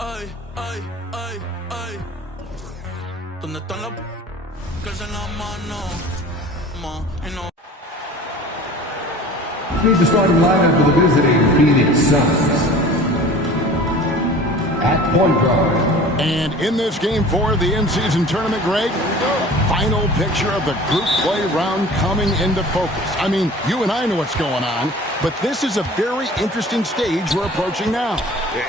Ay, ay, ay, ay. ¿Dónde están las que alzan la mano? Y no. Here's the starting lineup for the visiting Phoenix Suns. At point guard. And in this game for the in-season tournament, Greg, final picture of the group play round coming into focus. I mean, you and I know what's going on, but this is a very interesting stage we're approaching now.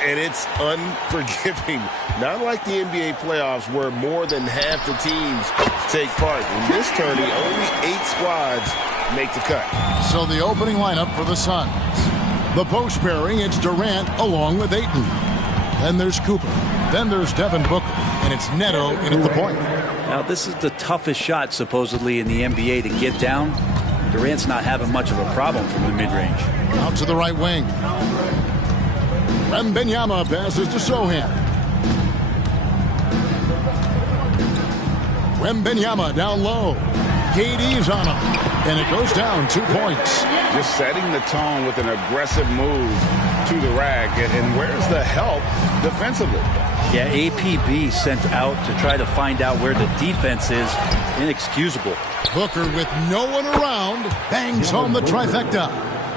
And it's unforgiving. Not like the NBA playoffs where more than half the teams take part. In this tourney, only 8 squads make the cut. So the opening lineup for the Suns. The post pairing, it's Durant along with Ayton. Then there's Cooper. Then there's Devin Booker. And it's Neto in at the point. Now, this is the toughest shot, supposedly, in the NBA to get down. Durant's not having much of a problem from the mid-range. Out to the right wing. Wembanyama passes to Sohan. Wembanyama down low. KD's on him. And it goes down 2 points. Just setting the tone with an aggressive move to the rack. And where's the help defensively? Yeah, APB sent out to try to find out where the defense is. Inexcusable. Booker with no one around bangs home the trifecta.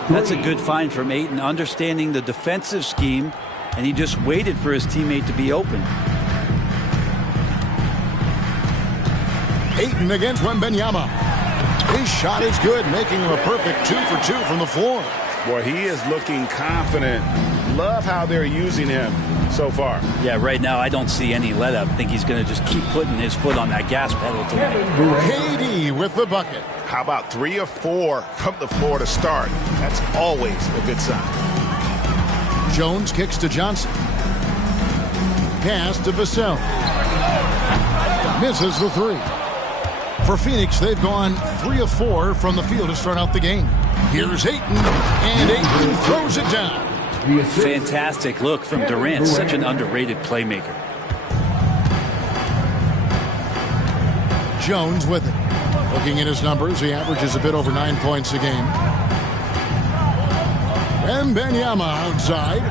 That's a good find from Ayton, understanding the defensive scheme, and he just waited for his teammate to be open. Ayton against Wembanyama. His shot is good, making him a perfect 2 for 2 from the floor. Boy, he is looking confident. Love how they're using him so far. Yeah, right now I don't see any let up. I think he's going to just keep putting his foot on that gas pedal tonight. KD with the bucket. How about 3 or 4 from the floor to start? That's always a good sign. Jones kicks to Johnson. Pass to Vassell. Misses the 3. For Phoenix, they've gone 3 of 4 from the field to start out the game. Here's Ayton, and Ayton throws it down. Fantastic look from Durant, such an underrated playmaker. Jones with it. Looking at his numbers, he averages a bit over 9 points a game. Wembanyama outside.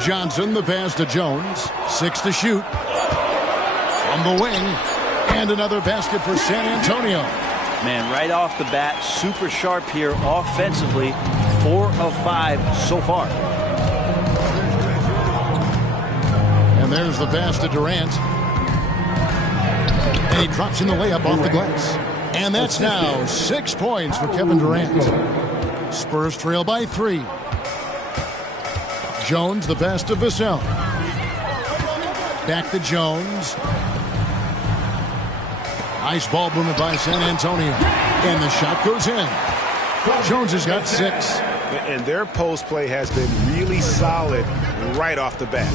Johnson, the pass to Jones. 6 to shoot. On the wing, and another basket for San Antonio. Man, right off the bat, super sharp here offensively. 4 of 5 so far. And there's the pass to Durant. And he drops in the layup off the glass. And that's now 6 points for Kevin Durant. Spurs trail by 3. Jones, the pass to Vassell. Back to Jones. Nice ball movement by San Antonio. And the shot goes in. Jones has got 6. And their post play has been really solid right off the bat.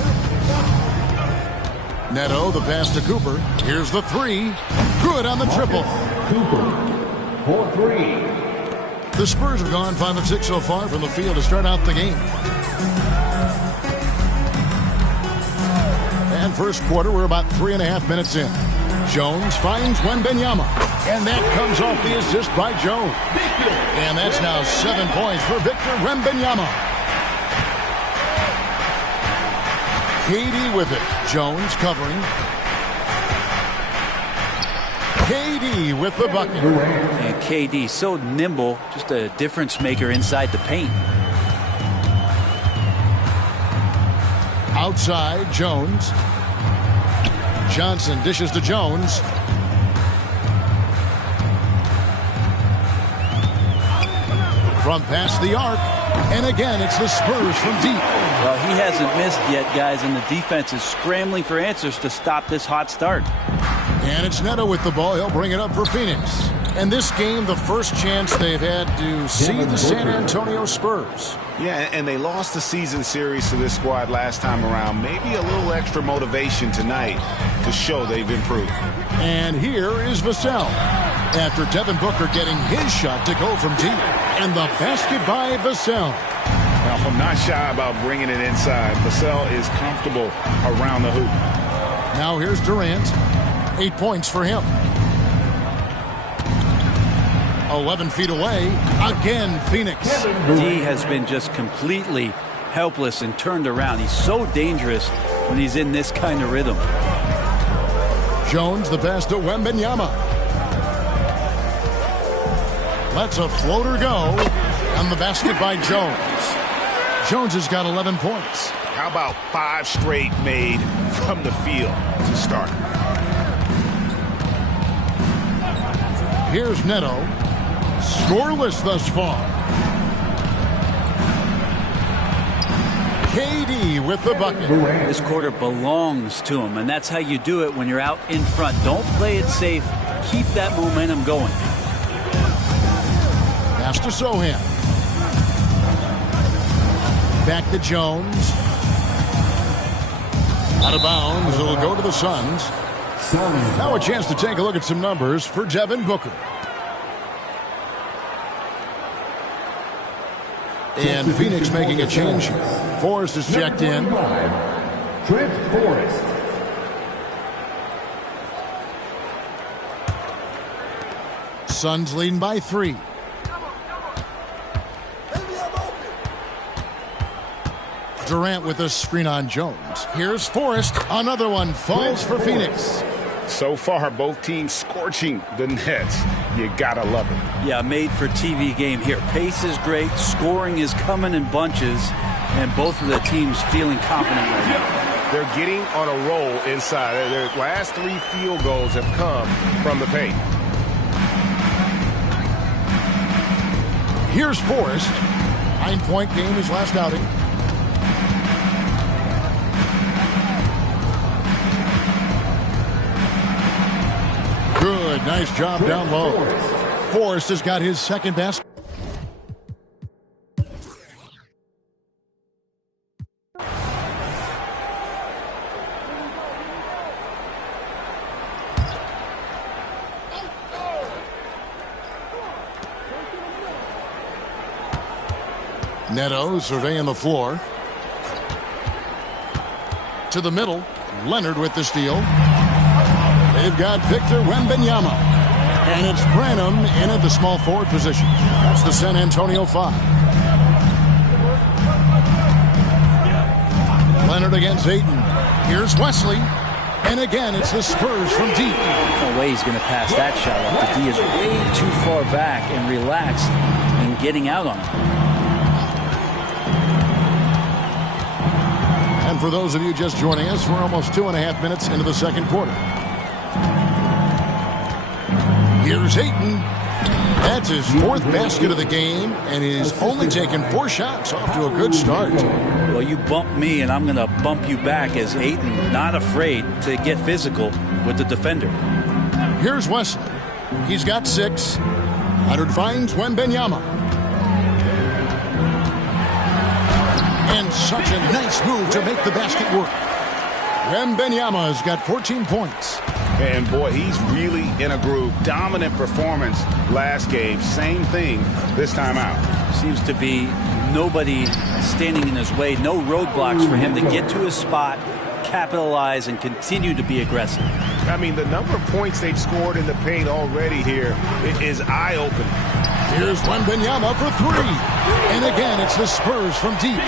Neto, the pass to Cooper. Here's the 3. Good on the triple. Cooper for 3. The Spurs have gone 5 of 6 so far from the field to start out the game. And first quarter, we're about 3.5 minutes in. Jones finds Wembanyama. And that comes off the assist by Jones. And that's now 7 points for Victor Wembanyama. KD with it. Jones covering. KD with the bucket. And KD so nimble, just a difference maker inside the paint. Outside, Jones. Johnson dishes to Jones. From past the arc. And again, it's the Spurs from deep. Well, he hasn't missed yet, guys, and the defense is scrambling for answers to stop this hot start. And it's Neto with the ball. He'll bring it up for Phoenix. And this game, the first chance they've had to see the San Antonio Spurs. Yeah, and they lost the season series to this squad last time around. Maybe a little extra motivation tonight to show they've improved. And here is Vassell. after Devin Booker getting his shot to go from deep. And the basket by Vassell. Now, I'm not shy about bringing it inside. Vassell is comfortable around the hoop. Now here's Durant. 8 points for him. 11 feet away. Again, Phoenix. D has been just completely helpless and turned around. He's so dangerous when he's in this kind of rhythm. Jones, the pass to Wembanyama. Lets a floater go. And the basket by Jones. Jones has got 11 points. How about 5 straight made from the field to start? Here's Neto. Scoreless thus far. KD with the bucket. This quarter belongs to him, and that's how you do it when you're out in front. Don't play it safe. Keep that momentum going. Pass to Sohan. Back to Jones. Out of bounds. It'll go to the Suns. Now a chance to take a look at some numbers for Devin Booker. And Phoenix making a change here. Forrest is checked in. Trent Forrest. Suns leading by 3. Durant with a screen on Jones. Here's Forrest. Another one falls for Phoenix. So far, both teams scorching the Nets. You gotta love it. Yeah, made for TV game here. Pace is great. Scoring is coming in bunches. And both of the teams feeling confident right now. They're getting on a roll inside. Their last 3 field goals have come from the paint. Here's Forrest. 9-point game his last outing. Good, nice job down low. Forrest has got his second basket. Neto surveying the floor. To the middle. Leonard with the steal. They've got Victor Wembanyama. And it's Branham in at the small forward position. That's the San Antonio 5. Leonard against Ayton. Here's Wesley. And again, it's the Spurs from deep. No way he's going to pass that shot up. The D is way too far back and relaxed and getting out on him. And for those of you just joining us, we're almost 2.5 minutes into the second quarter. Here's Ayton. That's his 4th basket of the game, and he's only taken 4 shots. Off to a good start. Well, you bump me, and I'm going to bump you back as Ayton, not afraid to get physical with the defender. Here's Wesley. He's got 6. Leonard finds Wembanyama. And such a nice move to make the basket work. Wembanyama has got 14 points. And boy, he's really in a groove. Dominant performance last game. Same thing this time out. Seems to be nobody standing in his way. No roadblocks for him to get to his spot, capitalize, and continue to be aggressive. I mean, the number of points they've scored in the paint already here is eye-opening. Here's Wembanyama for 3. And again, it's the Spurs from deep.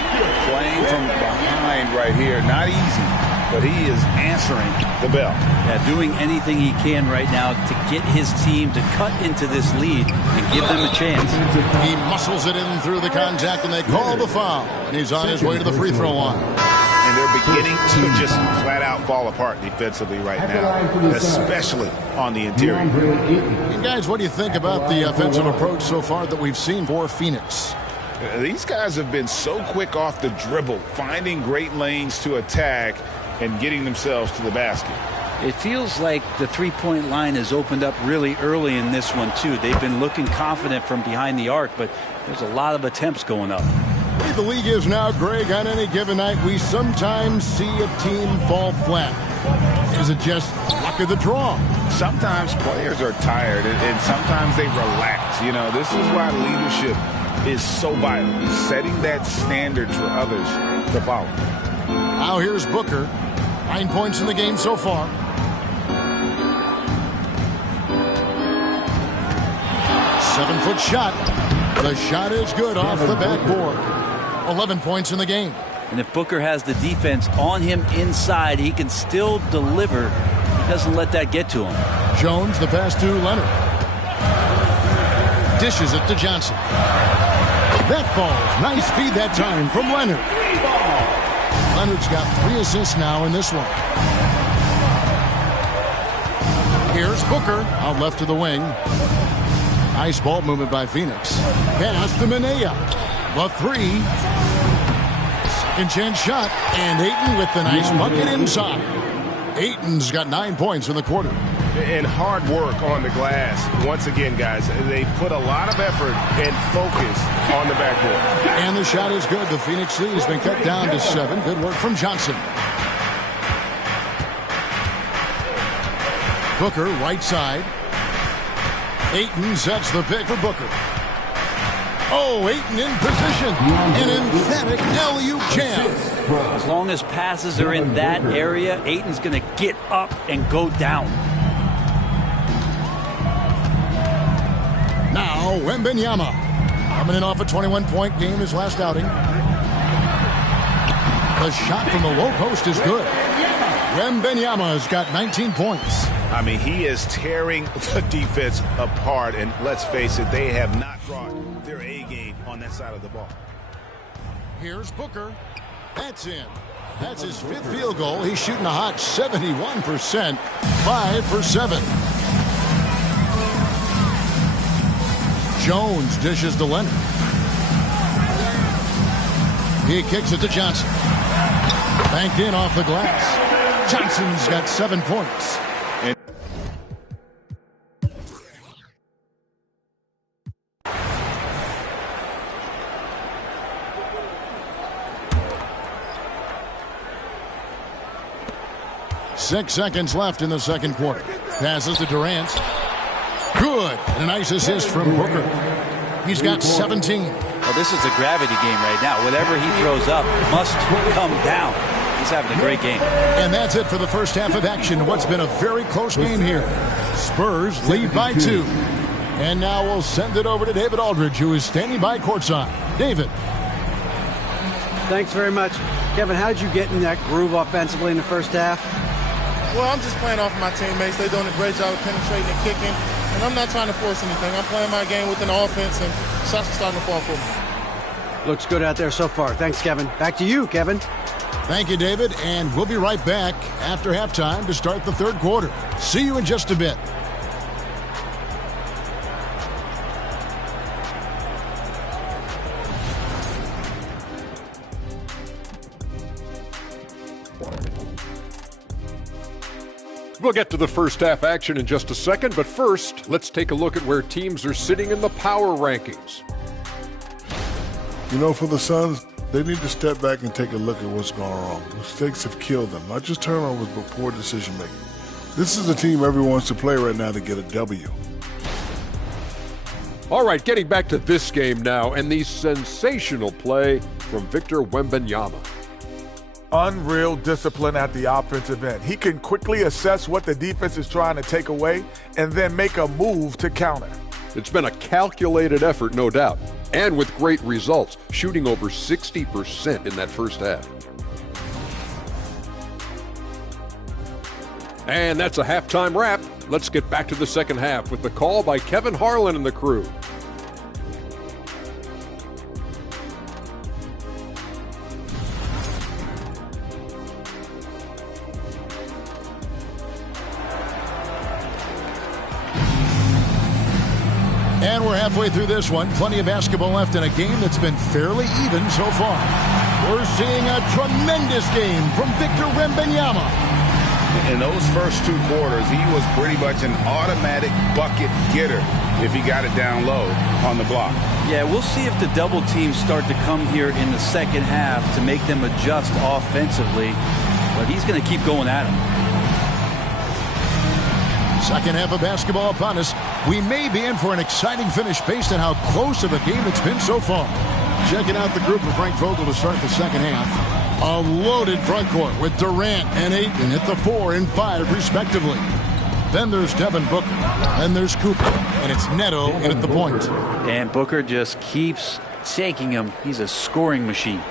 Playing from behind right here. Not easy, but he is answering the bell. Yeah, doing anything he can right now to get his team to cut into this lead and give them a chance. He muscles it in through the contact, and they call the foul. And he's on his way to the free throw line. And they're beginning to just flat-out fall apart defensively right now, especially on the interior. And guys, what do you think about the offensive approach so far that we've seen for Phoenix? These guys have been so quick off the dribble, finding great lanes to attack and getting themselves to the basket. It feels like the three-point line has opened up really early in this one, too. They've been looking confident from behind the arc, but there's a lot of attempts going up. The way the league is now, Greg, on any given night, we sometimes see a team fall flat. Is it just luck of the draw? sometimes players are tired and sometimes they relax. You know, this is why leadership is so vital, setting that standard for others to follow. Now here's Booker. 9 points in the game so far. Seven-foot shot. The shot is good off the backboard. 11 points in the game. And if Booker has the defense on him inside, he can still deliver. He doesn't let that get to him. Jones, the pass to Leonard. Dishes it to Johnson. That falls. Nice feed that time from Leonard. Leonard's got 3 assists now in this one. Here's Booker out left to the wing. Nice ball movement by Phoenix. Pass to Minaya. The 3. Second chance shot. And Ayton with the nice bucket inside. Ayton's got 9 points in the quarter. And hard work on the glass. Once again, guys, they put a lot of effort and focus on the backboard. And the shot is good. The Phoenix lead has been cut down to 7. Good work from Johnson. Booker, right side. Ayton sets the pick for Booker. Oh, Ayton in position. An emphatic alley-oop jam. As long as passes are in that area, Ayton's going to get up and go down. Now, Wembanyama. Coming in off a 21-point game his last outing. The shot from the low post is good. Wembanyama has got 19 points. I mean, he is tearing the defense apart, and let's face it, they have not brought their A game on that side of the ball. Here's Booker. That's in. That's his 5th field goal. He's shooting a hot 71%. 5 for 7. Jones dishes to Leonard. He kicks it to Johnson. Banked in off the glass. Johnson's got 7 points. 6 seconds left in the second quarter. Passes to Durant. Good. And a nice assist from Booker. He's got 17. Well, this is a gravity game right now. Whatever he throws up must come down. He's having a great game. And that's it for the first half of action. What's been a very close game here. Spurs lead by 2. And now we'll send it over to David Aldridge, who is standing by courtside. David. Thanks very much. Kevin, how did you get in that groove offensively in the first half? Well, I'm just playing off of my teammates. They're doing a great job of penetrating and kicking. And I'm not trying to force anything. I'm playing my game with an offense, and shots are starting to fall for me. Looks good out there so far. Thanks, Kevin. Back to you, Kevin. Thank you, David. And we'll be right back after halftime to start the third quarter. See you in just a bit. We'll get to the first half action in just a second, but first, let's take a look at where teams are sitting in the power rankings. You know, for the Suns, they need to step back and take a look at what's going wrong. Mistakes have killed them, not just turnovers, but poor decision-making. This is a team everyone wants to play right now to get a W. All right, getting back to this game now, and the sensational play from Victor Wembanyama. Unreal discipline at the offensive end. He can quickly assess what the defense is trying to take away and then make a move to counter. It's been a calculated effort, no doubt, and with great results, shooting over 60% in that first half. And that's a halftime wrap. Let's get back to the second half with the call by Kevin Harlan and the crew. And we're halfway through this one. Plenty of basketball left in a game that's been fairly even so far. We're seeing a tremendous game from Victor Wembanyama. In those first 2 quarters, he was pretty much an automatic bucket getter if he got it down low on the block. Yeah, we'll see if the double teams start to come here in the second half to make them adjust offensively. But he's going to keep going at him. Second half of basketball upon us. We may be in for an exciting finish based on how close of a game it's been so far. Checking out the group of Frank Vogel to start the second half. A loaded front court with Durant and Ayton at the 4 and 5 respectively. Then there's Devin Booker. Then there's Cooper. And it's Neto in at the point. And Booker just keeps taking him. He's a scoring machine.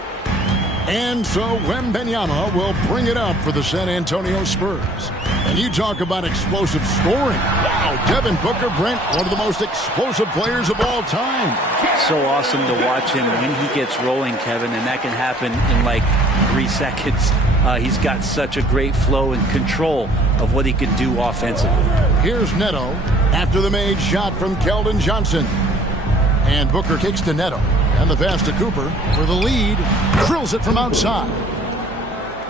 And so Wembanyama will bring it up for the San Antonio Spurs. And you talk about explosive scoring. Wow, Devin Booker, Brent, one of the most explosive players of all time. So awesome to watch him when he gets rolling, Kevin, and that can happen in like 3 seconds. He's got such a great flow and control of what he can do offensively. Here's Neto after the made shot from Keldon Johnson. And Booker kicks to Neto. And the pass to Cooper for the lead. Drills it from outside.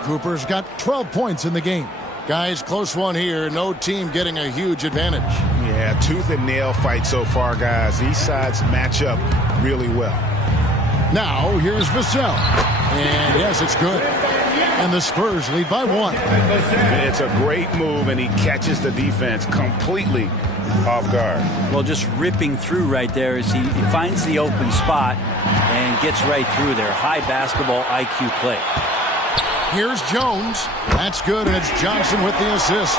Cooper's got 12 points in the game. Guys, close one here. No team getting a huge advantage. Yeah, tooth and nail fight so far, guys. These sides match up really well. Now, here's Vassell. And yes, it's good. And the Spurs lead by 1. It's a great move, and he catches the defense completely off guard. Well, just ripping through right there as he finds the open spot and gets right through there. High basketball IQ play. Here's Jones. That's good, and it's Johnson with the assist.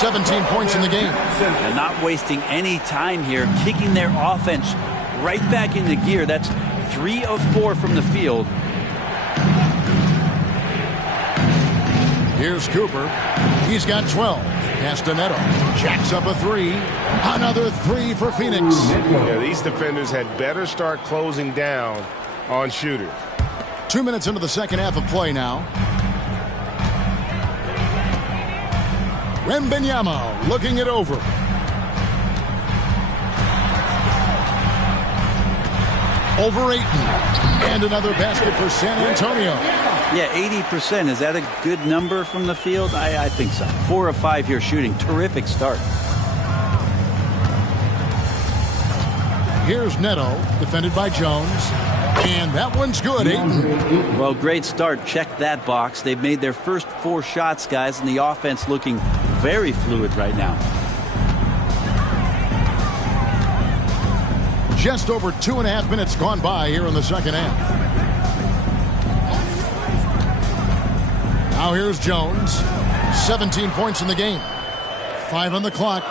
17 points in the game. And not wasting any time here, kicking their offense right back into gear. That's 3 of 4 from the field. Here's Cooper. He's got 12. Pass to Neto. Jacks up a 3. Another 3 for Phoenix. Yeah, these defenders had better start closing down on shooters. 2 minutes into the second half of play now. Wembanyama looking it over. Over Ayton. And another basket for San Antonio. Yeah, 80%. Is that a good number from the field? I think so. 4 of 5 here shooting. Terrific start. Here's Neto, defended by Jones. And that one's good, Ayton. Well, great start. Check that box. They've made their first 4 shots, guys, and the offense looking very fluid right now. Just over 2.5 minutes gone by here in the second half. Now here's Jones. 17 points in the game. 5 on the clock.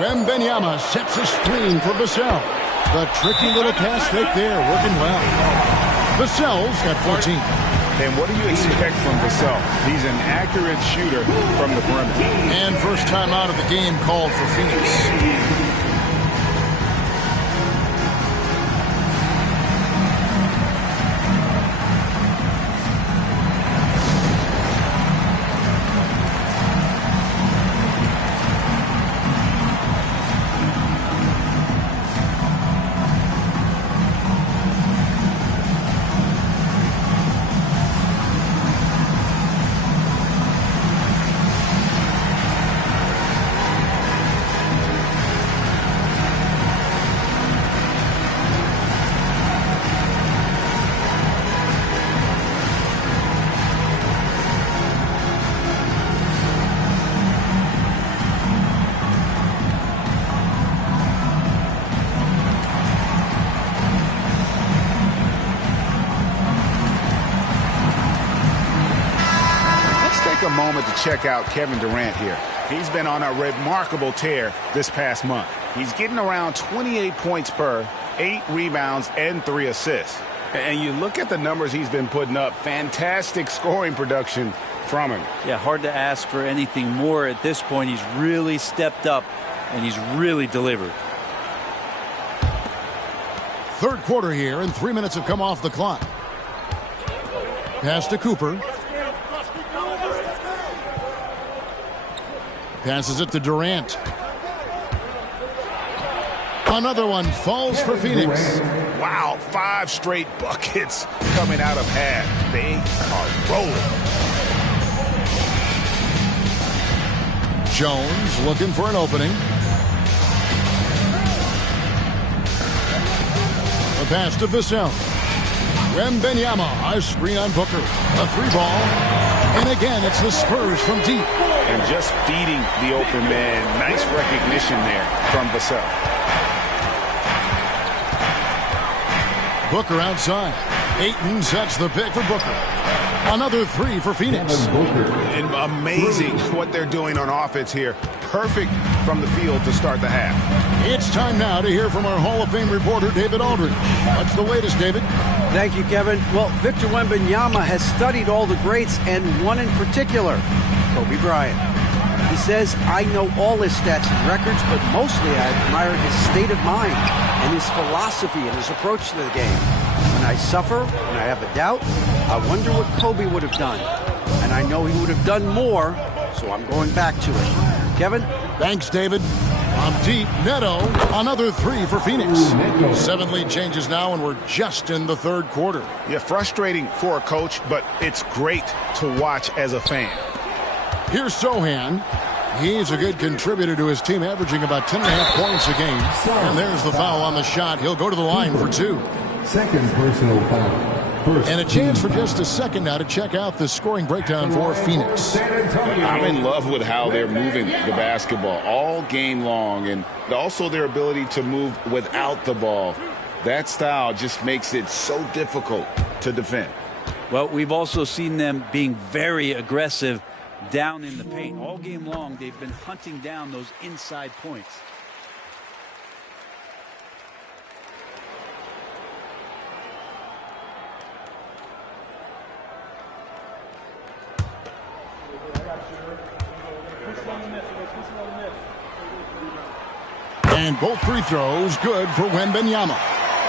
Wembanyama sets a screen for Vassell. The tricky little pass fake there, working well. Vassell's got 14. And what do you expect from Vassell? He's an accurate shooter from the perimeter. And first time out of the game called for Phoenix. A moment to check out Kevin Durant here. He's been on a remarkable tear this past month. He's getting around 28 points per, 8 rebounds, and 3 assists. And you look at the numbers he's been putting up, fantastic scoring production from him. Yeah, hard to ask for anything more at this point. He's really stepped up, and he's really delivered. Third quarter here, and 3 minutes have come off the clock. Pass to Cooper. Passes it to Durant. Another one falls for Phoenix. Wow, 5 straight buckets coming out of half. They are rolling. Jones looking for an opening. The pass to Vassell. Wembanyama, a screen on Booker. A 3-ball. And again, it's the Spurs from deep. and just feeding the open man. Nice recognition there from Vassell. Booker outside. Ayton sets the pick for Booker. Another three for Phoenix. And amazing what they're doing on offense here. Perfect from the field to start the half. It's time now to hear from our Hall of Fame reporter, David Aldridge. What's the latest, David? Thank you, Kevin. Well, Victor Wembanyama has studied all the greats and one in particular, Kobe Bryant. He says, I know all his stats and records, but mostly I admire his state of mind and his philosophy and his approach to the game. When I suffer, when I have a doubt, I wonder what Kobe would have done. And I know he would have done more, so I'm going back to it. Kevin? Thanks, David. On deep, Neto, another three for Phoenix. 7 lead changes now, and we're just in the third quarter. Yeah, frustrating for a coach, but it's great to watch as a fan. Here's Sohan. He's a good contributor to his team, averaging about 10.5 points a game. And there's the foul on the shot. He'll go to the line for 2. Second personal foul. And a chance for just a second now to check out the scoring breakdown for Phoenix. I'm in love with how they're moving the basketball all game long, and also their ability to move without the ball. That style just makes it so difficult to defend. Well, we've also seen them being very aggressive down in the paint. All game long, they've been hunting down those inside points. And both free throws good for Wembanyama.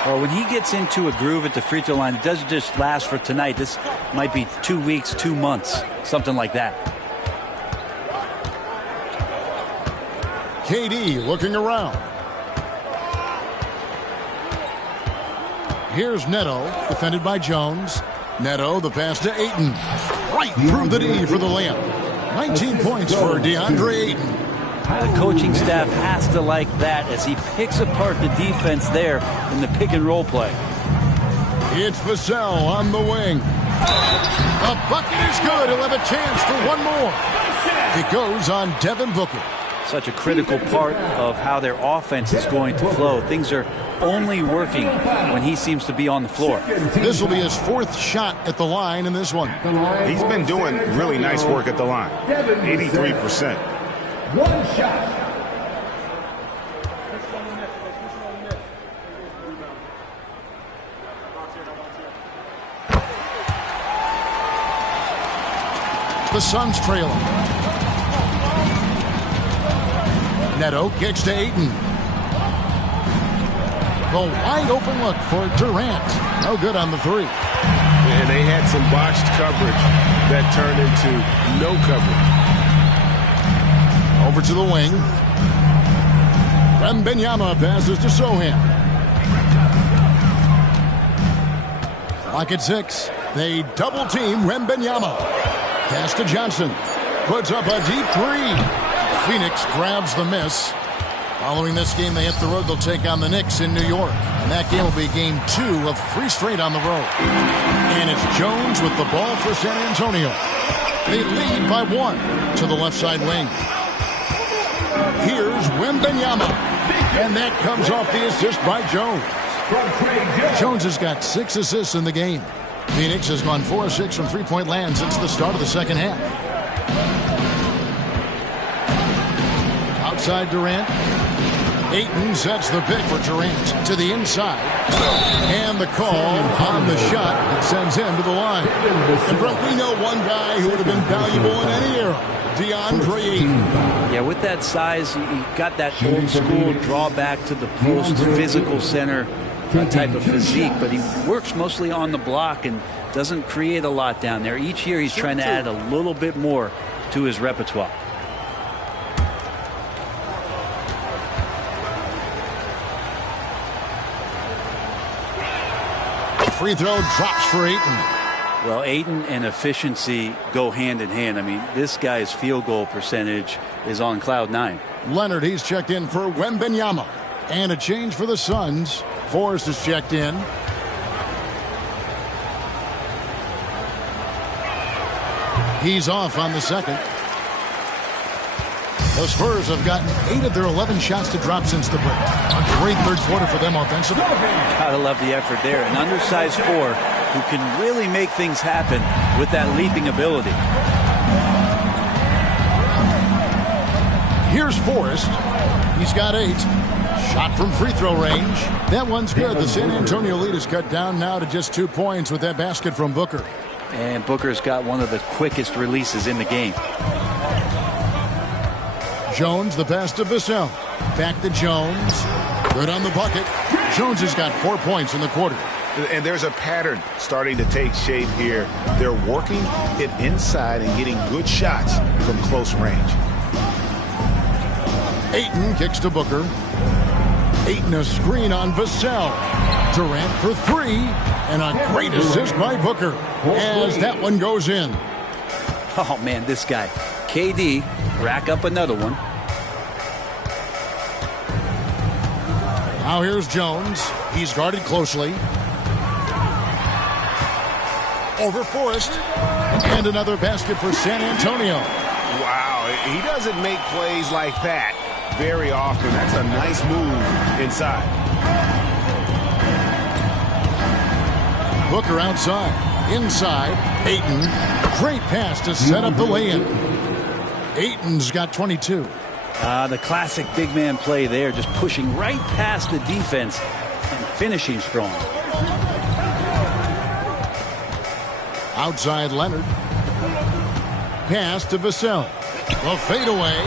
Well, when he gets into a groove at the free throw line, it doesn't just last for tonight. This might be 2 weeks, 2 months, something like that. KD looking around. Here's Neto, defended by Jones. Neto, the pass to Ayton. Right through the D for the layup. 19 points for DeAndre Ayton. The coaching staff has to like that as he picks apart the defense there in the pick and roll play. It's Vassell on the wing. A bucket is good. He'll have a chance for one more. It goes on Devin Booker. Such a critical part of how their offense is going to flow. Things are only working when he seems to be on the floor. This will be his 4th shot at the line in this one. He's been doing really nice work at the line. 83%. One shot. The Suns trailing. Neto kicks to Ayton. The wide open look for Durant. No good on the 3. And they had some botched coverage that turned into no coverage. Over to the wing. Wembanyama passes to Sohan. Clock at 6. They double team Wembanyama. Pass to Johnson. Puts up a deep 3. Phoenix grabs the miss. Following this game, they hit the road. They'll take on the Knicks in New York. And that game will be game 2 of 3 straight on the road. And it's Jones with the ball for San Antonio. They lead by 1 to the left side wing. Here's Wembanyama. And that comes off the assist by Jones. Jones has got 6 assists in the game. Phoenix has gone 4 of 6 from three-point land since the start of the second half. Outside Durant. Ayton sets the pick for Durant to the inside. And the call on the shot that sends him to the line. And Brooke, we know one guy who would have been valuable in any era. DeAndre Ayton. Yeah, with that size, he got that old school drawback to the post, physical center type of physique, but he works mostly on the block and doesn't create a lot down there. Each year he's trying to add a little bit more to his repertoire. Free throw drops for Ayton. Well, Ayton and efficiency go hand in hand. I mean, this guy's field goal percentage is on cloud 9. Leonard, he's checked in for Wembanyama. And a change for the Suns. Forrest is checked in. He's off on the second. The Spurs have gotten 8 of their 11 shots to drop since the break. A great third quarter for them offensively. Gotta love the effort there. An undersized 4 who can really make things happen with that leaping ability. Here's Forrest. He's got 8. Shot from free throw range. That one's good. The San Antonio lead is cut down now to just 2 points with that basket from Booker. And Booker's got one of the quickest releases in the game. Jones, the pass to Vassell. Back to Jones. Good on the bucket. Jones has got 4 points in the quarter. And there's a pattern starting to take shape here. They're working it inside and getting good shots from close range. Ayton kicks to Booker. Ayton a screen on Vassell. Durant for 3. And a great assist by Booker as that one goes in. Oh, man, this guy. KD, rack up another one. Now here's Jones. He's guarded closely. Over Forrest. And another basket for San Antonio. Wow, he doesn't make plays like that very often. That's a nice move inside. Booker outside. Inside. Ayton. Great pass to set up the lay-in. Ayton's got 22. The classic big man play there, just pushing right past the defense and finishing strong. Outside Leonard. Pass to Vassell. The fadeaway,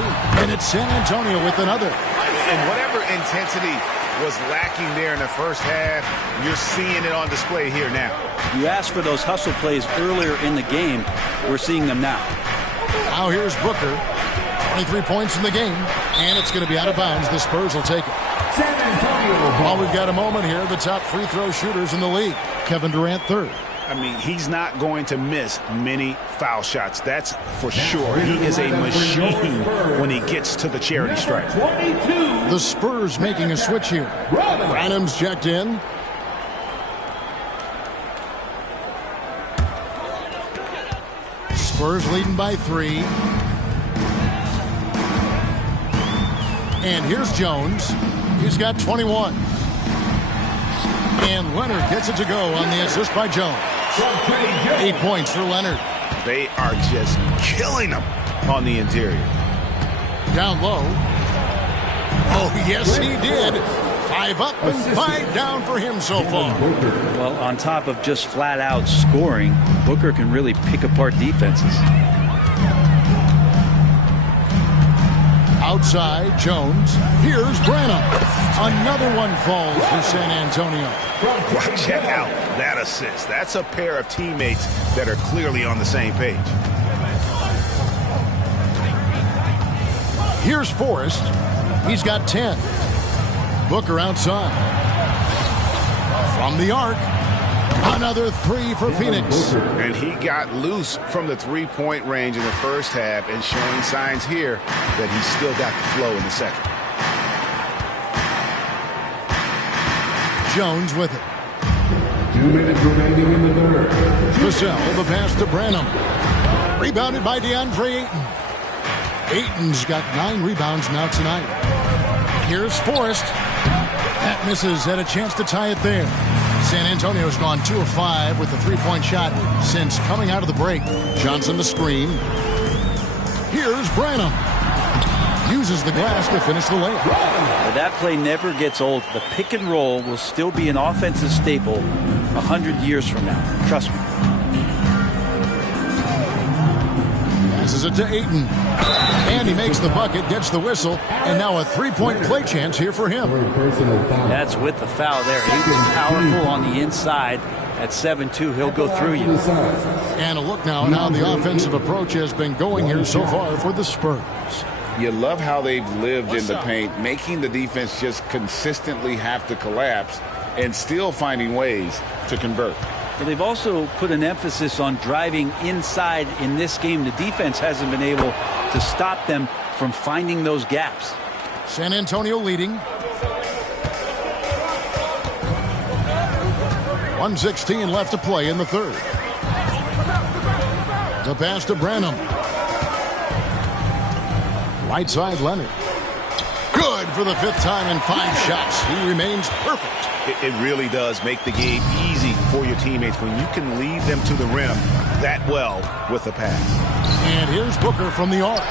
and it's San Antonio with another. And whatever intensity was lacking there in the first half, you're seeing it on display here now. You asked for those hustle plays earlier in the game. We're seeing them now. Now here's Booker. 23 points in the game, and it's going to be out of bounds. The Spurs will take it. San Antonio. Well, we've got a moment here. The top free throw shooters in the league. Kevin Durant, 3rd. I mean, he's not going to miss many foul shots. That's for sure. He is a machine when he gets to the charity stripe. The Spurs making a switch here. Adams checked in. Spurs leading by 3. And here's Jones. He's got 21. And Leonard gets it to go on the assist by Jones. 8 points for Leonard. They are just killing him on the interior. Down low. Oh, yes, he did. 5 up and 5 down for him so far. Well, on top of just flat out scoring, Booker can really pick apart defenses. Outside, Jones. Here's Branham. Another one falls for San Antonio. Well, check out that assist. That's a pair of teammates that are clearly on the same page. Here's Forrest. He's got 10. Booker outside. From the arc. Another 3 for Phoenix. And he got loose from the three-point range in the first half and showing signs here that he's still got the flow in the second. Jones with it. 2 minutes remaining in the third. Vassell, the pass to Branham. Rebounded by DeAndre Ayton. Ayton's got 9 rebounds now tonight. Here's Forrest. That misses. Had a chance to tie it there. San Antonio's gone 2 of 5 with the 3-point shot since coming out of the break. Johnson the screen. Here's Branham. Uses the glass to finish the layup. But that play never gets old. The pick and roll will still be an offensive staple 100 years from now. Trust me. Passes it to Ayton. And he makes the bucket, gets the whistle, and now a 3-point play chance here for him. That's with the foul there. He was powerful on the inside. At 7-2, he'll go through you. And a look now at how the offensive approach has been going here so far for the Spurs. You love how they've lived in the paint, making the defense just consistently have to collapse and still finding ways to convert. But they've also put an emphasis on driving inside in this game. The defense hasn't been able to stop them from finding those gaps. San Antonio leading. 1:16 left to play in the third. The pass to Branham. Right side, Leonard. Good for the 5th time in 5 shots. He remains perfect. It really does make the game easy for your teammates when you can lead them to the rim that well with a pass. And here's Booker from the arc.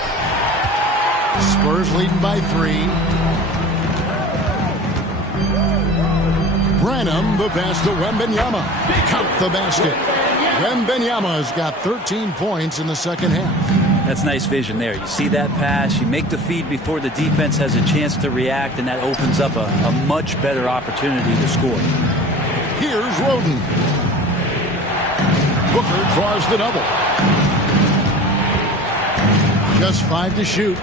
Spurs leading by 3. Branham, the pass to Wembanyama. Count the basket. Wembanyama's got 13 points in the second half. That's nice vision there. You see that pass, you make the feed before the defense has a chance to react, and that opens up a much better opportunity to score. Here's Roden. Booker draws the double. Just 5 to shoot.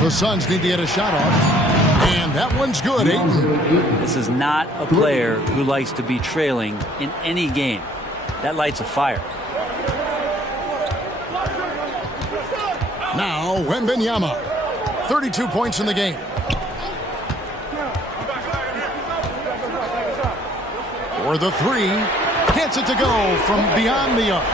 The Suns need to get a shot off. And that one's good, Ayton. This is not a player who likes to be trailing in any game. That lights a fire. Now, Wembanyama. 32 points in the game. For the 3. Gets it to go from beyond the arc.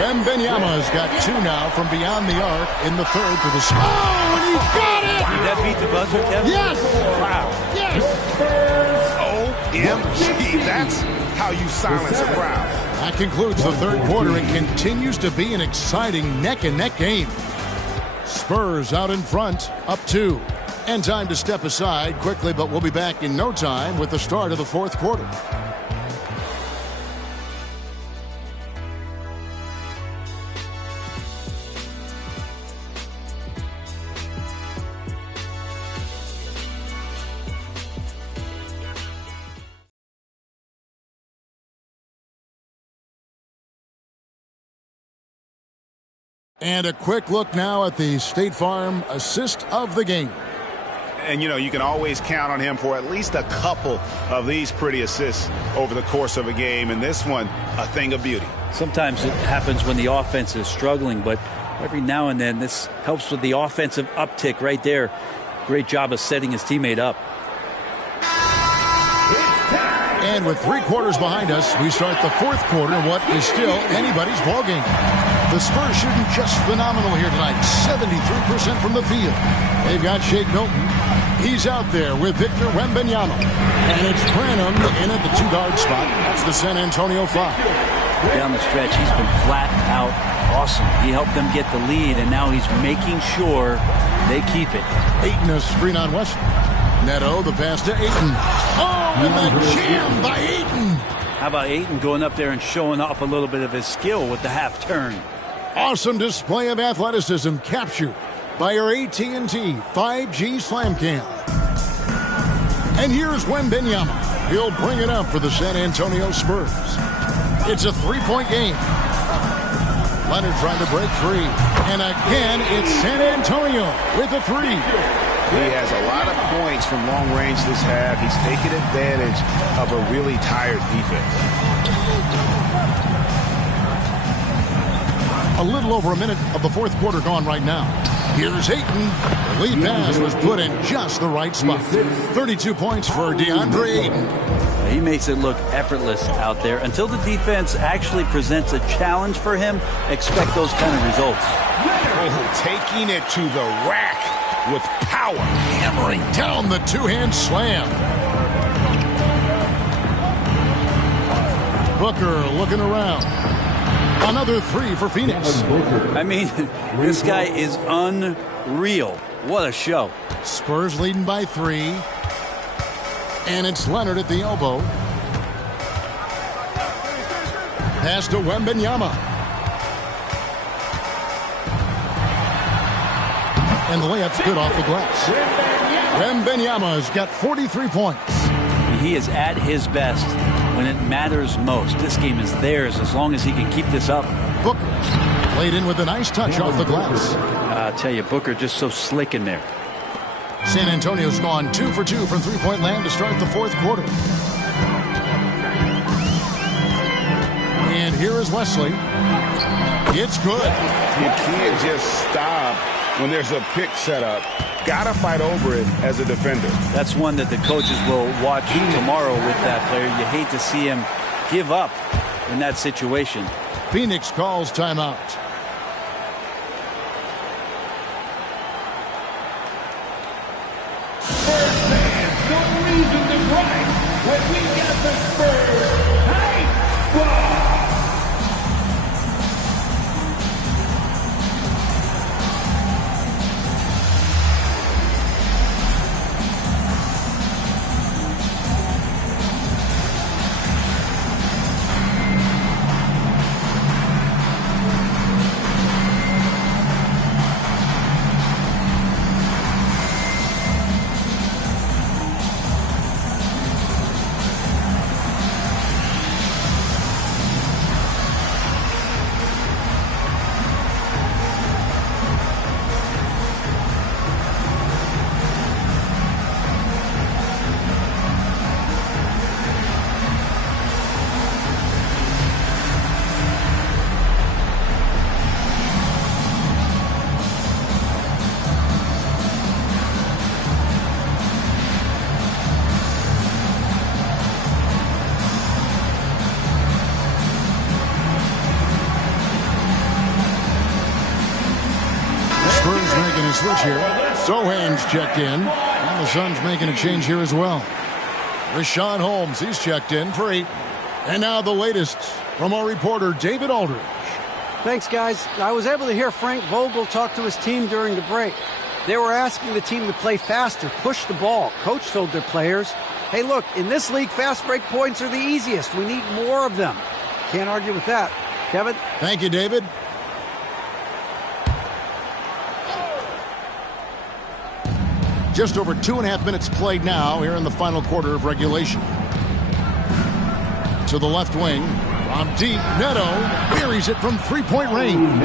Wembanyama's got 2 now from beyond the arc in the 3rd for the Spurs. Oh, and he got it! Did that beat the buzzer, Kevin? Yes! Wow. Yes! OMG, that's how you silence a crowd. That concludes the 3rd quarter. It continues to be an exciting neck-and-neck game. Spurs out in front, up 2. And time to step aside quickly, but we'll be back in no time with the start of the 4th quarter. And a quick look now at the State Farm assist of the game. And, you know, you can always count on him for at least a couple of these pretty assists over the course of a game. And this one, a thing of beauty. Sometimes it happens when the offense is struggling, but every now and then this helps with the offensive uptick right there. Great job of setting his teammate up. And with 3 quarters behind us, we start the 4th quarter in what is still anybody's ballgame. The Spurs shooting just phenomenal here tonight. 73% from the field. They've got Shake Milton. He's out there with Victor Wembanyama. And it's Branham in at the 2-guard spot. That's the San Antonio 5. Down the stretch, he's been flat out awesome. He helped them get the lead, and now he's making sure they keep it. Ayton a screen on Wesley. Neto, the pass to Ayton. Oh, and the jam by Ayton. How about Ayton going up there and showing off a little bit of his skill with the half turn? Awesome display of athleticism captured by our AT&T 5G Slam Cam. And here's Wembanyama. He'll bring it up for the San Antonio Spurs. It's a 3-point game. Leonard trying to break free. And again, it's San Antonio with a 3. He has a lot of points from long range this half. He's taken advantage of a really tired defense. A little over a minute of the 4th quarter gone right now. Here's Ayton. The lead pass was put in just the right spot. 32 points for DeAndre Ayton. He makes it look effortless out there. Until the defense actually presents a challenge for him, expect those kind of results. Oh, taking it to the rack with power. Hammering down the 2-hand slam. Booker looking around. Another 3 for Phoenix. I mean, this guy is unreal. What a show. Spurs leading by 3. And it's Leonard at the elbow. Pass to Wembanyama. And the layup's good off the glass. Wembanyama's got 43 points. He is at his best when it matters most. This game is theirs as long as he can keep this up. Booker played in with a nice touch off the glass. I'll tell you, Booker just so slick in there. San Antonio's gone 2 for 2 from 3-point land to start the 4th quarter. And here is Wesley. It's good. You can't just stop when there's a pick set up. Gotta fight over it as a defender. That's one that the coaches will watch tomorrow with that player. You hate to see him give up in that situation. Phoenix calls timeout. switch here. Sohan's checked in. And the Suns making a change here as well. Rashawn Holmes, he's checked in for 8. And now the latest from our reporter, David Aldridge. Thanks, guys. I was able to hear Frank Vogel talk to his team during the break. They were asking the team to play faster, push the ball. Coach told their players, hey, look, in this league, fast break points are the easiest. We need more of them. Can't argue with that. Kevin? Thank you, David. Just over 2.5 minutes played now here in the final quarter of regulation. To the left wing, from deep, Neto buries it from three-point range.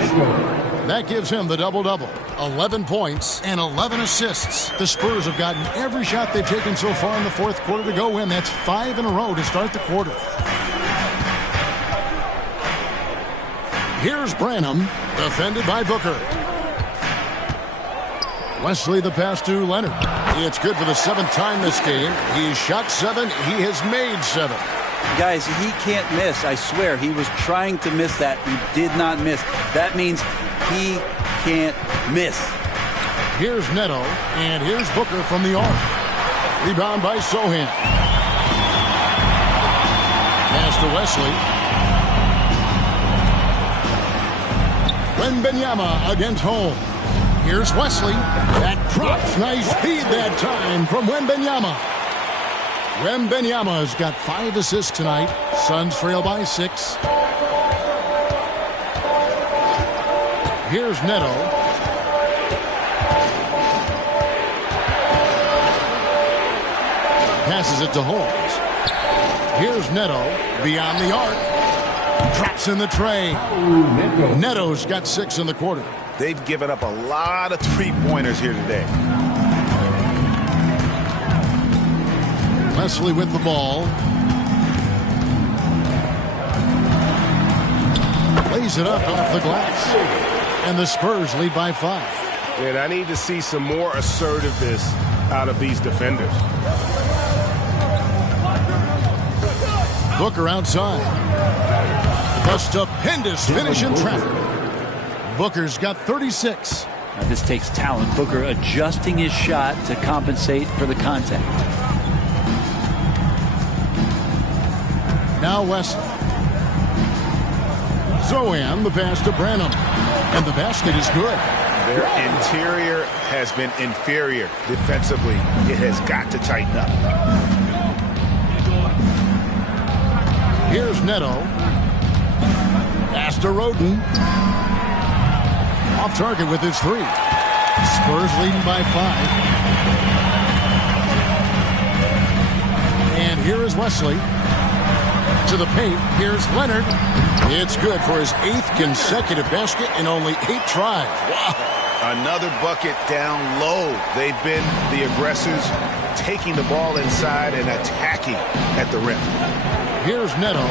That gives him the double-double. 11 points and 11 assists. The Spurs have gotten every shot they've taken so far in the fourth quarter to go in. That's 5 in a row to start the quarter. Here's Branham, defended by Booker. Wesley the pass to Leonard. It's good for the 7th time this game. He's shot 7. He has made 7. Guys, he can't miss. I swear, he was trying to miss that. He did not miss. That means he can't miss. Here's Neto, and here's Booker from the arc. Rebound by Sohan. Pass to Wesley. Wembanyama against Holmes. Here's Wesley. That drops. Nice feed that time from Wembanyama. Wembanyama's got 5 assists tonight. Suns trail by 6. Here's Neto. Passes it to Holmes. Here's Neto beyond the arc. Drops in the tray. Neto's got 6 in the quarter. They've given up a lot of three-pointers here today. Wesley with the ball. Lays it up off the glass. And the Spurs lead by 5. And I need to see some more assertiveness out of these defenders. Booker outside. A stupendous finish in traffic. Booker's got 36. Now this takes talent. Booker adjusting his shot to compensate for the contact. Now Wesley. Zohan, the pass to Branham. And the basket is good. Their interior has been inferior defensively. It has got to tighten up. Here's Neto. Pass to Roden. Off target with his 3. Spurs leading by 5. And here is Wesley. To the paint. Here's Leonard. It's good for his 8th consecutive basket in only 8 tries. Wow. Another bucket down low. They've been the aggressors, taking the ball inside and attacking at the rim. Here's Neto.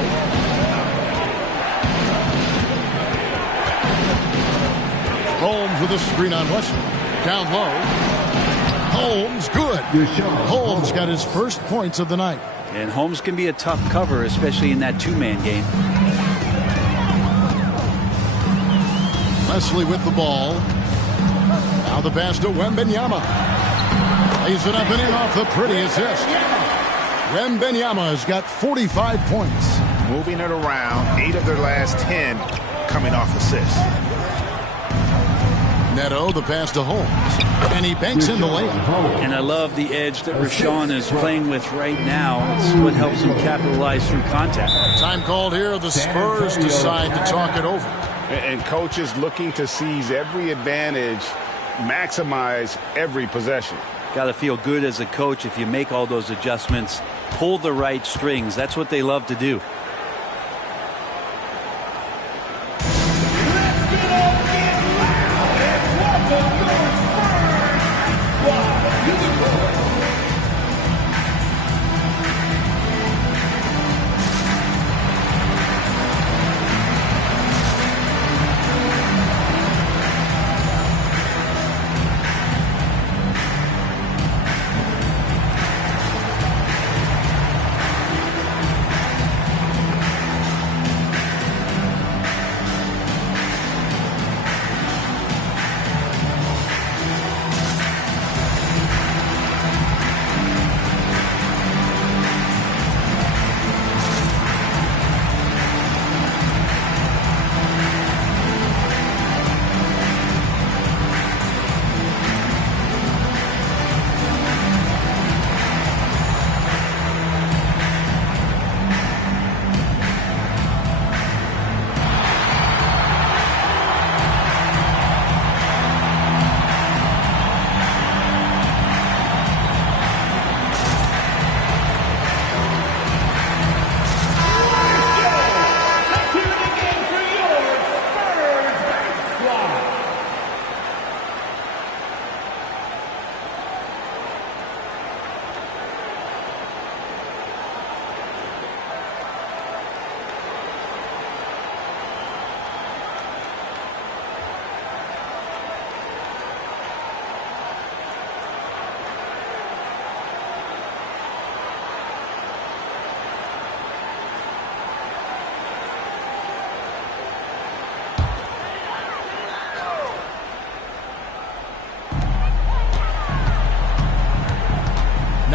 Holmes with a screen on Wesley. Down low. Holmes, good. Holmes got his first points of the night. And Holmes can be a tough cover, especially in that 2-man game. Wesley with the ball. Now the pass to Wembanyama. Lays it up and in off the pretty assist. Wembanyama has got 45 points. Moving it around, 8 of their last 10 coming off assists. Neto, the pass to Holmes. And he banks in the layup. And I love the edge that Rashawn is playing with right now. It's what helps him capitalize through contact. Time called here. The Spurs decide to talk it over. And coaches looking to seize every advantage, maximize every possession. Got to feel good as a coach if you make all those adjustments, pull the right strings. That's what they love to do.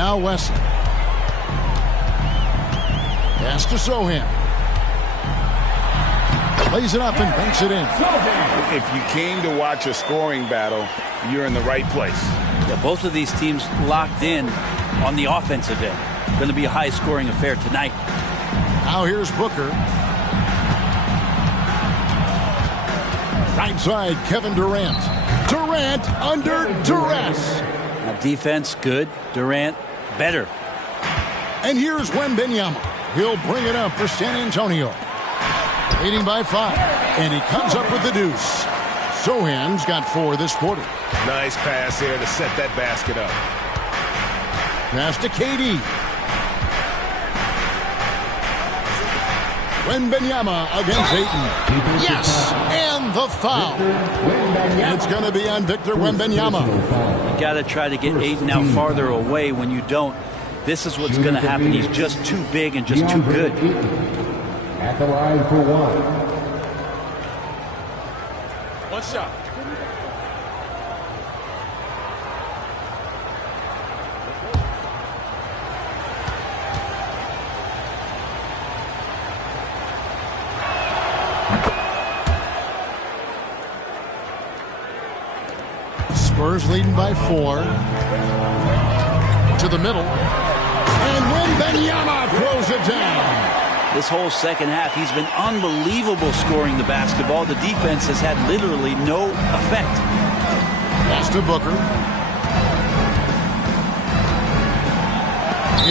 Now Wesley. Pass to Sohan. Lays it up and banks it in. If you came to watch a scoring battle, you're in the right place. Yeah, both of these teams locked in on the offensive end. Going to be a high-scoring affair tonight. Now here's Booker. Right side, Kevin Durant. Durant under duress. Now defense, good. Durant, better. And here's Wembanyama. He'll bring it up for San Antonio. Leading by 5. And he comes up with the deuce. Sohan's got 4 this quarter. Nice pass here to set that basket up. Pass to KD. Wembanyama against Ayton. Yes, and the foul. It's going to be on Victor Wembanyama. You got to try to get Ayton out farther away. When you don't, this is what's going to happen. He's just too big and just too good. At the line for 1. One shot. Spurs leading by 4. To the middle. And Wembanyama throws it down. This whole second half, he's been unbelievable scoring the basketball. The defense has had literally no effect. Pass to Booker.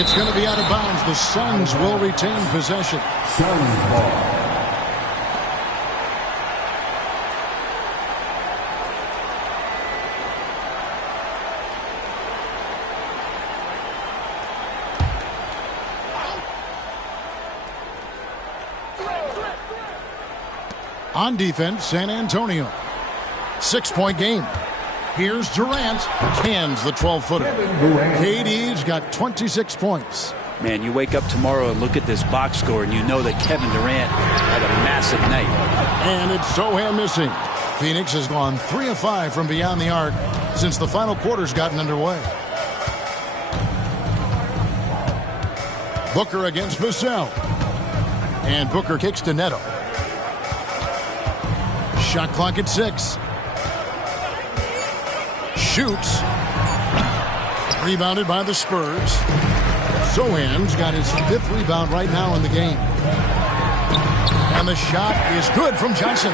It's going to be out of bounds. The Suns will retain possession. Suns ball. On defense, San Antonio. 6-point game. Here's Durant. Cans the 12-footer. KD's got 26 points. Man, you wake up tomorrow and look at this box score, and you know that Kevin Durant had a massive night. And it's Sohan missing. Phoenix has gone 3 of 5 from beyond the arc since the final quarter's gotten underway. Booker against Vassell. And Booker kicks to Neto. Shot clock at 6. Shoots. Rebounded by the Spurs. Sohan's got his 5th rebound right now in the game. And the shot is good from Johnson.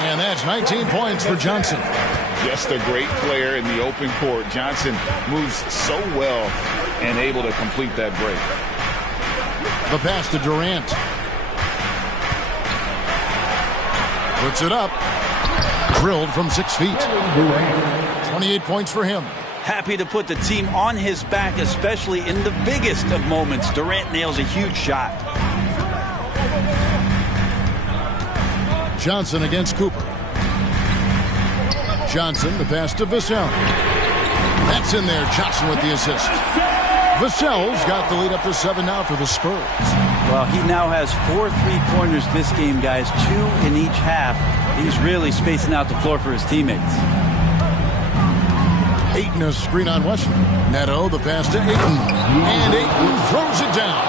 And that's 19 points for Johnson. Just a great player in the open court. Johnson moves so well and able to complete that break. The pass to Durant. Puts it up. Drilled from 6 feet. 28 points for him. Happy to put the team on his back, especially in the biggest of moments. Durant nails a huge shot. Johnson against Cooper. Johnson, the pass to Vassell. That's in there. Johnson with the assist. Vassell's got the lead up to 7 now for the Spurs. Well, he now has 4 3-pointers this game, guys. 2 in each half. He's really spacing out the floor for his teammates. Ayton a screen on Wesley. Neto, the pass to Ayton. And Ayton throws it down.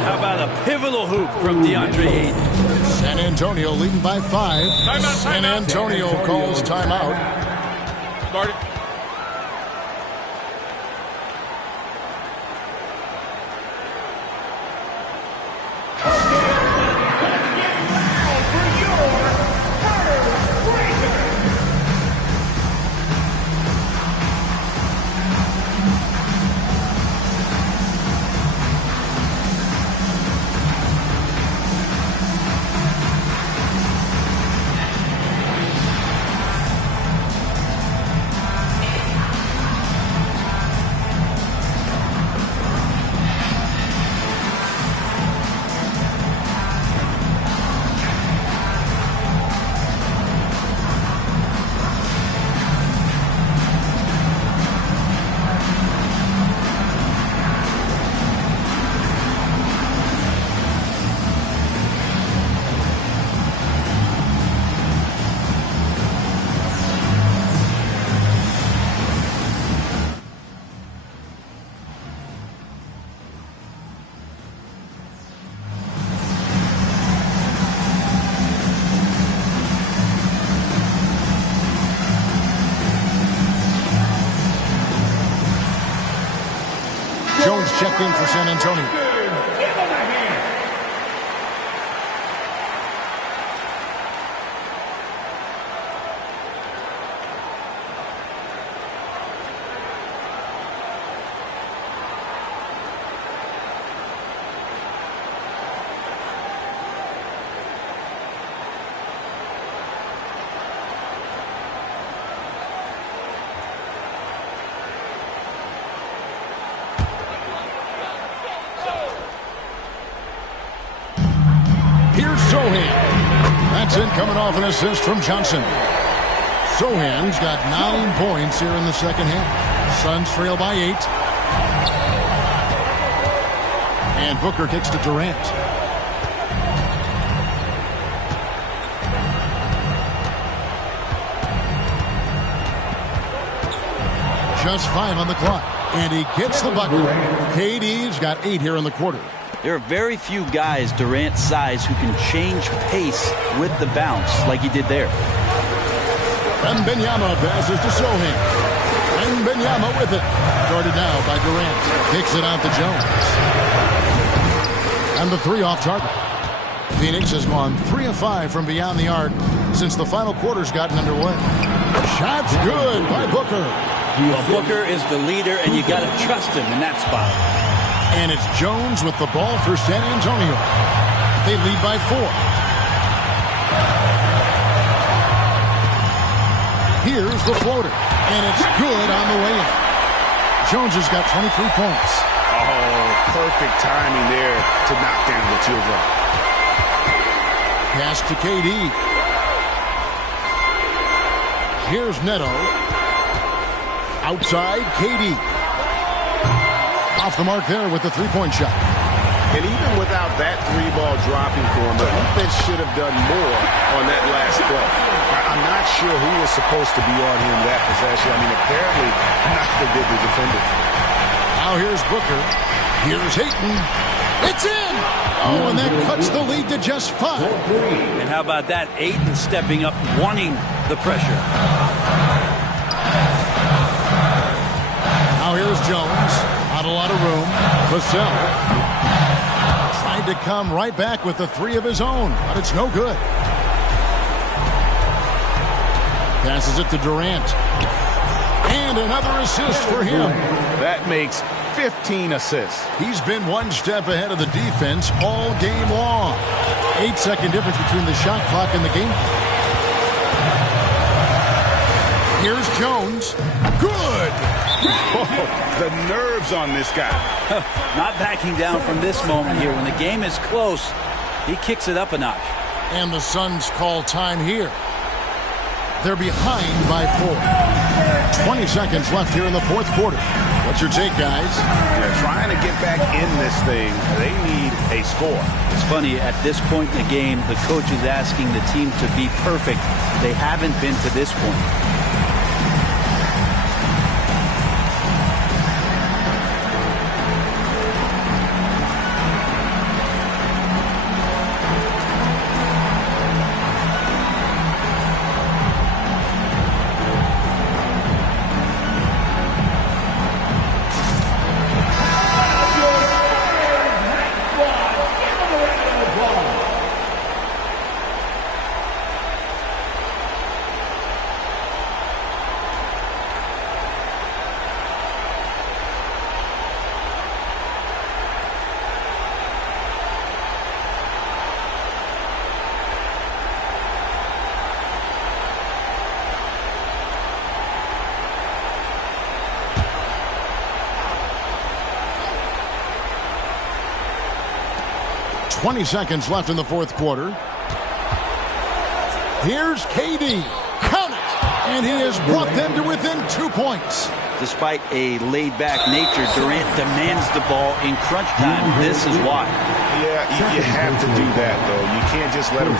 How about a pivotal hoop from DeAndre Ayton? San Antonio leading by 5. San Antonio calls timeout. Guard it. checked in for San Antonio. Coming off an assist from Johnson. Sohan's got 9 points here in the second half. Suns trail by 8. And Booker kicks to Durant. Just 5 on the clock. And he gets the bucket. KD's got 8 here in the quarter. There are very few guys Durant's size who can change pace with the bounce like he did there. Nbalivenow passes to Sohan. Nbalivenow with it. Guarded now by Durant. Kicks it out to Jones. And the 3 off target. Phoenix has gone 3 of 5 from beyond the arc since the final quarter's gotten underway. Shot's good by Booker. Well, Booker is the leader, and you got to trust him in that spot. And it's Jones with the ball for San Antonio. They lead by 4. Here's the floater. And it's good on the way in. Jones has got 23 points. Oh, perfect timing there to knock down the teardrop. Pass to KD. Here's Neto. Outside, KD. Off the mark there with the 3-point shot. And even without that 3-ball dropping for him, the defense should have done more on that last play. I'm not sure who was supposed to be on him that possession. I mean, apparently, neither did the defenders. Now here's Booker. Here's Ayton. It's in! Oh, and that cuts the lead to just 5. And how about that? Ayton stepping up, wanting the pressure. Now here's Jones. Not a lot of room. Vassell tried to come right back with the 3 of his own, but it's no good. Passes it to Durant. And another assist for him. That makes 15 assists. He's been 1 step ahead of the defense all game long. 8-second difference between the shot clock and the game. Here's Jones. Good! Oh, the nerves on this guy. Not backing down from this moment here. When the game is close, he kicks it up a notch. And the Suns call time here. They're behind by 4. 20 seconds left here in the fourth quarter. What's your take, guys? They're trying to get back in this thing. They need a score. It's funny, at this point in the game, the coach is asking the team to be perfect. They haven't been to this point. Seconds left in the fourth quarter. Here's KD. Count it! And he has brought them to within 2 points. Despite a laid-back nature, Durant demands the ball in crunch time. This is why. Yeah, you have to do that, though. You can't just let him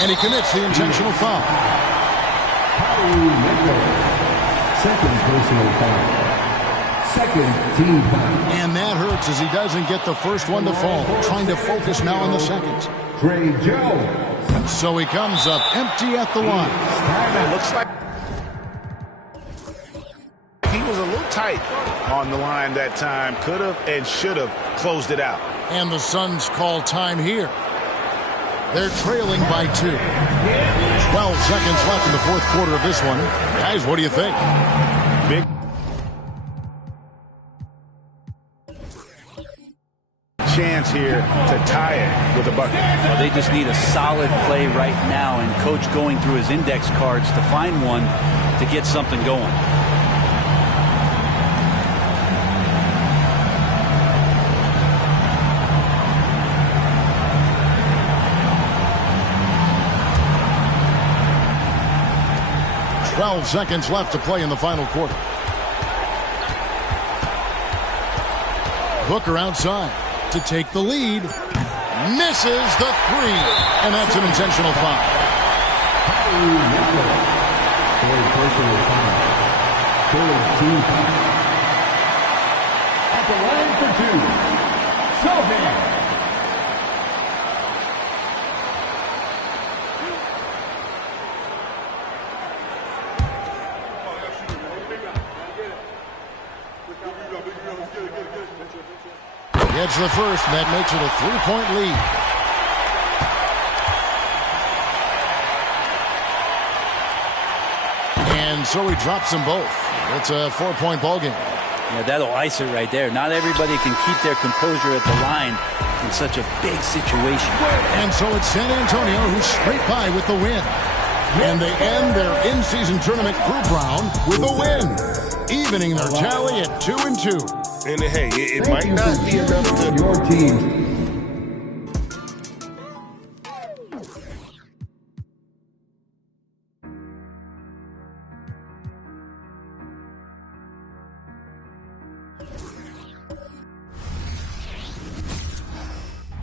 And he commits the intentional foul. Second personal foul. Second team foul. And that hurts as he doesn't get the first one to fall. Trying to focus now on the second. Trey Jones. So he comes up empty at the line. It looks like was a little tight on the line that time. Could have and should have closed it out. And the Suns call time here. They're trailing by 2. 12 seconds left in the fourth quarter of this one. Guys, what do you think? Big chance here to tie it with a bucket. Well, they just need a solid play right now, and Coach going through his index cards to find one to get something going. Twelve seconds left to play in the final quarter. Booker outside to take the lead. Misses the 3, and that's an intentional foul. At the line for 2, Sohan. Gets the first, and that makes it a 3-point lead. And so he drops them both. It's a 4-point ball game. Yeah, that'll ice it right there. Not everybody can keep their composure at the line in such a big situation. And so it's San Antonio who's straight by with the win. And they end their in-season tournament group round with a win, evening their tally at 2-2. And hey, it might not be enough to Your team.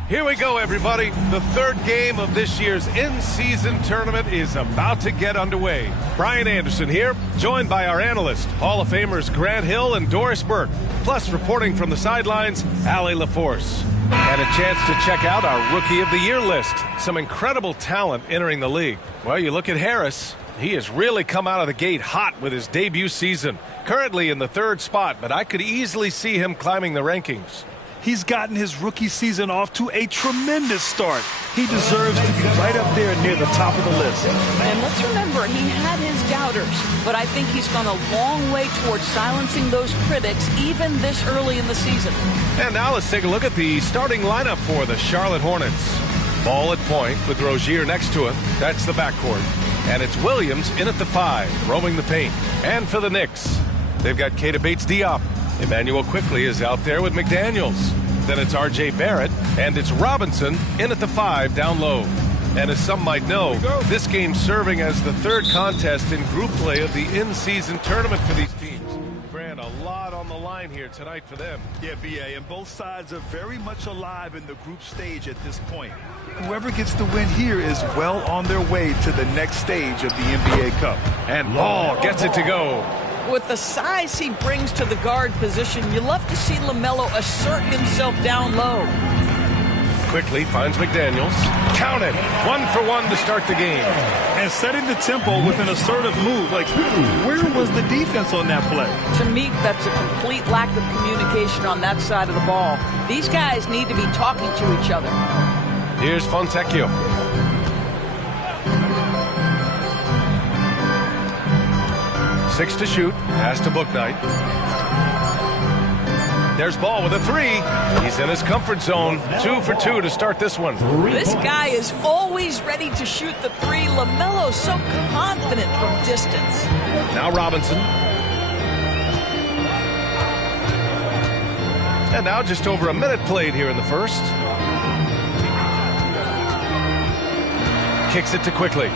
Here we go, everybody. The third game of this year's in-season tournament is about to get underway. Brian Anderson here, joined by our analysts, Hall of Famers Grant Hill and Doris Burke, plus reporting from the sidelines, Allie LaForce. And a chance to check out our Rookie of the Year list. Some incredible talent entering the league. Well, you look at Harris. He has really come out of the gate hot with his debut season. Currently in the 3rd spot, but I could easily see him climbing the rankings. He's gotten his rookie season off to a tremendous start. He deserves to be right up there near the top of the list. And let's remember, he had his doubters, but I think he's gone a long way towards silencing those critics even this early in the season. And now let's take a look at the starting lineup for the Charlotte Hornets. Ball at point with Rozier next to him. That's the backcourt. And it's Williams in at the 5, roaming the paint. And for the Knicks, they've got Keita Bates-Diop. Emmanuel Quickly is out there with McDaniels. Then it's R.J. Barrett, and it's Robinson in at the 5 down low. And as some might know, this game's serving as the 3rd contest in group play of the in-season tournament for these teams. Grant, a lot on the line here tonight for them. Yeah, B.A., and both sides are very much alive in the group stage at this point. Whoever gets the win here is well on their way to the next stage of the NBA Cup. And Ball gets it to go. With the size he brings to the guard position, you love to see LaMelo assert himself down low. Quickly finds McDaniels. Count it. 1 for 1 to start the game. And setting the tempo with an assertive move. Like, where was the defense on that play? To me, that's a complete lack of communication on that side of the ball. These guys need to be talking to each other. Here's Fontecchio. Six to shoot. Pass to Bouknight. There's Ball with a 3. He's in his comfort zone. 2 for 2 to start this one. This guy is always ready to shoot the 3. LaMelo's so confident from distance. Now Robinson. And now just over a minute played here in the first. Kicks it to Quickly.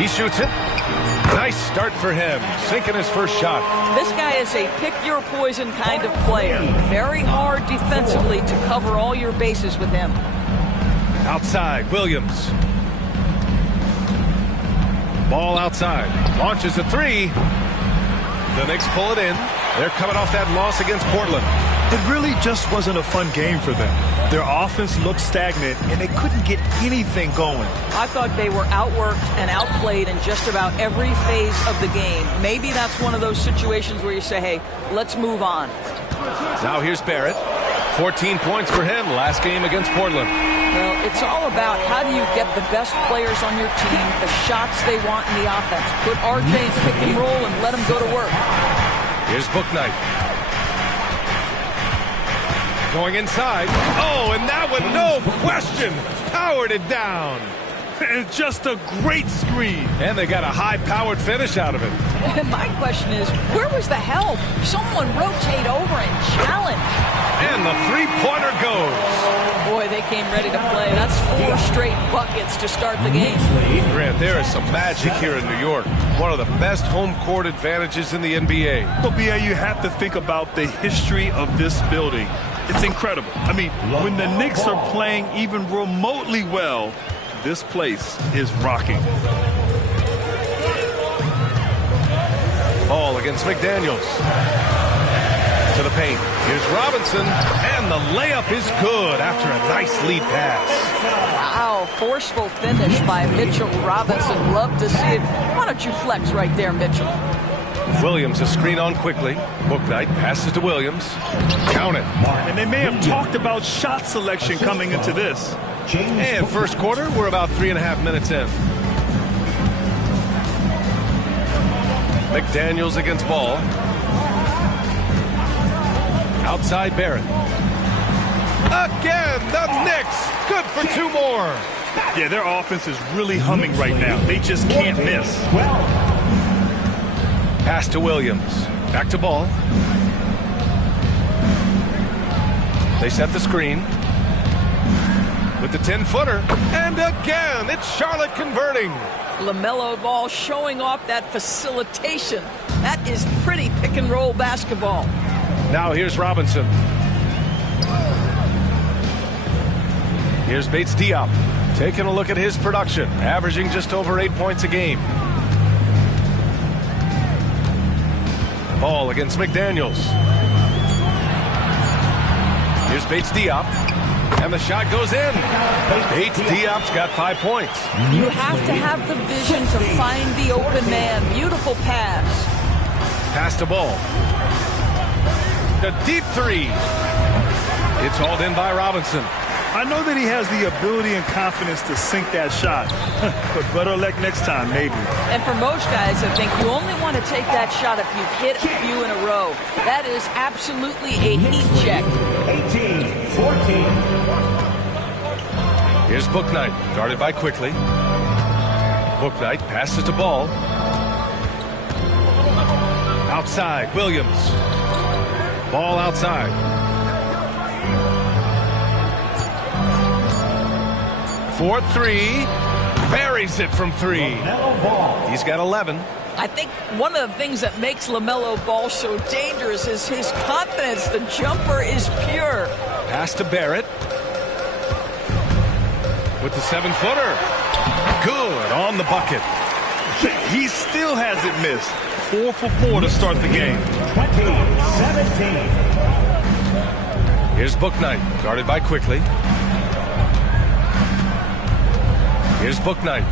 He shoots it. Nice start for him, sinking his first shot. This guy is a pick-your-poison kind of player. Very hard defensively to cover all your bases with him. Outside, Williams. Ball outside. Launches a 3. The Knicks pull it in. They're coming off that loss against Portland. It really just wasn't a fun game for them. Their offense looked stagnant, and they couldn't get anything going. I thought they were outworked and outplayed in just about every phase of the game. Maybe that's one of those situations where you say, hey, let's move on. Now here's Barrett. 14 points for him last game against Portland. Well, it's all about how do you get the best players on your team, the shots they want in the offense. Put RJ in pick and roll and let him go to work. Here's Bouknight. Going inside. Oh, and that one, no question, powered it down. And just a great screen. And they got a high-powered finish out of it. My question is, where was the help? Someone rotate over and challenge. And the three-pointer goes. Boy, they came ready to play. That's 4 straight buckets to start the game. Grant, there is some magic here in New York. One of the best home court advantages in the NBA. But, BA, you have to think about the history of this building. It's incredible. I mean, when the Knicks are playing even remotely well, this place is rocking. Ball against McDaniels. To the paint. Here's Robinson, and the layup is good after a nice lead pass. Wow, forceful finish by Mitchell Robinson. Love to see it. Why don't you flex right there, Mitchell? Williams a screen on quickly. Bouknight passes to Williams. Count it. And they may have talked about shot selection coming into this. And first quarter, we're about 3.5 minutes in. McDaniels against Ball. Outside Barrett. Again, the Knicks. Good for 2 more. Yeah, their offense is really humming right now. They just can't miss. Pass to Williams. Back to Ball. They set the screen. With the 10-footer. And again, it's Charlotte converting. LaMelo Ball showing off that facilitation. That is pretty pick-and-roll basketball. Now here's Robinson. Here's Bates Diop. Taking a look at his production. Averaging just over 8 points a game. Ball against McDaniels. Here's Bates Diop. And the shot goes in. Bates Diop's got 5 points. You have to have the vision to find the open man. Beautiful pass. Pass to Ball. The deep 3. It's hauled in by Robinson. I know that he has the ability and confidence to sink that shot. But better luck next time, maybe. And for most guys, I think you only want to take that shot if you've hit a few in a row. That is absolutely a heat check. 18-14. Here's Bouknight, guarded by Quickly. Bouknight passes to Ball. Outside, Williams. Ball outside. For 3. Buries it from 3. He's got 11. I think one of the things that makes LaMelo Ball so dangerous is his confidence. The jumper is pure. Pass to Barrett. With the 7-footer. Good on the bucket. He still hasn't missed. 4 for 4 to start the game. 20-17. Here's Bouknight, guarded by Quickly. Here's Bouknight.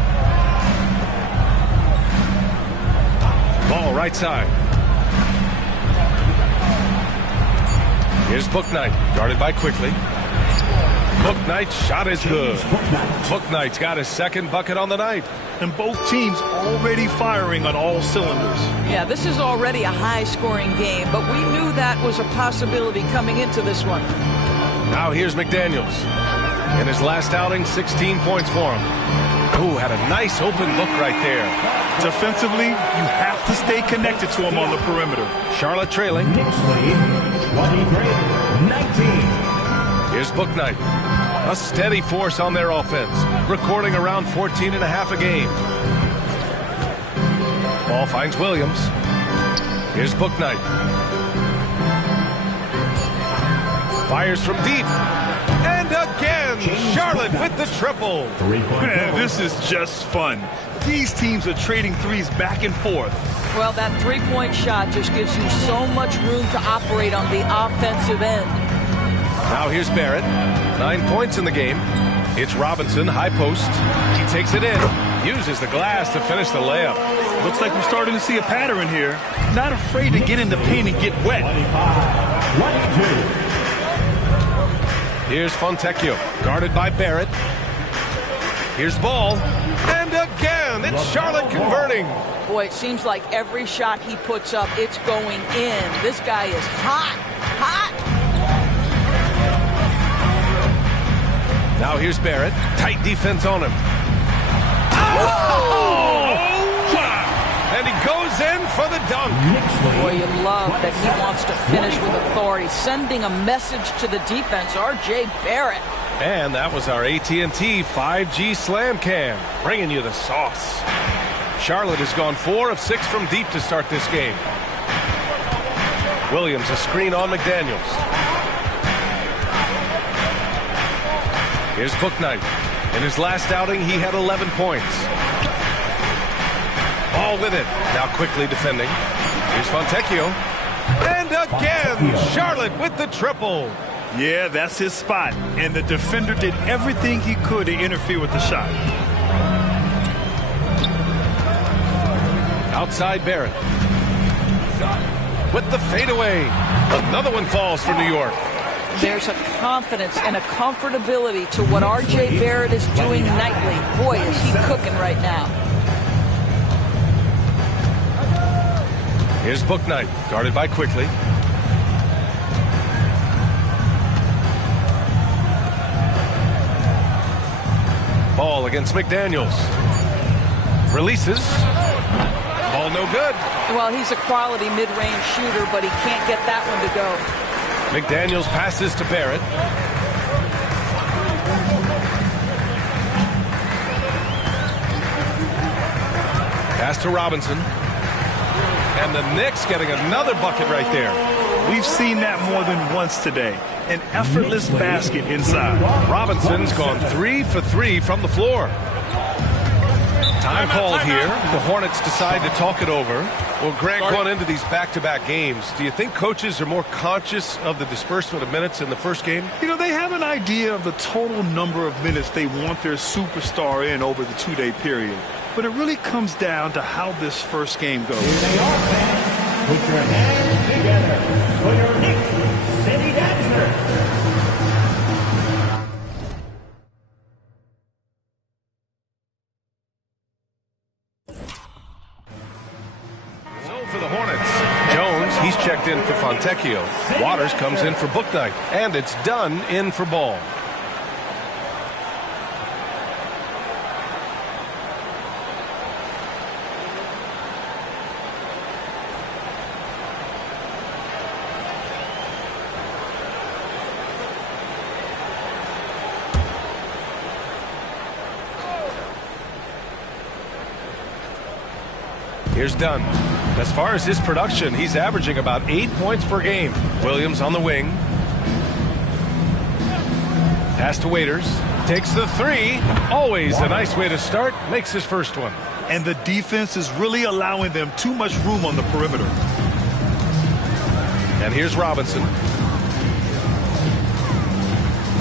Ball right side. Here's Bouknight, guarded by Quickly. Bouknight's shot is good. Bouknight's got his second bucket on the night. And both teams already firing on all cylinders. Yeah, this is already a high-scoring game, but we knew that was a possibility coming into this one. Now here's McDaniels. In his last outing, 16 points for him. Ooh, had a nice open look right there. Defensively, you have to stay connected to him on the perimeter. Charlotte trailing. Knicks lead 23-19. Here's Bouknight. A steady force on their offense, recording around 14.5 a game. Ball finds Williams. Here's Bouknight. Fires from deep. And again, Charlotte with the triple. Man, this is just fun. These teams are trading threes back and forth. Well, that three-point shot just gives you so much room to operate on the offensive end. Now here's Barrett. 9 points in the game. It's Robinson, high post. He takes it in, uses the glass to finish the layup. Looks like we're starting to see a pattern here. Not afraid to get in the paint and get wet. 22. Here's Fontecchio, guarded by Barrett. Here's Ball, and again, it's Charlotte converting. Boy, it seems like every shot he puts up, it's going in. This guy is hot, hot. Now here's Barrett, tight defense on him. Oh! And he goes in for the dunk. Boy, you love that he wants to finish with authority, sending a message to the defense, R.J. Barrett. And that was our AT&T 5G Slam Cam, bringing you the sauce. Charlotte has gone 4 of 6 from deep to start this game. Williams, a screen on McDaniels. Here's Bouknight. In his last outing, he had 11 points. Ball with it. Now quickly defending. Here's Fontecchio. And again, Charlotte with the triple. Yeah, that's his spot. And the defender did everything he could to interfere with the shot. Outside Barrett. With the fadeaway. Another one falls for New York. There's a confidence and a comfortability to what R.J. Barrett is doing nightly. Boy, is he cooking right now. Here's Bouknight, guarded by Quickly. Ball against McDaniels. Releases. Ball no good. Well, he's a quality mid-range shooter, but he can't get that one to go. McDaniels passes to Barrett. Pass to Robinson. And the Knicks getting another bucket right there. We've seen that more than once today. An effortless basket inside. Robinson's gone 3 for 3 from the floor. Time called here. The Hornets decide to talk it over. Well, Grant, going into these back-to-back games, do you think coaches are more conscious of the disbursement of minutes in the first game? You know, they have an idea of the total number of minutes they want their superstar in over the 2-day period. But it really comes down to how this first game goes. Here they are, fans. Put your hands together for your Knicks City Dancer. For the Hornets, Jones, he's checked in for Fontecchio. Waters comes in for Bouknight, and it's Dunn in for Ball. Here's Dunn. As far as his production, he's averaging about 8 points per game. Williams on the wing. Pass to Waiters. Takes the 3. Always a nice way to start. Makes his first one. And the defense is really allowing them too much room on the perimeter. And here's Robinson.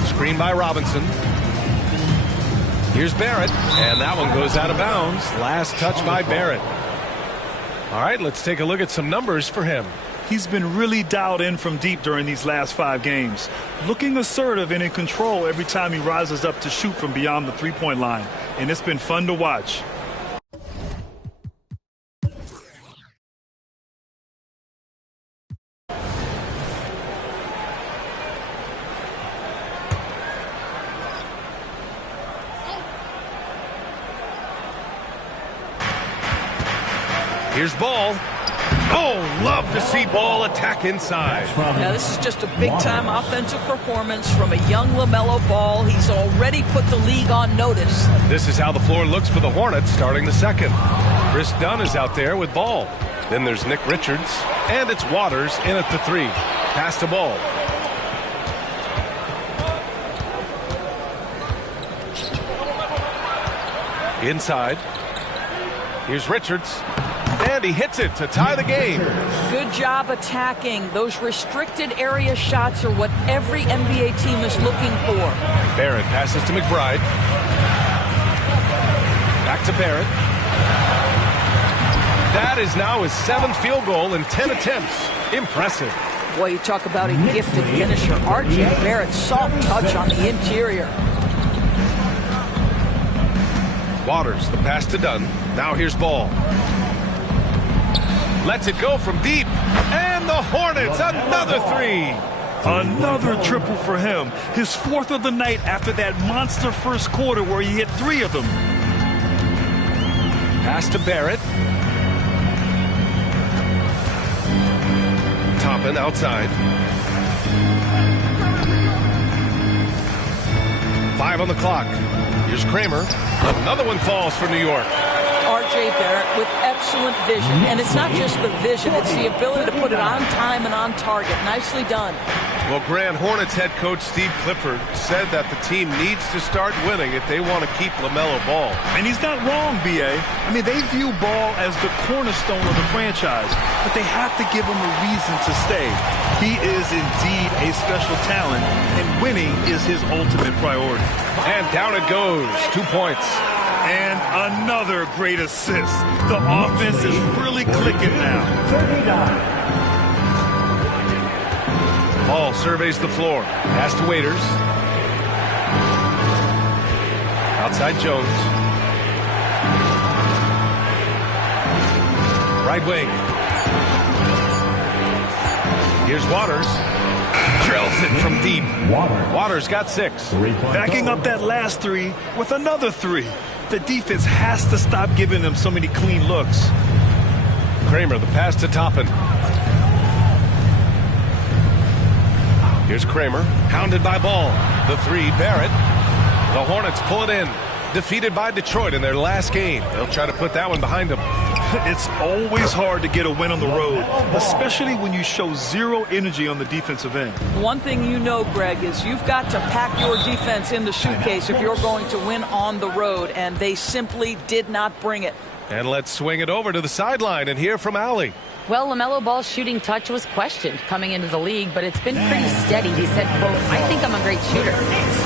Screen by Robinson. Here's Barrett. And that one goes out of bounds. Last touch by Barrett. All right, let's take a look at some numbers for him. He's been really dialed in from deep during these last 5 games. Looking assertive and in control every time he rises up to shoot from beyond the three-point line. And it's been fun to watch. Here's Ball. Oh, love to see Ball attack inside. Now, this is just a big-time offensive performance from a young LaMelo Ball. He's already put the league on notice. This is how the floor looks for the Hornets starting the second. Chris Dunn is out there with Ball. Then there's Nick Richards, and it's Waters in at the 3. Pass to Ball. Inside. Here's Richards. And he hits it to tie the game. Good job attacking. Those restricted area shots are what every NBA team is looking for. Barrett passes to McBride. Back to Barrett. That is now his 7th field goal in 10 attempts. Impressive. Boy, you talk about a gifted finisher. R.J. Barrett, soft touch on the interior. Waters, the pass to Dunn. Now here's Ball. Lets it go from deep. And the Hornets, another 3. Another triple for him. His 4th of the night after that monster first quarter where he hit 3 of them. Pass to Barrett. Toppin outside. 5 on the clock. Here's Kramer. Another one falls for New York. R.J. Barrett with excellent vision. And it's not just the vision, it's the ability to put it on time and on target. Nicely done. Well, Grand Hornets head coach Steve Clifford said that the team needs to start winning if they want to keep LaMelo Ball. And he's not wrong, B.A. I mean, they view Ball as the cornerstone of the franchise, but they have to give him a reason to stay. He is indeed a special talent, and winning is his ultimate priority. And down it goes. 2 points. And another great assist. The offense is really clicking now. 39. Ball surveys the floor. Pass to Waiters. Outside Jones. Right wing. Here's Waters. Drills it from deep. Waters got 6. Backing up that last 3 with another 3. The defense has to stop giving them so many clean looks. Kramer, the pass to Toppin. Here's Kramer, pounded by Ball. The 3, Barrett. The Hornets pull it in. Defeated by Detroit in their last game. They'll try to put that one behind them. It's always hard to get a win on the road, especially when you show zero energy on the defensive end. One thing you know, Greg, is you've got to pack your defense in the suitcase if you're going to win on the road, and they simply did not bring it. And let's swing it over to the sideline and hear from Allie. Well, LaMelo Ball's shooting touch was questioned coming into the league, but it's been pretty steady. He said, quote, "I think I'm a great shooter.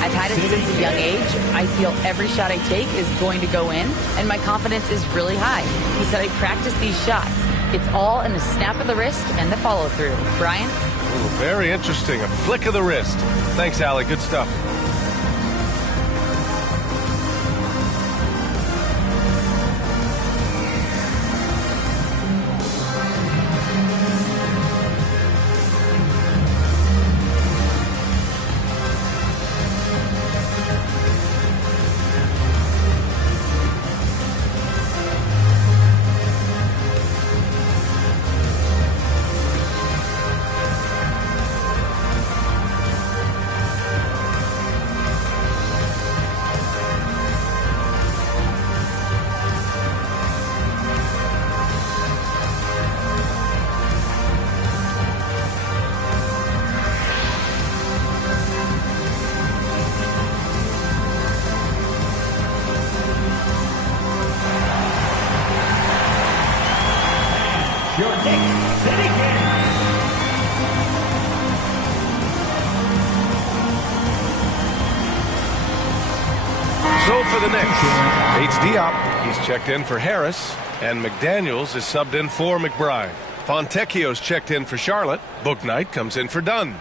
I've had it since a young age. I feel every shot I take is going to go in, and my confidence is really high." He said, "I practice these shots. It's all in the snap of the wrist and the follow-through." Brian? Ooh, very interesting. A flick of the wrist. Thanks, Allie. Good stuff. So for the Knicks, Bates Diop, he's checked in for Harris, and McDaniels is subbed in for McBride. Fontecchio's checked in for Charlotte. Bouknight comes in for Dunn.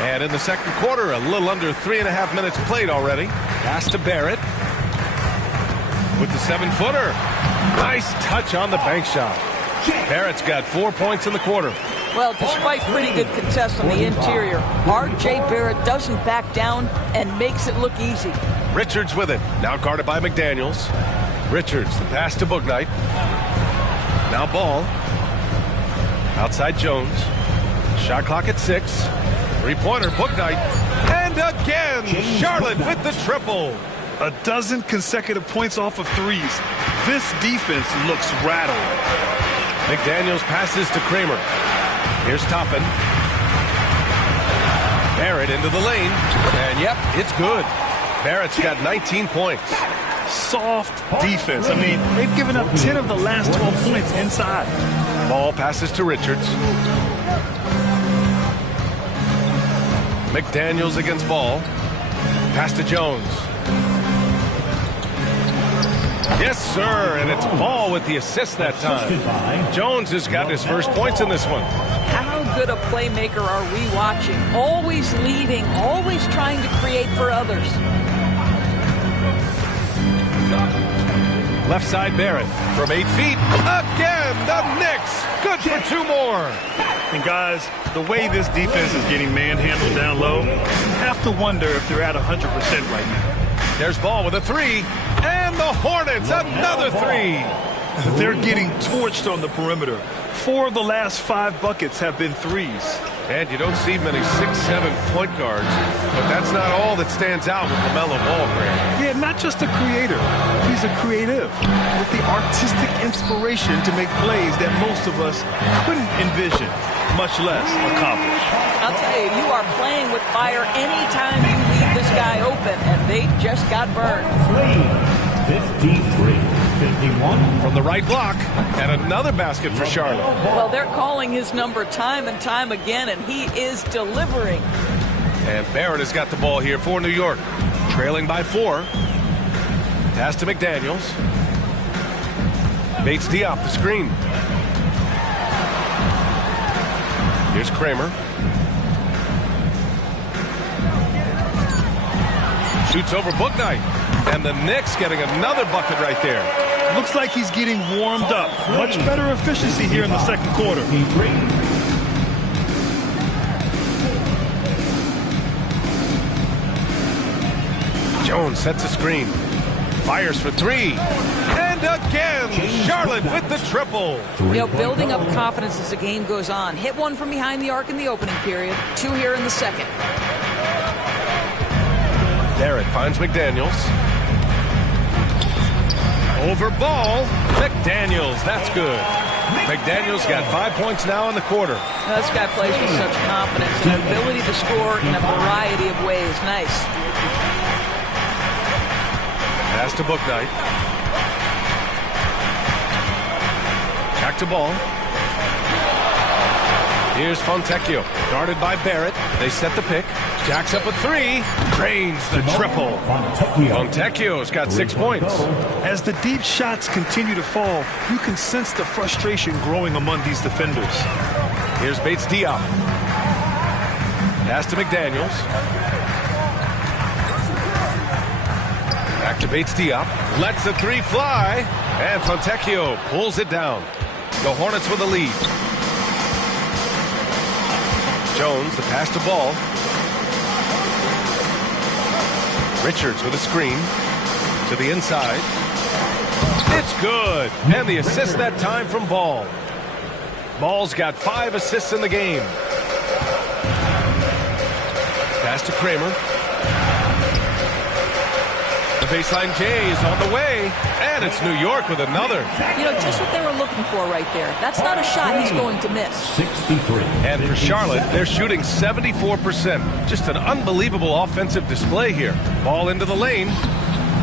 And in the second quarter, a little under 3.5 minutes played already. Pass to Barrett. With the 7-footer. Nice touch on the bank shot. Barrett's got 4 points in the quarter. Well, despite pretty good contest on the interior, R.J. Barrett doesn't back down and makes it look easy. Richards with it. Now guarded by McDaniels. Richards, the pass to Bouknight. Now Ball. Outside Jones. Shot clock at 6. Three-pointer, Bouknight. And again, Charlotte with the triple. A dozen consecutive points off of threes. This defense looks rattled. McDaniels passes to Kramer. Here's Toppin. Barrett into the lane. And yep, it's good. Barrett's got 19 points. Soft defense. I mean, they've given up 10 of the last 12 points inside. Ball passes to Richards. McDaniels against Ball. Pass to Jones. Yes, sir, and it's Ball with the assist that time. Jones has got his first points in this one. How good a playmaker are we watching? Always leading, always trying to create for others. Left side Barrett from 8 feet. Again, the Knicks. Good for 2 more. And guys, the way this defense is getting manhandled down low, you have to wonder if they're at 100% right now. There's Ball with a 3. And the Hornets, another 3. They're getting torched on the perimeter. 4 of the last 5 buckets have been threes. And you don't see many 6'7" point guards, but that's not all that stands out with LaMelo Ball, Grant. Yeah, not just a creator. He's a creative with the artistic inspiration to make plays that most of us couldn't envision, much less accomplish. I'll tell you, you are playing with fire anytime you leave this guy open, and they just got burned. 53-51. From the right block, and another basket for Charlotte. Well, they're calling his number time and time again, and he is delivering. And Barrett has got the ball here for New York. Trailing by 4. Pass to McDaniels. Bates Diop, the screen. Here's Kramer. Shoots over Bouknight. And the Knicks getting another bucket right there. Looks like he's getting warmed up. Much better efficiency here in the second quarter. Jones sets a screen. Fires for 3. And again, Charlotte with the triple. You know, building up confidence as the game goes on. Hit one from behind the arc in the opening period. 2 here in the second. Barrett finds McDaniels. Over Ball. McDaniels, that's good. McDaniels got 5 points now in the quarter. Now, this guy plays with such confidence and ability to score in a variety of ways. Nice. Pass to Bouknight. Back to Ball. Here's Fontecchio. Guarded by Barrett. They set the pick. Jacks up a 3. Drains the triple. Fontecchio's got 6 points. As the deep shots continue to fall, you can sense the frustration growing among these defenders. Here's Bates Diop. Pass to McDaniels. Back to Bates Diop. Lets the 3 fly. And Fontecchio pulls it down. The Hornets with the lead. Jones, the pass to Ball. Richards with a screen to the inside. It's good. And the assist that time from Ball. Ball's got 5 assists in the game. Pass to Kramer. The baseline J is on the way. And it's New York with another. You know, just what they were looking for right there. That's not a shot he's going to miss. 63. And for Charlotte, they're shooting 74%. Just an unbelievable offensive display here. Ball into the lane.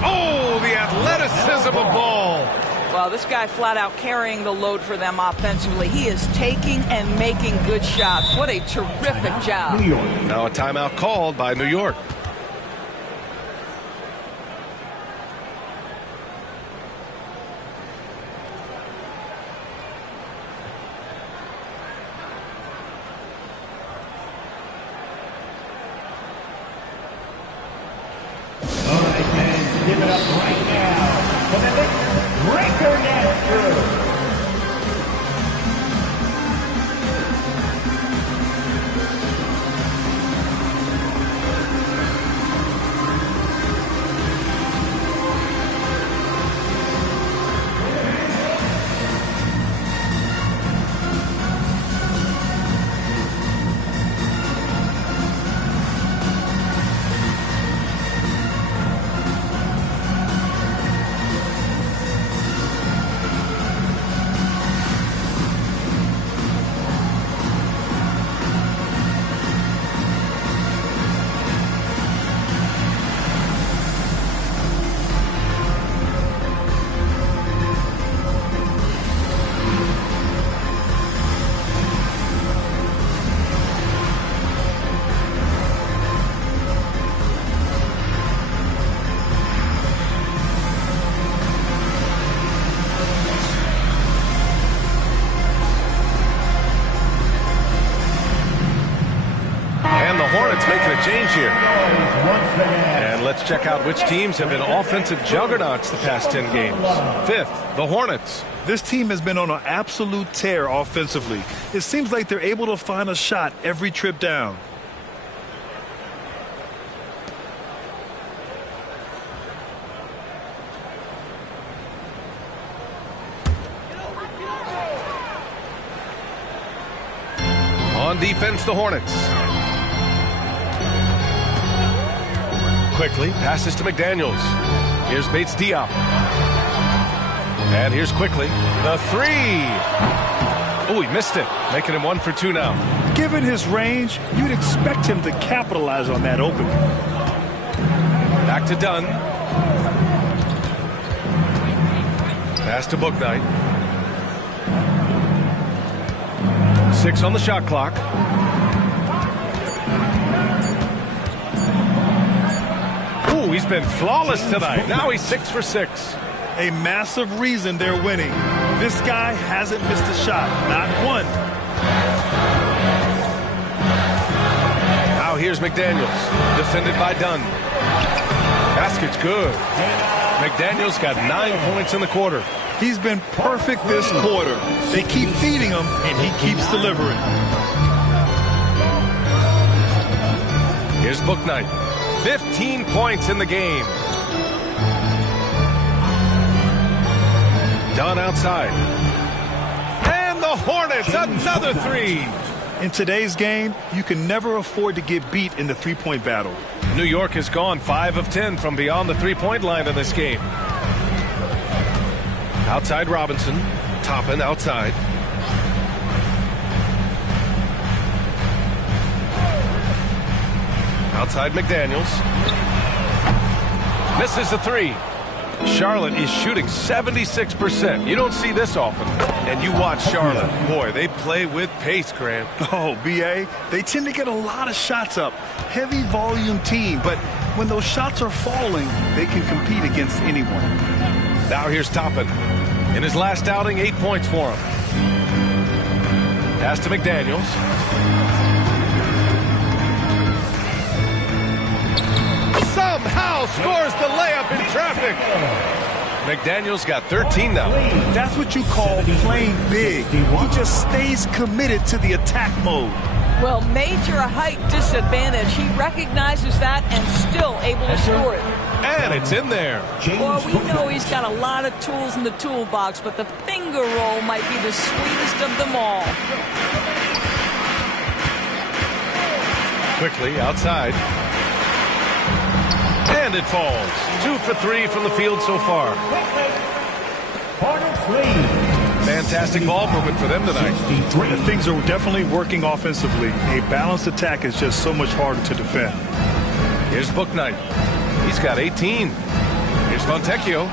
Oh, the athleticism of Ball. Well, this guy flat out carrying the load for them offensively. He is taking and making good shots. What a terrific job. Now a timeout called by New York. Give it up right now for the Knicks record crew. change here. And let's check out which teams have been offensive juggernauts the past 10 games. Fifth, the Hornets. This team has been on an absolute tear offensively. It seems like they're able to find a shot every trip down. On defense, the Hornets. Quickly passes to McDaniels. Here's Bates Diop. And here's Quickly. The three. Oh, he missed it. Making him 1 for 2 now. Given his range, you'd expect him to capitalize on that opening. Back to Dunn. Pass to Bouknight. 6 on the shot clock. Ooh, he's been flawless tonight. Now he's 6 for 6. A massive reason they're winning. This guy hasn't missed a shot, not one. Now here's McDaniels, defended by Dunn. Basket's good. McDaniels got 9 points in the quarter. He's been perfect this quarter. They keep feeding him, and he keeps delivering. Here's Bouknight. 15 points in the game. Dunn outside. And the Hornets, another three. In today's game, you can never afford to get beat in the three-point battle. New York has gone 5 of 10 from beyond the three-point line in this game. Outside Robinson. Toppin outside. Outside McDaniels. Misses the three. Charlotte is shooting 76%. You don't see this often. And you watch Charlotte. Boy, they play with pace, Grant. Oh, B.A., they tend to get a lot of shots up. Heavy volume team, but when those shots are falling, they can compete against anyone. Now here's Toppin. In his last outing, 8 points for him. Pass to McDaniels. Somehow scores the layup in traffic. McDaniels got 13 now. That's what you call playing big. He just stays committed to the attack mode. Well, major height disadvantage. He recognizes that and still able to score it. And it's in there. Well, we know he's got a lot of tools in the toolbox, but the finger roll might be the sweetest of them all. Quickly outside. And it falls. 2 for 3 from the field so far. Fantastic ball movement for them tonight. And things are definitely working offensively. A balanced attack is just so much harder to defend. Here's Bouknight. He's got 18. Here's Fontecchio.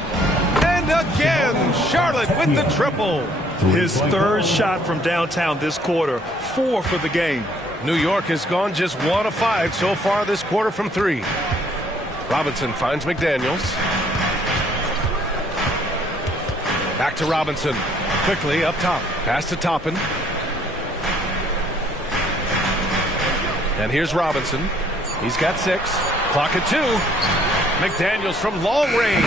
And again, Charlotte with the triple. His third shot from downtown this quarter. 4 for the game. New York has gone just 1 of 5 so far this quarter from 3. Robinson finds McDaniels. Back to Robinson. Quickly up top. Pass to Toppin. And here's Robinson. He's got 6. Clock at 2. McDaniels from long range.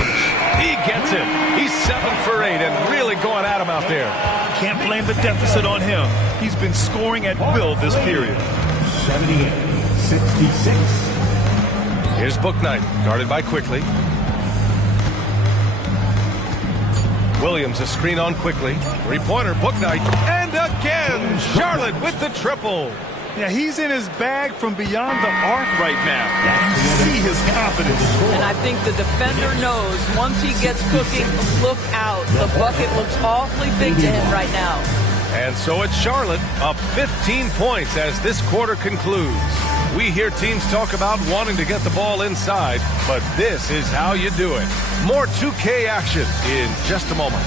He gets it. He's 7 for 8 and really going at him out there. Can't blame the deficit on him. He's been scoring at will this period. 78-66. Here's Bouknight, guarded by Quickly. Williams a screen on Quickly. Three-pointer, Bouknight. And again, Charlotte with the triple. Yeah, he's in his bag from beyond the arc right now. You see his confidence. And I think the defender knows once he gets cooking, look out. The bucket looks awfully big to him right now. And so it's Charlotte up 15 points as this quarter concludes. We hear teams talk about wanting to get the ball inside, but this is how you do it. More 2K action in just a moment.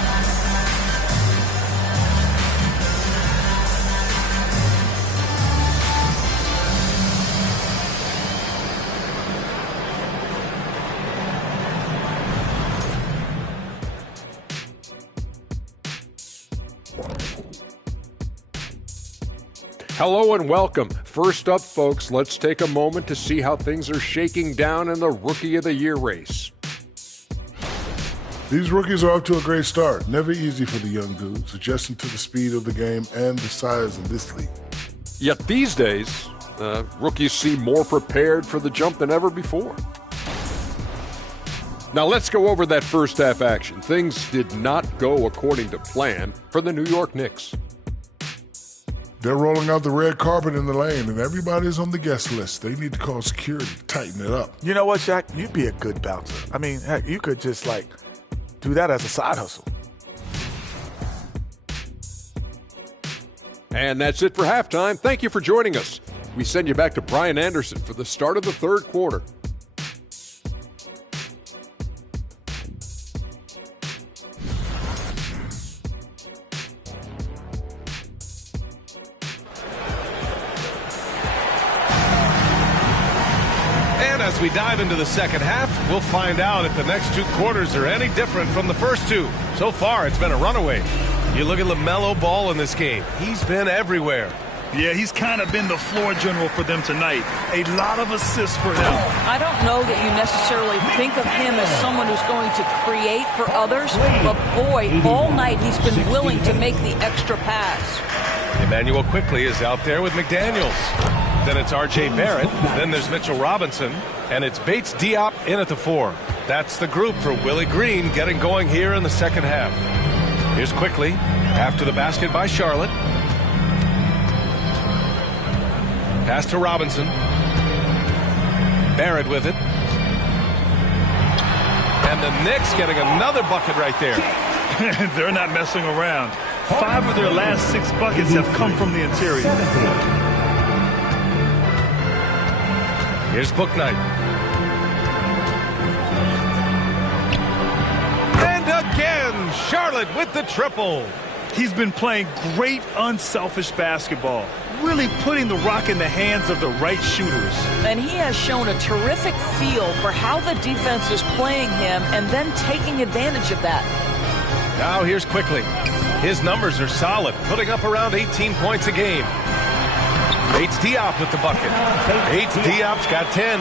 Hello and welcome. First up, folks, let's take a moment to see how things are shaking down in the Rookie of the Year race. These rookies are off to a great start. Never easy for the young dudes, adjusting to the speed of the game and the size in this league. Yet these days, rookies seem more prepared for the jump than ever before. Now let's go over that first half action. Things did not go according to plan for the New York Knicks. They're rolling out the red carpet in the lane, and everybody's on the guest list. They need to call security to tighten it up. You know what, Shaq? You'd be a good bouncer. I mean, heck, you could just, do that as a side hustle. And that's it for halftime. Thank you for joining us. We send you back to Brian Anderson for the start of the third quarter. As we dive into the second half, we'll find out if the next two quarters are any different from the first two. So far, it's been a runaway. You look at LaMelo Ball in this game. He's been everywhere. Yeah, he's kind of been the floor general for them tonight. A lot of assists for him. I don't know that you necessarily think of him as someone who's going to create for others, but boy, all night he's been willing to make the extra pass. Emmanuel Quickley is out there with McDaniels. Then it's R.J. Barrett. Then there's Mitchell Robinson. And it's Bates Diop in at the 4. That's the group for Willie Green getting going here in the second half. Here's Quickley after the basket by Charlotte. Pass to Robinson. Barrett with it. And the Knicks getting another bucket right there. They're not messing around. 5 of their last 6 buckets have come from the interior. Here's Bouknight. And again, Charlotte with the triple. He's been playing great, unselfish basketball, really putting the rock in the hands of the right shooters. And he has shown a terrific feel for how the defense is playing him and then taking advantage of that. Now here's Quickley. His numbers are solid, putting up around 18 points a game. Bates Diop with the bucket. Bates Diop's got 10.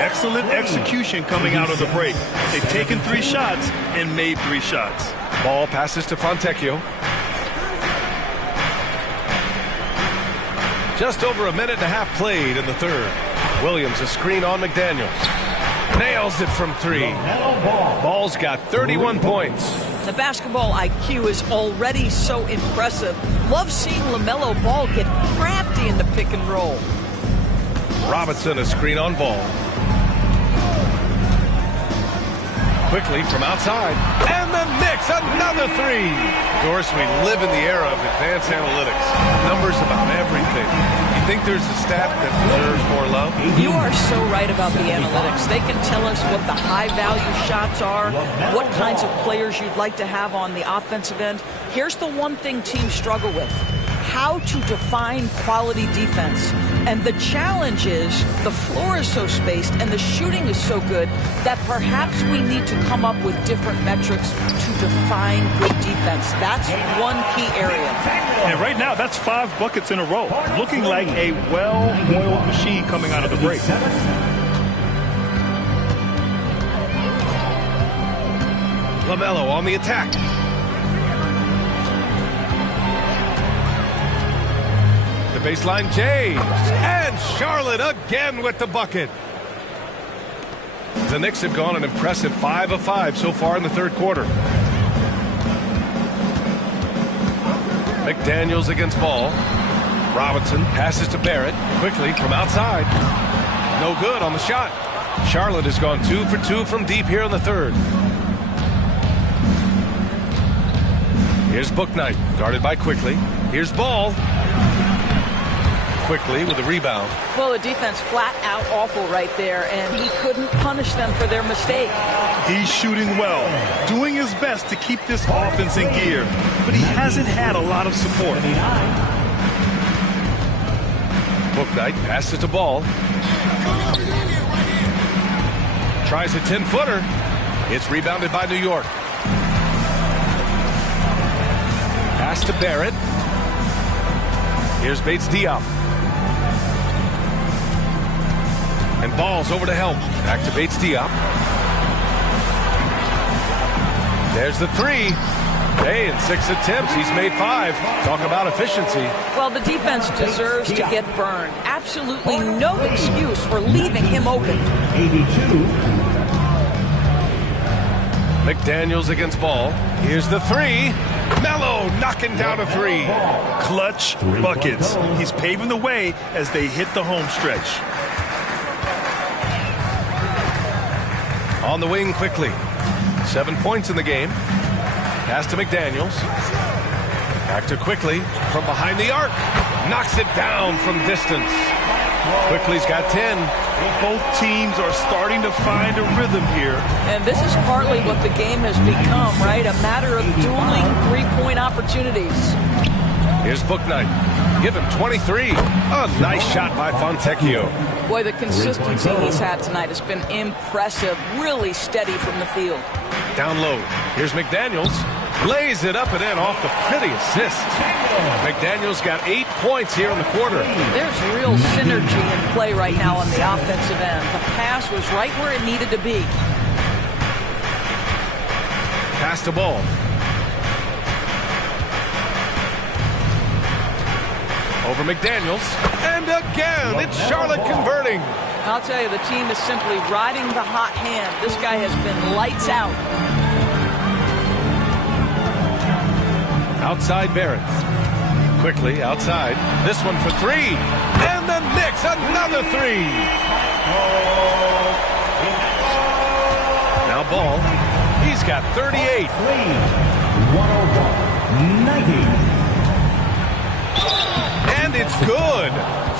Excellent execution coming out of the break. They've taken 3 shots and made 3 shots. Ball passes to Fontecchio. Just over a minute and a half played in the third. Williams a screen on McDaniels. Nails it from 3. Ball's got 31 points. The basketball IQ is already so impressive. Love seeing LaMelo Ball get crafty in the pick and roll. Robinson a screen on Ball. Quickly from outside. And the Knicks another 3. Doris, we live in the era of advanced analytics. Numbers about everything. You think there's a stat that deserves more love? You are so right about the analytics. They can tell us what the high-value shots are, what kinds of players you'd like to have on the offensive end. Here's the one thing teams struggle with: how to define quality defense. And the challenge is the floor is so spaced and the shooting is so good that perhaps we need to come up with different metrics to define good defense. That's one key area. And right now, that's 5 buckets in a row, looking like a well-oiled machine coming out of the break. LaMelo on the attack. The baseline, James. And Charlotte again with the bucket. The Knicks have gone an impressive 5 of 5 so far in the third quarter. McDaniels against Ball. Robinson passes to Barrett. Quickly from outside. No good on the shot. Charlotte has gone 2 for 2 from deep here in the third. Here's Bouknight, guarded by Quickley. Here's Ball. Quickly with a rebound. Well, the defense flat out awful right there, and he couldn't punish them for their mistake. He's shooting well, doing his best to keep this offense in gear, but he hasn't had a lot of support. Bouknight passes to Ball. Tries a 10-footer. It's rebounded by New York. Pass to Barrett. Here's Bates Diop. And Ball's over to help. Back to Bates Diop. There's the three. Hey, in 6 attempts, he's made 5. Talk about efficiency. Well, the defense deserves to get burned. Absolutely no excuse for leaving him open. 82. McDaniels against Ball. Here's the three. Mello knocking down a 3. Clutch buckets. He's paving the way as they hit the home stretch. On the wing quickly. 7 points in the game. Pass to McDaniels. Back to Quickly from behind the arc. Knocks it down from distance. Quickly's got 10. Both teams are starting to find a rhythm here. And this is partly what the game has become, right? A matter of dueling three-point opportunities. Here's Bouknight. Give him 23. A nice shot by Fontecchio. Boy, the consistency he's had tonight has been impressive. Really steady from the field. Down low. Here's McDaniels. Lays it up and in off the pretty assist. McDaniels got 8 points here in the quarter. There's real synergy in play right now on the offensive end. The pass was right where it needed to be. Pass to Ball. Over McDaniels. And again, it's Charlotte converting. I'll tell you, the team is simply riding the hot hand. This guy has been lights out. Outside Barrett. Quickly outside. This one for 3. And the Knicks another 3. Now Ball. He's got 38. 101-90. And it's good.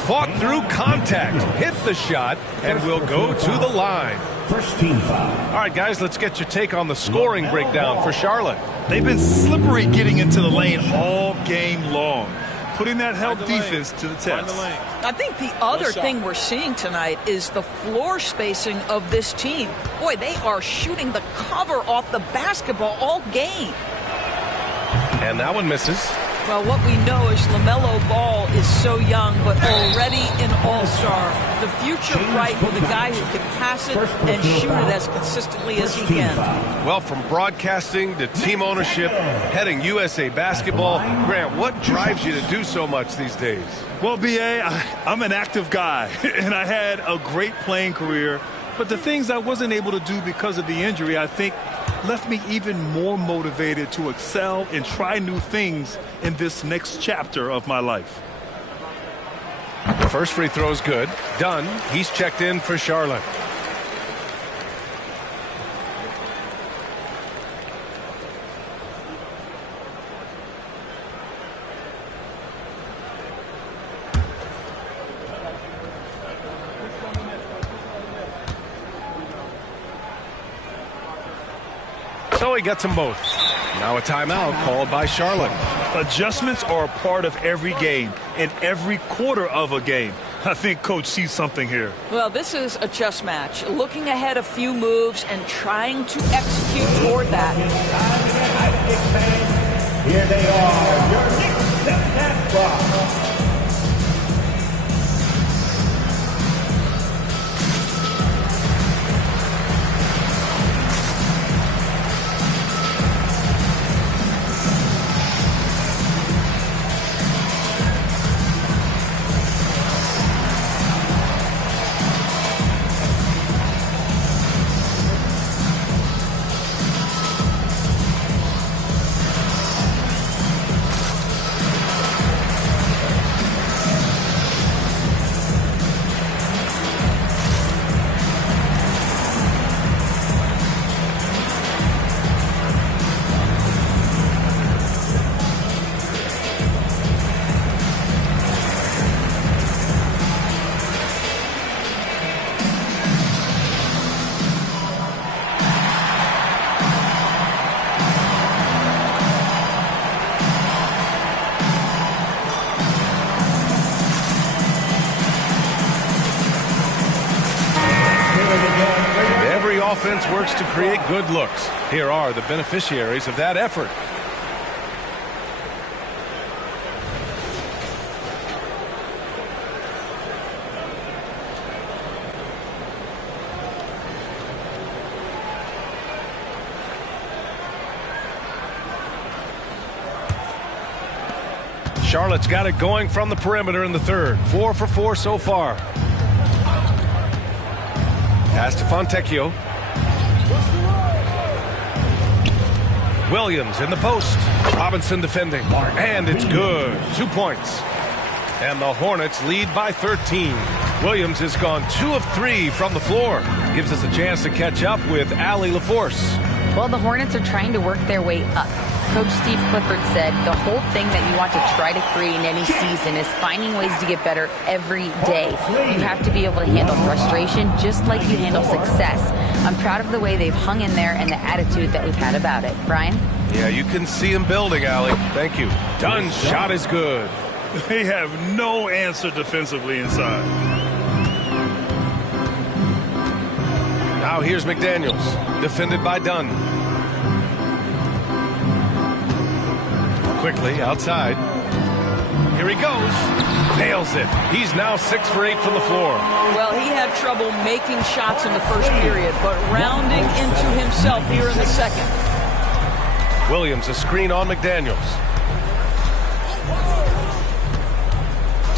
Fought through contact. Hit the shot and will go to the line. First team foul. All right, guys, let's get your take on the scoring breakdown for Charlotte. They've been slippery getting into the lane all game long, putting that help defense to the test. I think the other thing we're seeing tonight is the floor spacing of this team. Boy, they are shooting the cover off the basketball all game. And that one misses. Well, what we know is LaMelo Ball is so young, but already an all-star. The future bright with a guy who can pass it and shoot it as consistently as he can. Well, from broadcasting to team ownership, heading USA basketball, Grant, what drives you to do so much these days? Well, B.A., I'm an active guy, and I had a great playing career. But the things I wasn't able to do because of the injury, I think, left me even more motivated to excel and try new things in this next chapter of my life. The first free throw is good. Done. He's checked in for Charlotte. So he gets them both. Now a timeout called by Charlotte. Adjustments are a part of every game and every quarter of a game. I think Coach sees something here. Well, this is a chess match. Looking ahead a few moves and trying to execute toward that. Here they are, your Knicks set box. Offense works to create good looks. Here are the beneficiaries of that effort. Charlotte's got it going from the perimeter in the third. 4 for 4 so far. Pass to Fontecchio. Williams in the post. Robinson defending. And it's good. 2 points. And the Hornets lead by 13. Williams has gone 2 of 3 from the floor. Gives us a chance to catch up with Allie LaForce. Well, the Hornets are trying to work their way up. Coach Steve Clifford said the whole thing that you want to try to create in any season is finding ways to get better every day. You have to be able to handle frustration just like you handle success. I'm proud of the way they've hung in there and the attitude that we've had about it. Brian? Yeah, you can see him building, Allie. Thank you. Dunn's shot is good. They have no answer defensively inside. Now here's McDaniels, defended by Dunn. Quickly outside. Here he goes. Nails it. He's now 6 for 8 from the floor. Well, he had trouble making shots in the first period, but rounding into himself here in the second. Williams, a screen on McDaniels.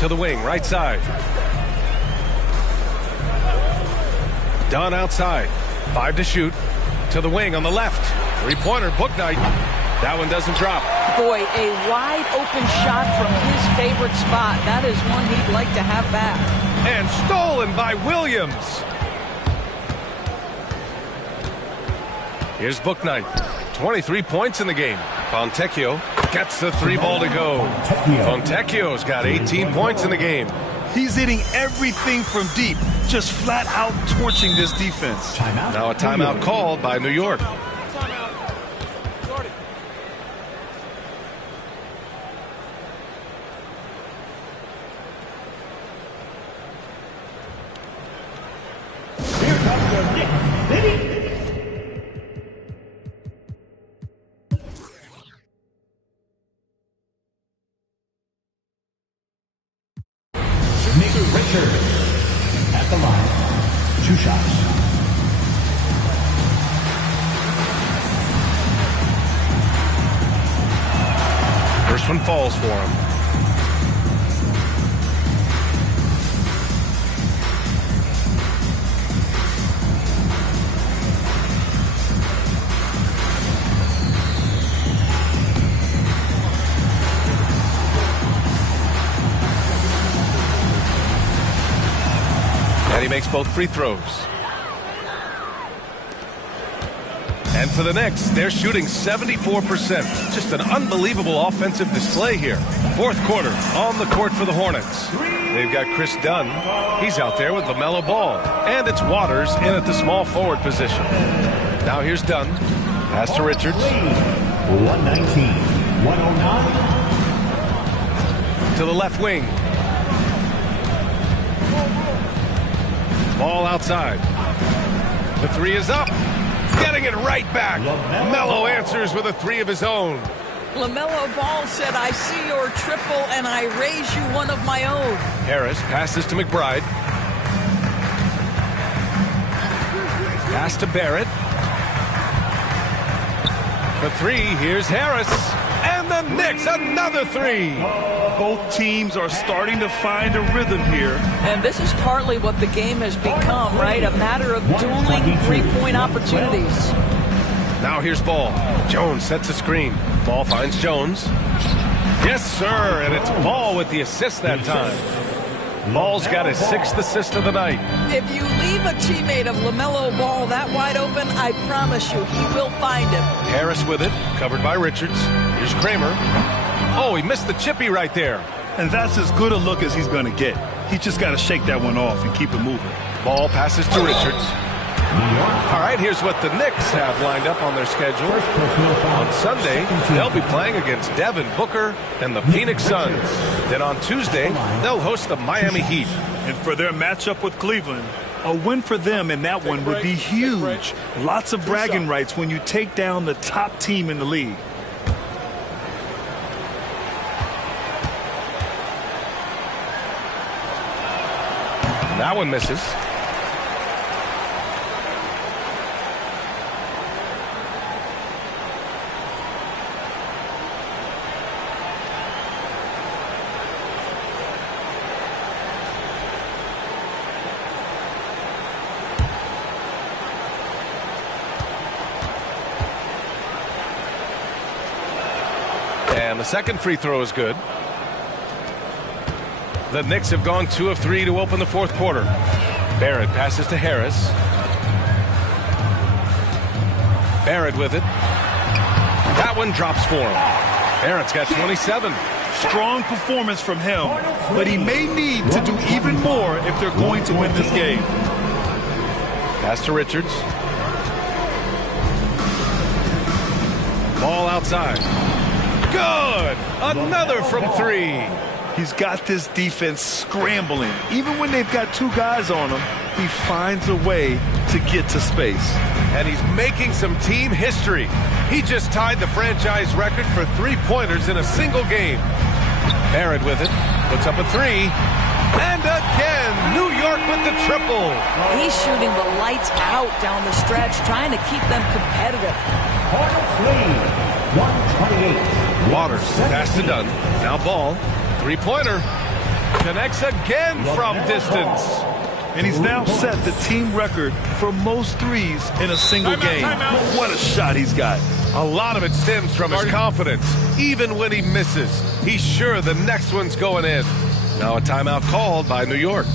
To the wing, right side. Dunn outside. 5 to shoot. To the wing on the left. 3-pointer, Bouknight. That one doesn't drop. Boy, a wide open shot from his favorite spot. That is one he'd like to have back. And stolen by Williams. Here's Bouknight. 23 points in the game. Fontecchio gets the 3-ball to go. Fontecchio's got 18 points in the game. He's hitting everything from deep, just flat out torching this defense. Now a timeout called by New York. Here comes the Knicks City. Nick Richards at the line. 2 shots. First one falls for him. And he makes both free throws. And for the Knicks, they're shooting 74%. Just an unbelievable offensive display here. Fourth quarter on the court for the Hornets. They've got Chris Dunn. He's out there with LaMelo Ball. And it's Waters in at the small forward position. Now here's Dunn. Pass to Richards. 119. 109. To the left wing. Ball outside. The 3 is up. Getting it right back. Melo answers with a 3 of his own. LaMelo Ball said, I see your triple and I raise you one of my own. Harris passes to McBride. Pass to Barrett. For 3, here's Harris. And the Knicks, another 3. Both teams are starting to find a rhythm here. And this is partly what the game has become, right? A matter of dueling 3-point opportunities. Now here's Ball. Jones sets a screen. Ball finds Jones. Yes, sir, and it's Ball with the assist that time. Ball's got his 6th assist of the night. If you leave a teammate of LaMelo Ball that wide open, I promise you he will find him. Harris with it, covered by Richards. Here's Kramer. Oh, he missed the chippy right there. And that's as good a look as he's going to get. He's just got to shake that one off and keep it moving. Ball passes to Richards. All right, here's what the Knicks have lined up on their schedule. On Sunday, they'll be playing against Devin Booker and the Phoenix Suns. Then on Tuesday, they'll host the Miami Heat. And for their matchup with Cleveland, a win for them in that one would be huge. Lots of bragging rights when you take down the top team in the league. That one misses. And the second free throw is good. The Knicks have gone 2 of 3 to open the fourth quarter. Barrett passes to Harris. Barrett with it. That one drops for him. Barrett's got 27. Strong performance from him, but he may need to do even more if they're going to win this game. Pass to Richards. Ball outside. Good! Another from 3. He's got this defense scrambling. Even when they've got 2 guys on him, he finds a way to get to space. And he's making some team history. He just tied the franchise record for 3-pointers in a single game. Barrett with it. Puts up a 3. And again, New York with the triple. He's shooting the lights out down the stretch, trying to keep them competitive. Hornets lead, 128. Waters pass to Dunn. Now Ball. 3-pointer. Connects again from distance. And he's now set the team record for most threes in a single game. What a shot he's got. A lot of it stems from his confidence. Even when he misses, he's sure the next one's going in. Now a timeout called by New York.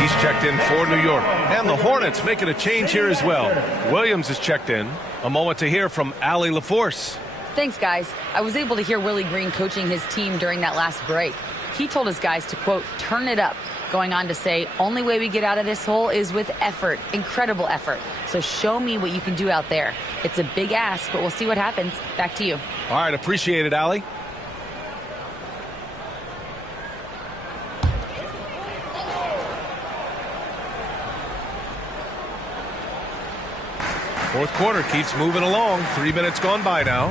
He's checked in for New York. And the Hornets making a change here as well. Williams is checked in. A moment to hear from Allie LaForce. Thanks, guys. I was able to hear Willie Green coaching his team during that last break. He told his guys to, quote, turn it up, going on to say, only way we get out of this hole is with effort, incredible effort. So show me what you can do out there. It's a big ask, but we'll see what happens. Back to you. All right, appreciate it, Allie. Fourth quarter keeps moving along. 3 minutes gone by now.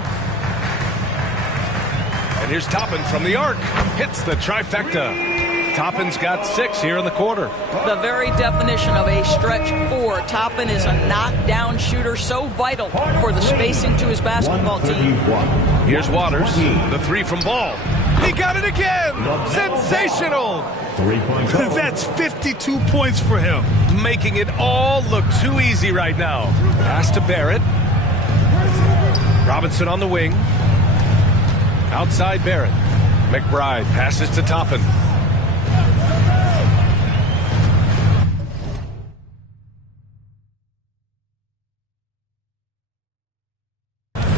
And here's Toppin from the arc. Hits the trifecta. Toppin's got 6 here in the quarter. The very definition of a stretch 4. Toppin is a knockdown shooter, so vital for the spacing to his basketball team. Here's Waters. The 3 from Ball. He got it again. Sensational. That's 52 points for him. Making it all look too easy right now. Pass to Barrett. Robinson on the wing. Outside Barrett. McBride passes to Toppin.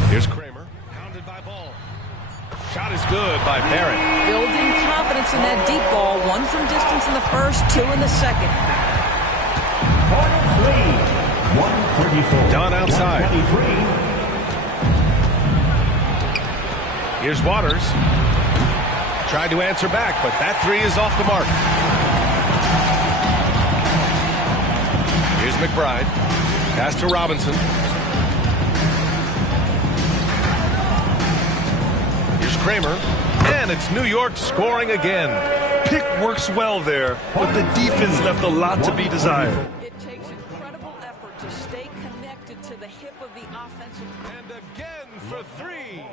Here's Kramer. Pounded by Ball. Shot is good by Barrett. Building confidence in that deep ball. 1 from distance in the first, 2 in the second. Hornets lead, 134. Dunn outside. Here's Waters. Tried to answer back, but that 3 is off the mark. Here's McBride. Pass to Robinson. Here's Kramer. And it's New York scoring again. Pick works well there, but the defense left a lot to be desired. It takes incredible effort to stay connected to the hip of the offensive. And again for 3.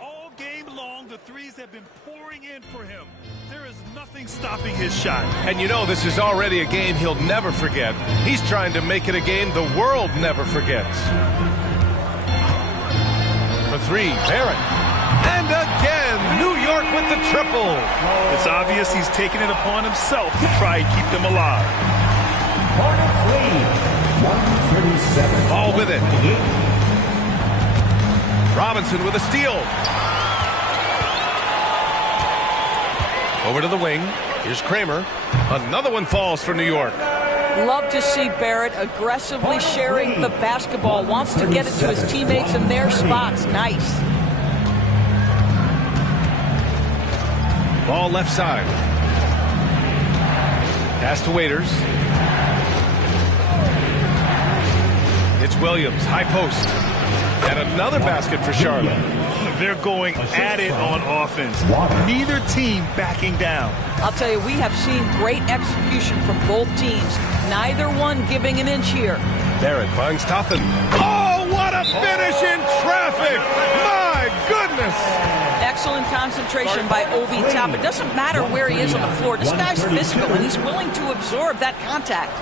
All game long, the threes have been pouring in for him. There is nothing stopping his shot. And you know this is already a game he'll never forget. He's trying to make it a game the world never forgets. For three, Barrett. And again, New York with the triple. It's obvious he's taking it upon himself to try and keep them alive. Hornets lead, 137. Ball with it. Robinson with a steal. Over to the wing. Here's Kramer. Another one falls for New York. Love to see Barrett aggressively sharing the basketball. Wants to get it to his teammates in their spots. Nice. Ball left side. Pass to Waiters. It's Williams, high post. And another basket for Charlotte. They're going at it on offense. Neither team backing down. I'll tell you, we have seen great execution from both teams. Neither one giving an inch here. Barrett finds Toppin. Oh, what a finish in traffic! My goodness! Excellent concentration by Obi Toppin. It doesn't matter where he is on the floor. This guy's physical, and he's willing to absorb that contact.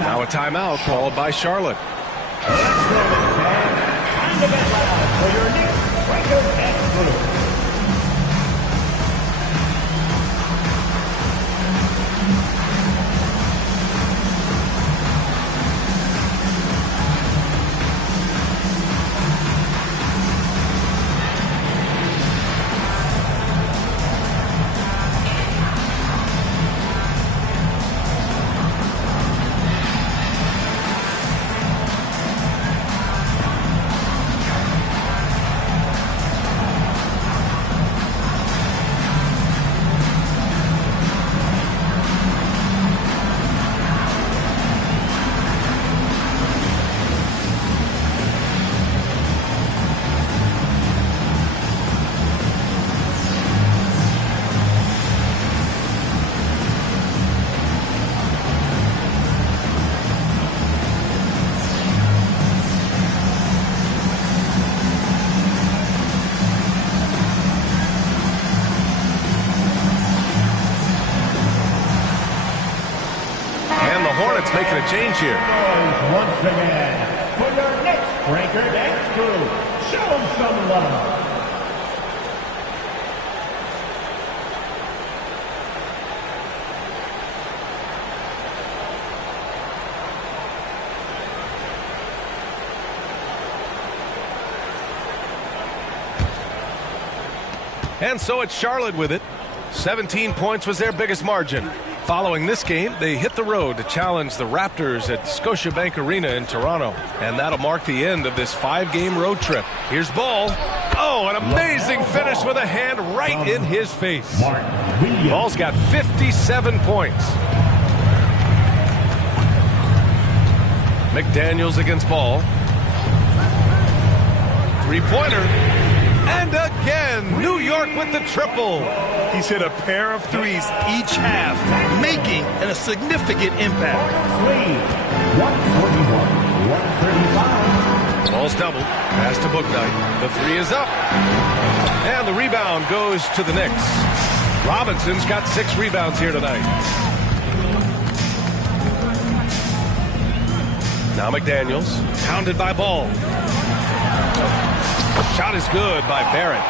Now a timeout called by Charlotte. For your next breaker and group. Making a change here. Once again, for your next breaker dance crew, show them some love. And so it's Charlotte with it. 17 points was their biggest margin. Following this game, they hit the road to challenge the Raptors at Scotiabank Arena in Toronto. And that'll mark the end of this 5-game road trip. Here's Ball. Oh, an amazing finish with a hand right in his face. Ball's got 57 points. McDaniels against Ball. Three-pointer. And again, New York with the triple. He's hit a pair of threes each half, making a significant impact. 141, 135. Ball's doubled. Pass to Bouknight. The three is up. And the rebound goes to the Knicks. Robinson's got 6 rebounds here tonight. Now McDaniels, pounded by Ball. Shot is good by Barrett.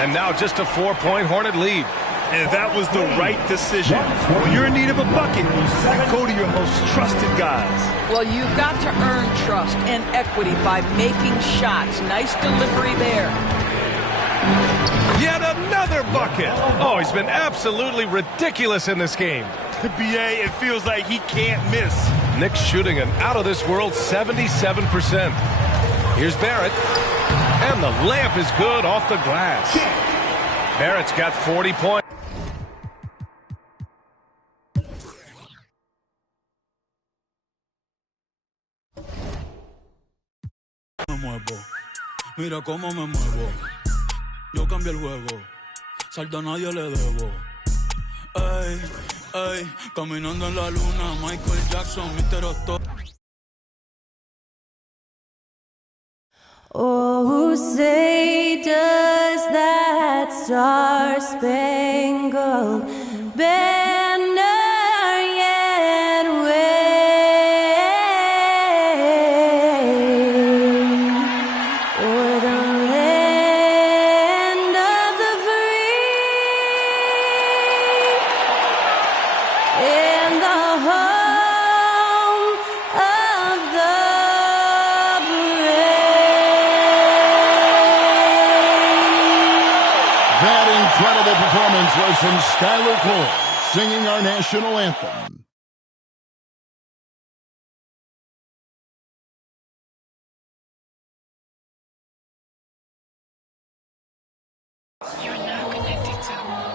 And now just a 4-point Hornet lead. And that was the right decision. When you're in need of a bucket, you go to your most trusted guys. Well, you've got to earn trust and equity by making shots. Nice delivery there. Yet another bucket. Oh, he's been absolutely ridiculous in this game. BA, it feels like he can't miss. Knicks shooting an out-of-this-world 77%. Here's Barrett. And the layup is good off the glass. Barrett's got 40 points. Me muevo, mira cómo me muevo. Yo cambié el juego, salto a nadie le debo. Ey, ey, caminando en la luna, Michael Jackson, Mr. Octo. Oh, say does that star-spangled banner yet wave o'er the land incredible performance was from Skylar Cole, singing our national anthem. You're now connected to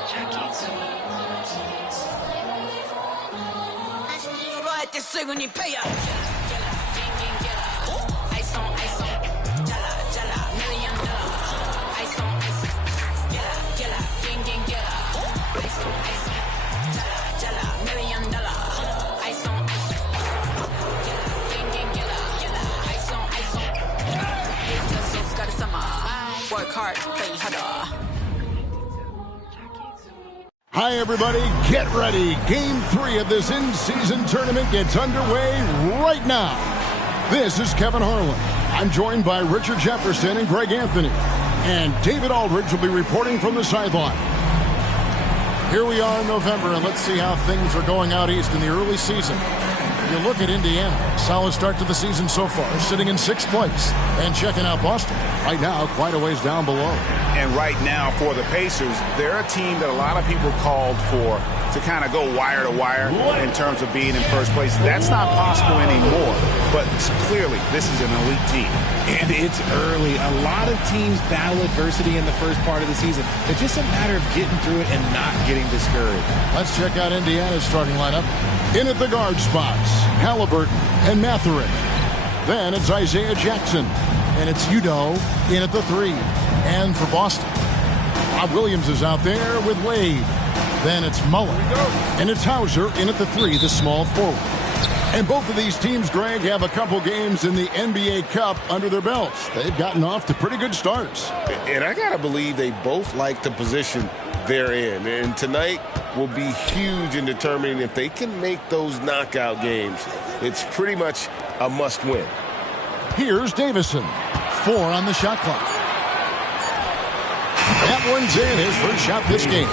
Jackie. Work hard, play harder. Hi, everybody. Get ready. Game 3 of this in-season tournament gets underway right now. This is Kevin Harlan. I'm joined by Richard Jefferson and Greg Anthony. And David Aldridge will be reporting from the sideline. Here we are in November, and let's see how things are going out east in the early season. You look at Indiana, solid start to the season so far, sitting in 6th place. And checking out Boston, right now quite a ways down below. And right now for the Pacers, they're a team that a lot of people called for to kind of go wire to wire in terms of being in first place. That's not possible anymore, but clearly this is an elite team. And it's early. A lot of teams battle adversity in the first part of the season. It's just a matter of getting through it and not getting discouraged. Let's check out Indiana's starting lineup. In at the guard spots, Halliburton and Mathurin. Then it's Isaiah Jackson. And it's Udoh in at the 3. And for Boston, Rob Williams is out there with Wade. Then it's Mullen. And it's Hauser in at the 3, the small forward. And both of these teams, Greg, have a couple games in the NBA Cup under their belts. They've gotten off to pretty good starts. And I got to believe they both like the position they're in. And tonight will be huge in determining if they can make those knockout games. It's pretty much a must-win. Here's Davison. 4 on the shot clock. That one's in, his first shot this game.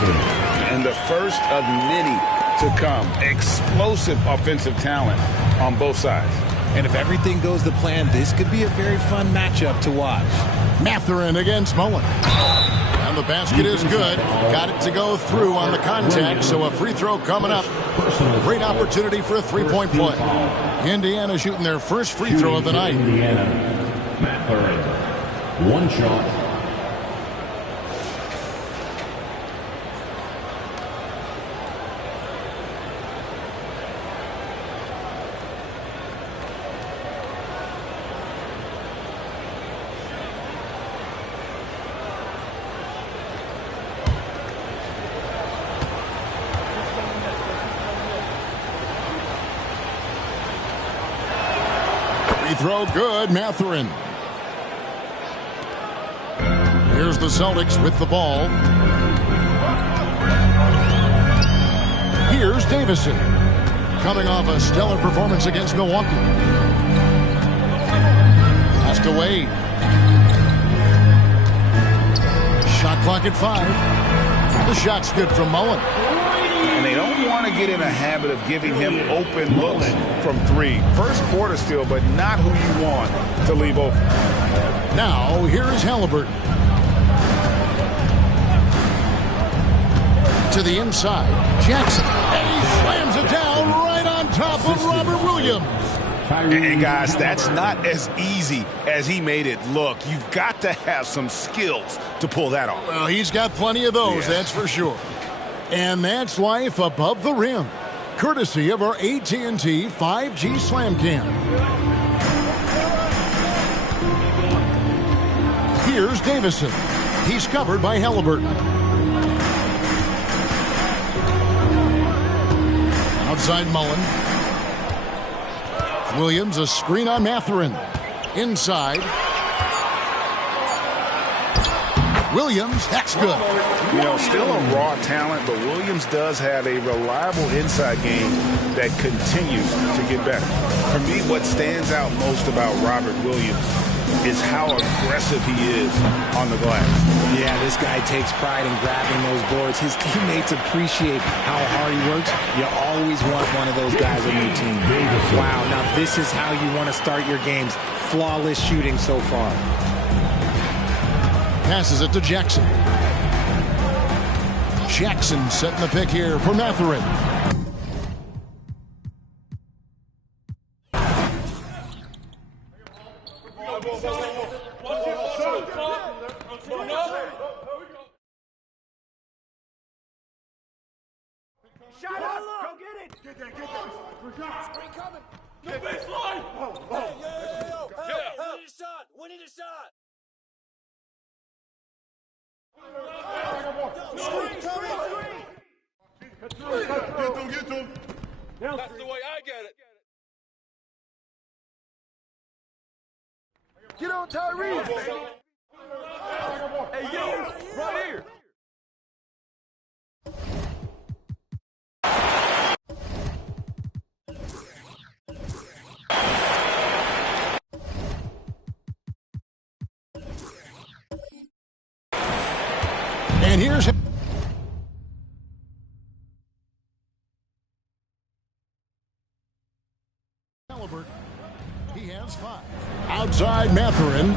And the first of many to come. Explosive offensive talent on both sides. And if everything goes to plan, this could be a very fun matchup to watch. Mathurin against Mullen. And the basket is good. Got it to go through on the contact, so a free throw coming up. Great opportunity for a three-point play. Indiana shooting their first free throw of the night. Indiana, Mathurin. One shot. Throw good, Mathurin. Here's the Celtics with the ball. Here's Davison, coming off a stellar performance against Milwaukee. Pass to Wade. Shot clock at 5. The shot's good from Mullen. And they don't want to get in a habit of giving him open looks from 3. First quarter still, but not who you want to leave open. Now, here is Halliburton. To the inside, Jackson. And he slams it down right on top of Robert Williams. And guys, that's not as easy as he made it look. You've got to have some skills to pull that off. Well, he's got plenty of those, that's for sure. And that's life above the rim, courtesy of our AT&T 5G Slam Cam. Here's Davison. He's covered by Halliburton. Outside Mullen. Williams, a screen on Mathurin. Inside. Williams, that's good. You know, still a raw talent, but Williams does have a reliable inside game that continues to get better. For me, what stands out most about Robert Williams is how aggressive he is on the glass. Yeah, this guy takes pride in grabbing those boards. His teammates appreciate how hard he works. You always want one of those guys on your team. Wow, now this is how you want to start your games. Flawless shooting so far. Passes it to Jackson. Jackson setting the pick here for Mathurin. Shut up! Go get it! Get that! Screen coming! No baseline! Hey, yo! We need a shot! We need a shot! Screen coming! Get to him! That's the way I get it! Get on, Tyrese! Hey, yo! Right here! And here's Halliburton. He has 5. Outside Mathurin.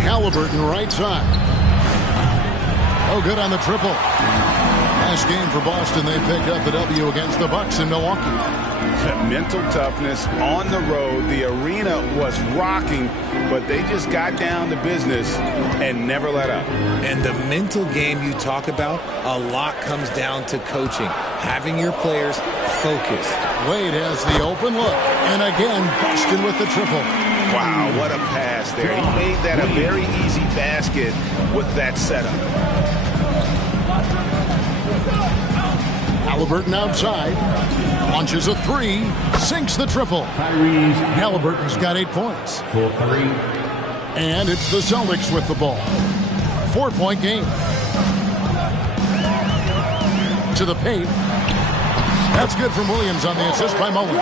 Halliburton right side. Oh, good on the triple. Last game for Boston, they picked up the W against the Bucks in Milwaukee. Mental toughness on the road. The arena was rocking, but they just got down to business and never let up. And the mental game you talk about, a lot comes down to coaching, having your players focused. Wade has the open look, and again, Boston with the triple. Wow, what a pass there. He made that a very easy basket with that setup. Halliburton outside, launches a 3, sinks the triple. Halliburton's got 8 points. For 3. And it's the Celtics with the ball. 4-point game. To the paint. That's good from Williams on the assist by Mullen.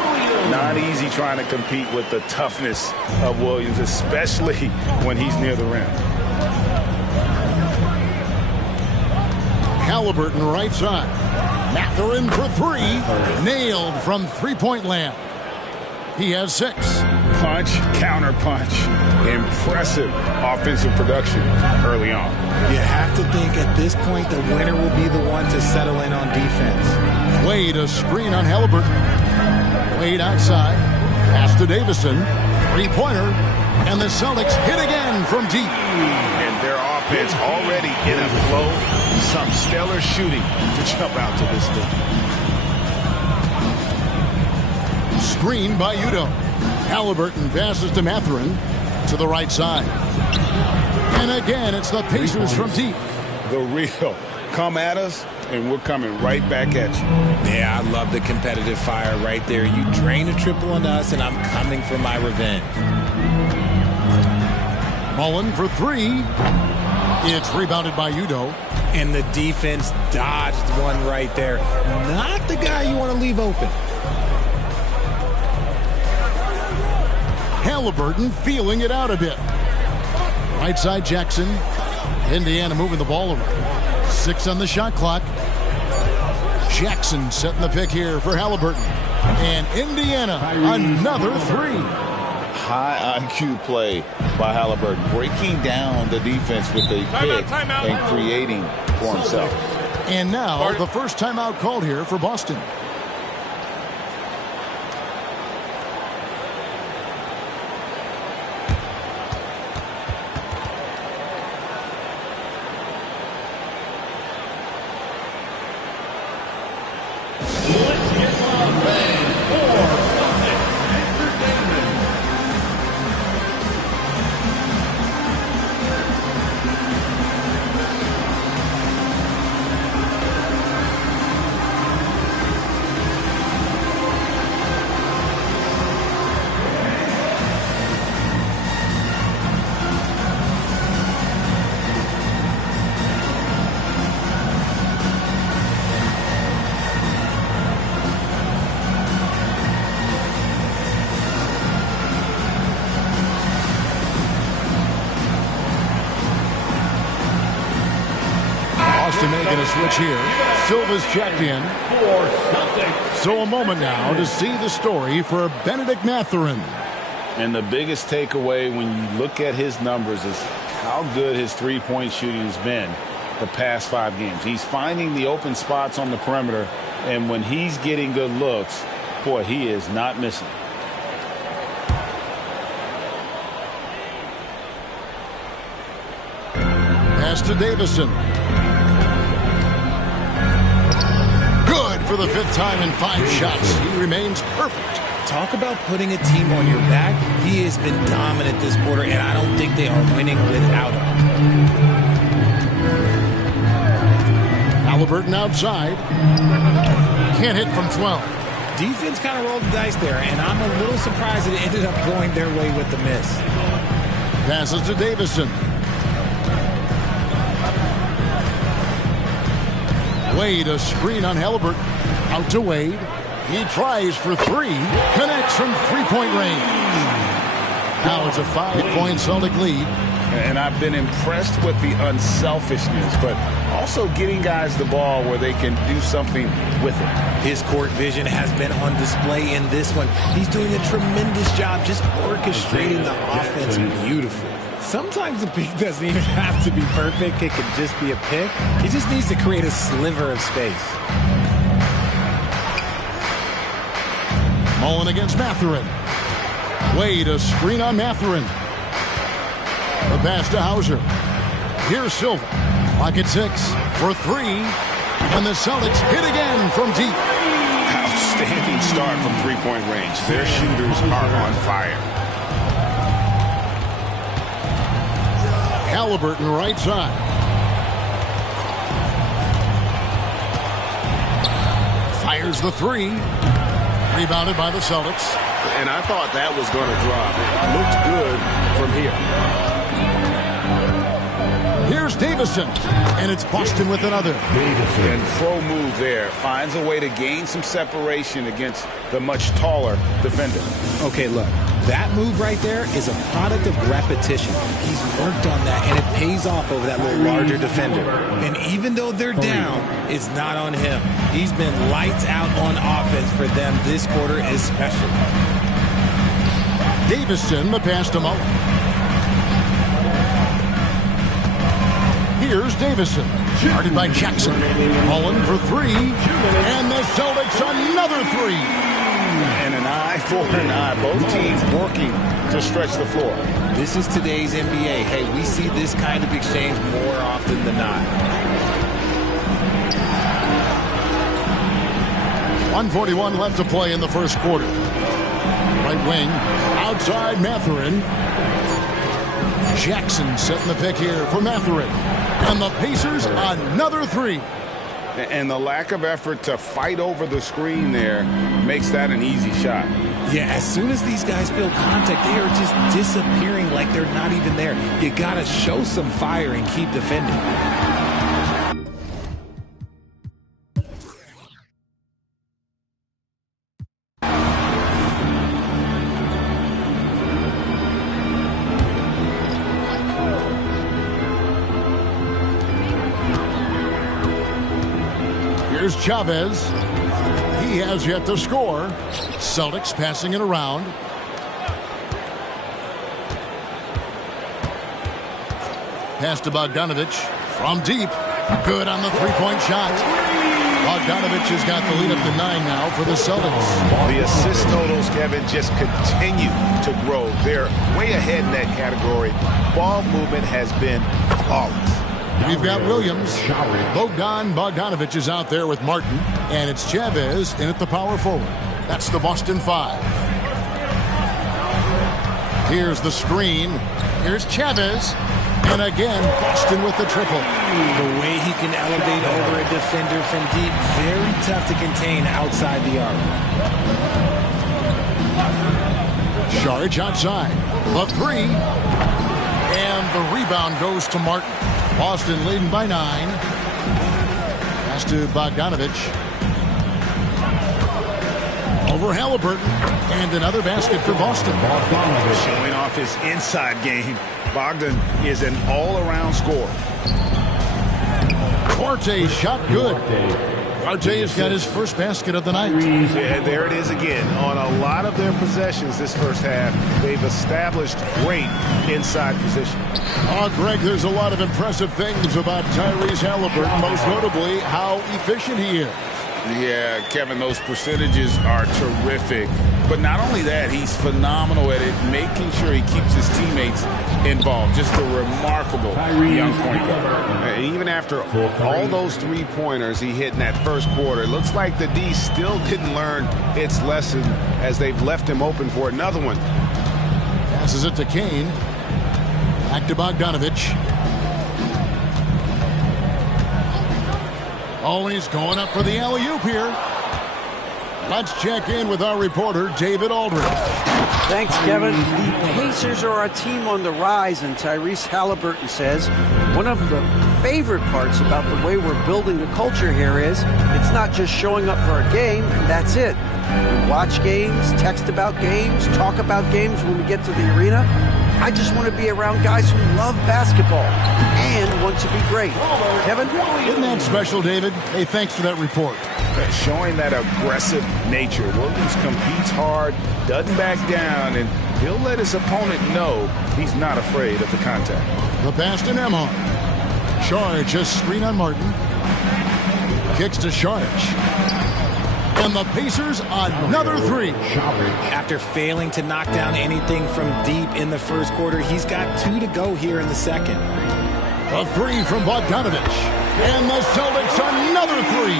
Not easy trying to compete with the toughness of Williams, especially when he's near the rim. Halliburton right side. Mathurin for 3. Nailed from three-point land. He has 6. Punch, counter punch. Impressive offensive production early on. You have to think at this point the winner will be the one to settle in on defense. Wade a screen on Halliburton. Wade outside. Pass to Davison. 3-pointer. And the Celtics hit again from deep. And their offense already in a flow. Some stellar shooting to jump out to this thing. Screen by Udo. Halliburton passes to Mathurin to the right side. And again, it's the Pacers from deep. The real. Come at us, and we're coming right back at you. Yeah, I love the competitive fire right there. You drain a triple on us, and I'm coming for my revenge. Mullen for 3. It's rebounded by Udo. And the defense dodged one right there. Not the guy you want to leave open. Halliburton feeling it out a bit. Right side Jackson. Indiana moving the ball around. 6 on the shot clock. Jackson setting the pick here for Halliburton. And Indiana, another 3. High IQ play by Halliburton, breaking down the defense with a pick and creating for himself. And now the first timeout called here for Boston. Making a switch here. Silva's checked in. So a moment now to see the story for Benedict Mathurin. And the biggest takeaway when you look at his numbers is how good his three-point shooting has been the past 5 games. He's finding the open spots on the perimeter, and when he's getting good looks, boy, he is not missing. Pass to Davison. Good for the 5th time in 5 shots. He remains perfect. Talk about putting a team on your back. He has been dominant this quarter, and I don't think they are winning without him. Halliburton outside. Can't hit from 12. Defense kind of rolled the dice there, and I'm a little surprised that it ended up going their way with the miss. Passes to Davison. Wade, a screen on Halliburton. Out to Wade. He tries for 3. Connects from 3-point range. Now it's a 5-point Celtic lead. And I've been impressed with the unselfishness, but also getting guys the ball where they can do something with it. His court vision has been on display in this one. He's doing a tremendous job just orchestrating the offense beautifully. Sometimes the pick doesn't even have to be perfect. It could just be a pick. He just needs to create a sliver of space. Mullen against Mathurin. Wade, a screen on Mathurin. The pass to Hauser. Here's Silva. Clock at 6 for 3. And the Celtics hit again from deep. Outstanding start from 3-point range. Their shooters are on fire. Halliburton right side. Fires the 3. Rebounded by the Celtics. And I thought that was going to drop. It looked good from here. Here's Davison. And it's Boston with another. And pro move there. Finds a way to gain some separation against the much taller defender. Okay, look. That move right there is a product of repetition. He's worked on that, and it pays off over that little larger defender. And even though they're down, it's not on him. He's been lights out on offense for them this quarter especially. Davison, the pass to Mullen. Here's Davison. Guarded by Jackson. Mullen for 3. And the Celtics another 3. And an eye for an eye. Both teams working to stretch the floor. This is today's NBA. Hey, we see this kind of exchange more often than not. 1:41 left to play in the first quarter. Right wing. Outside Mathurin. Jackson setting the pick here for Mathurin. And the Pacers another 3. And the lack of effort to fight over the screen there makes that an easy shot. Yeah, as soon as these guys feel contact, they are just disappearing like they're not even there. You got to show some fire and keep defending. Here's Chavez. He has yet to score. Celtics passing it around. Pass to Bogdanovich from deep. Good on the 3-point shot. Bogdanovich has got the lead up to 9 now for the Celtics. The assist totals, Kevin, just continue to grow. They're way ahead in that category. Ball movement has been flawless. We've got Williams. Bogdanovich is out there with Martin. And it's Chavez in at the power forward. That's the Boston 5. Here's the screen. Here's Chavez. And again, Boston with the triple. The way he can elevate over a defender from deep, very tough to contain outside the arc. Saric outside. The 3. And the rebound goes to Martin. Boston leading by 9. Pass to Bogdanovich. Over Halliburton. And another basket for Boston. Showing off his inside game. Bogdan is an all-around scorer. Forte shot good. Arte's got his first basket of the night. Yeah, there it is again. On a lot of their possessions this first half, they've established great inside position. Oh, Greg, there's a lot of impressive things about Tyrese Halliburton, most notably how efficient he is. Yeah, Kevin, those percentages are terrific. But not only that, he's phenomenal at it, making sure he keeps his teammates involved. Just a remarkable young point guard. And even after all those three-pointers he hit in that first quarter, it looks like the D still didn't learn its lesson as they've left him open for another one. Passes it to Kane. Back to Bogdanovich. Oh, and he's going up for the alley-oop here. Let's check in with our reporter, David Aldridge. Thanks, Kevin. The Pacers are a team on the rise, and Tyrese Halliburton says one of the favorite parts about the way we're building the culture here is it's not just showing up for a game, and that's it. We watch games, text about games, talk about games when we get to the arena. I just want to be around guys who love basketball and want to be great. Kevin? Isn't that special, David? Hey, thanks for that report. Showing that aggressive nature. Williams competes hard, doesn't back down, and he'll let his opponent know he's not afraid of the contact. The pass to Nembhard. Saric just screen on Martin. Kicks to Saric. And the Pacers another three. After failing to knock down anything from deep in the first quarter, he's got 2 to go here in the second. A three from Bogdanovich. And the Celtics another three.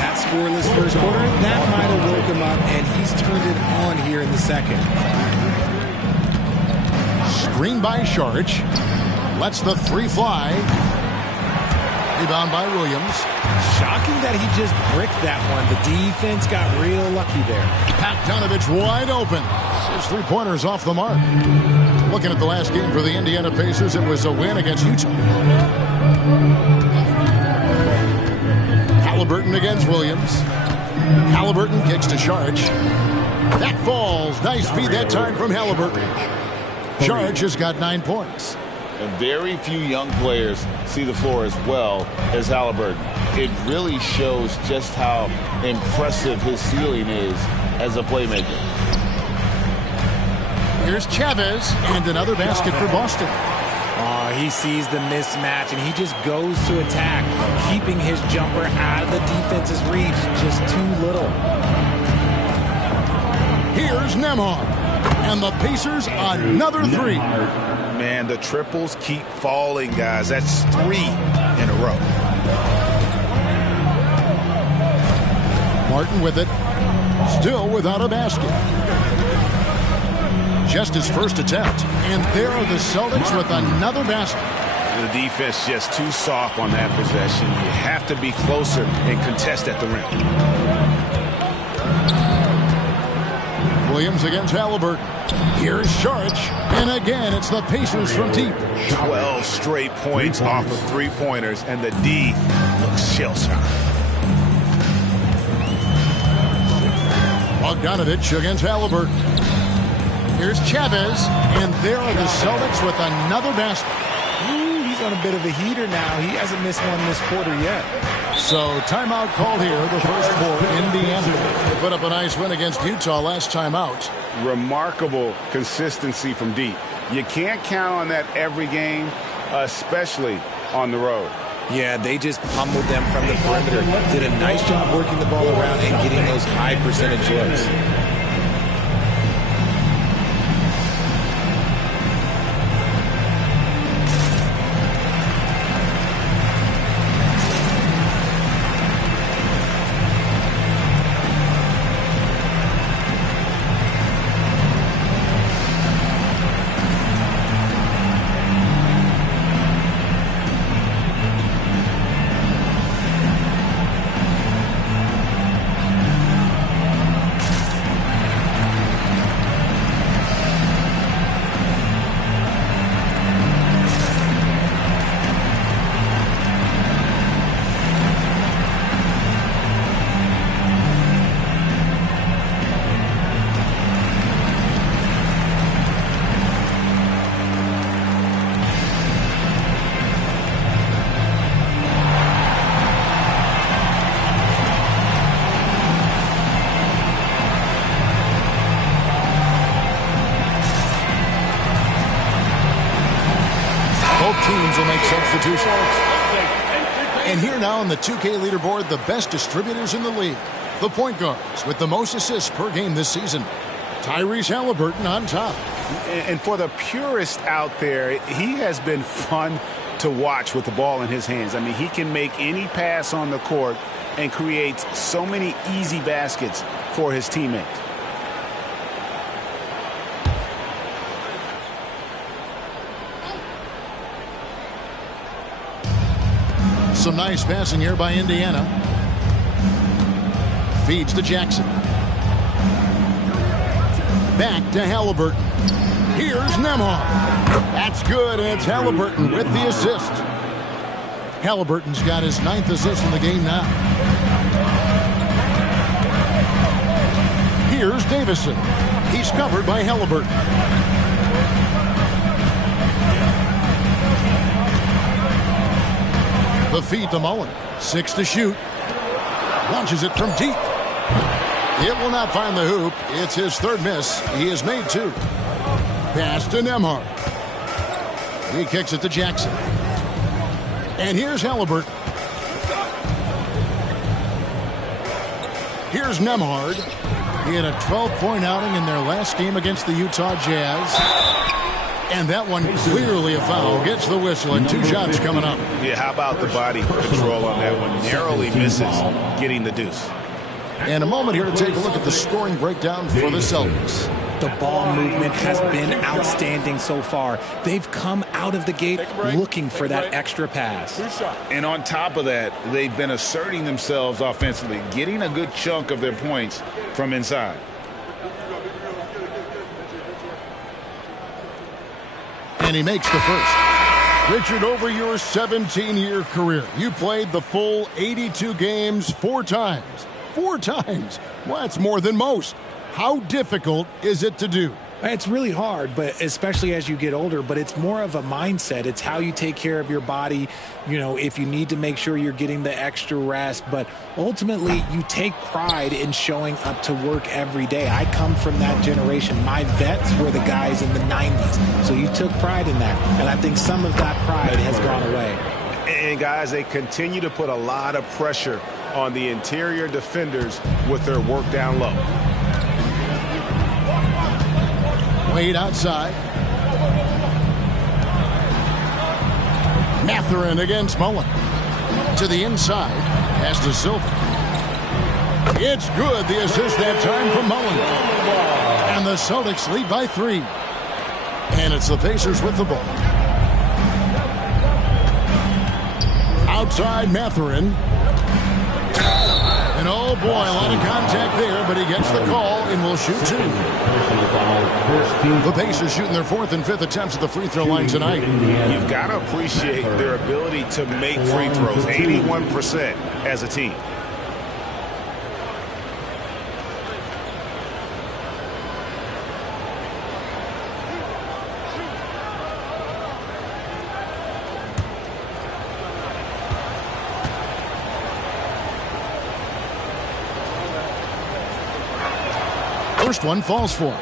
That scoreless first quarter, that might have woke him up, and he's turned it on here in the second. Screen by Saric. Lets the three fly. Rebound by Williams. Shocking that he just bricked that one. The defense got real lucky there. Bogdanovich wide open. His three-pointer's off the mark. Looking at the last game for the Indiana Pacers, it was a win against Utah. Halliburton against Williams. Halliburton kicks to Saric. That falls. Nice feed that time from Halliburton. Saric has got 9 points. And very few young players see the floor as well as Halliburton. It really shows just how impressive his ceiling is as a playmaker. Here's Chavez, and another basket for Boston. He sees the mismatch, and he just goes to attack, keeping his jumper out of the defense's reach. Just too little. Here's Nembhard, and the Pacers another three. Man, the triples keep falling, guys. That's 3 in a row. Martin with it. Still without a basket. Just his first attempt. And there are the Celtics with another basket. The defense just too soft on that possession. You have to be closer and contest at the rim. Williams against Halliburton. Here's Saric. And again, it's the Pacers from deep. 12 straight points off of three-pointers, and the D looks shell-shocked. Bogdanovich against Halliburton. Here's Chavez, and there are the Celtics with another basket. He's on a bit of a heater now. He hasn't missed one this quarter yet. So timeout called here, the first for Indiana. They put up a nice win against Utah last time out. Remarkable consistency from deep. You can't count on that every game, especially on the road. Yeah, they just pummeled them from the perimeter. Did a nice job working the ball around and getting those high percentage looks. teams will make substitutions. And here now on the 2K leaderboard, the best distributors in the league. The point guards with the most assists per game this season. Tyrese Halliburton on top. And for the purist out there, he has been fun to watch with the ball in his hands. I mean, he can make any pass on the court and creates so many easy baskets for his teammates. Some nice passing here by Indiana. Feeds to Jackson. Back to Halliburton. Here's Nembhard. That's good, and it's Halliburton with the assist. Halliburton's got his 9th assist in the game now. Here's Davison. He's covered by Halliburton. The feed to Mullen. 6 to shoot. Launches it from deep. It will not find the hoop. It's his 3rd miss. He has made 2. Pass to Nembhard. He kicks it to Jackson. And here's Halliburton. Here's Nembhard. He had a 12-point outing in their last game against the Utah Jazz. And that one clearly a foul. Gets the whistle, and 2 shots coming up. Yeah, how about the body control on that one? Narrowly misses getting the deuce. And a moment here to take a look at the scoring breakdown for the Celtics. The ball movement has been outstanding so far. They've come out of the gate looking for that extra pass. And on top of that, they've been asserting themselves offensively, getting a good chunk of their points from inside. And he makes the first. Richard, over your 17-year career, you played the full 82 games 4 times. 4 times. Well, that's more than most. How difficult is it to do? It's really hard, but especially as you get older, but it's more of a mindset. It's how you take care of your body, you know, if you need to make sure you're getting the extra rest. But ultimately, you take pride in showing up to work every day. I come from that generation. My vets were the guys in the 90s. So you took pride in that. And I think some of that pride has gone away. And guys, they continue to put a lot of pressure on the interior defenders with their work down low. Wade outside. Mathurin against Mullen. To the inside. Pass to Silva. It's good. The assist that time from Mullen. And the Celtics lead by 3. And it's the Pacers with the ball. Outside Mathurin. And oh boy, a lot of contact there, but he gets the call and will shoot 2. The Pacers shooting their 4th and 5th attempts at the free throw line tonight. You've got to appreciate their ability to make free throws, 81% as a team. First one falls for him.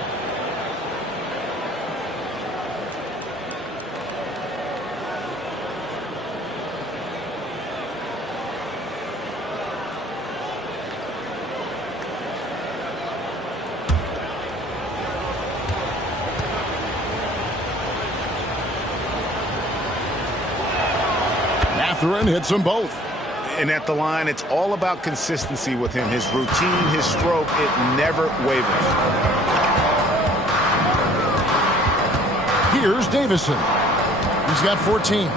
Mathurin hits them both. And at the line, it's all about consistency with him. His routine, his stroke, it never wavers. Here's Davison. He's got 14.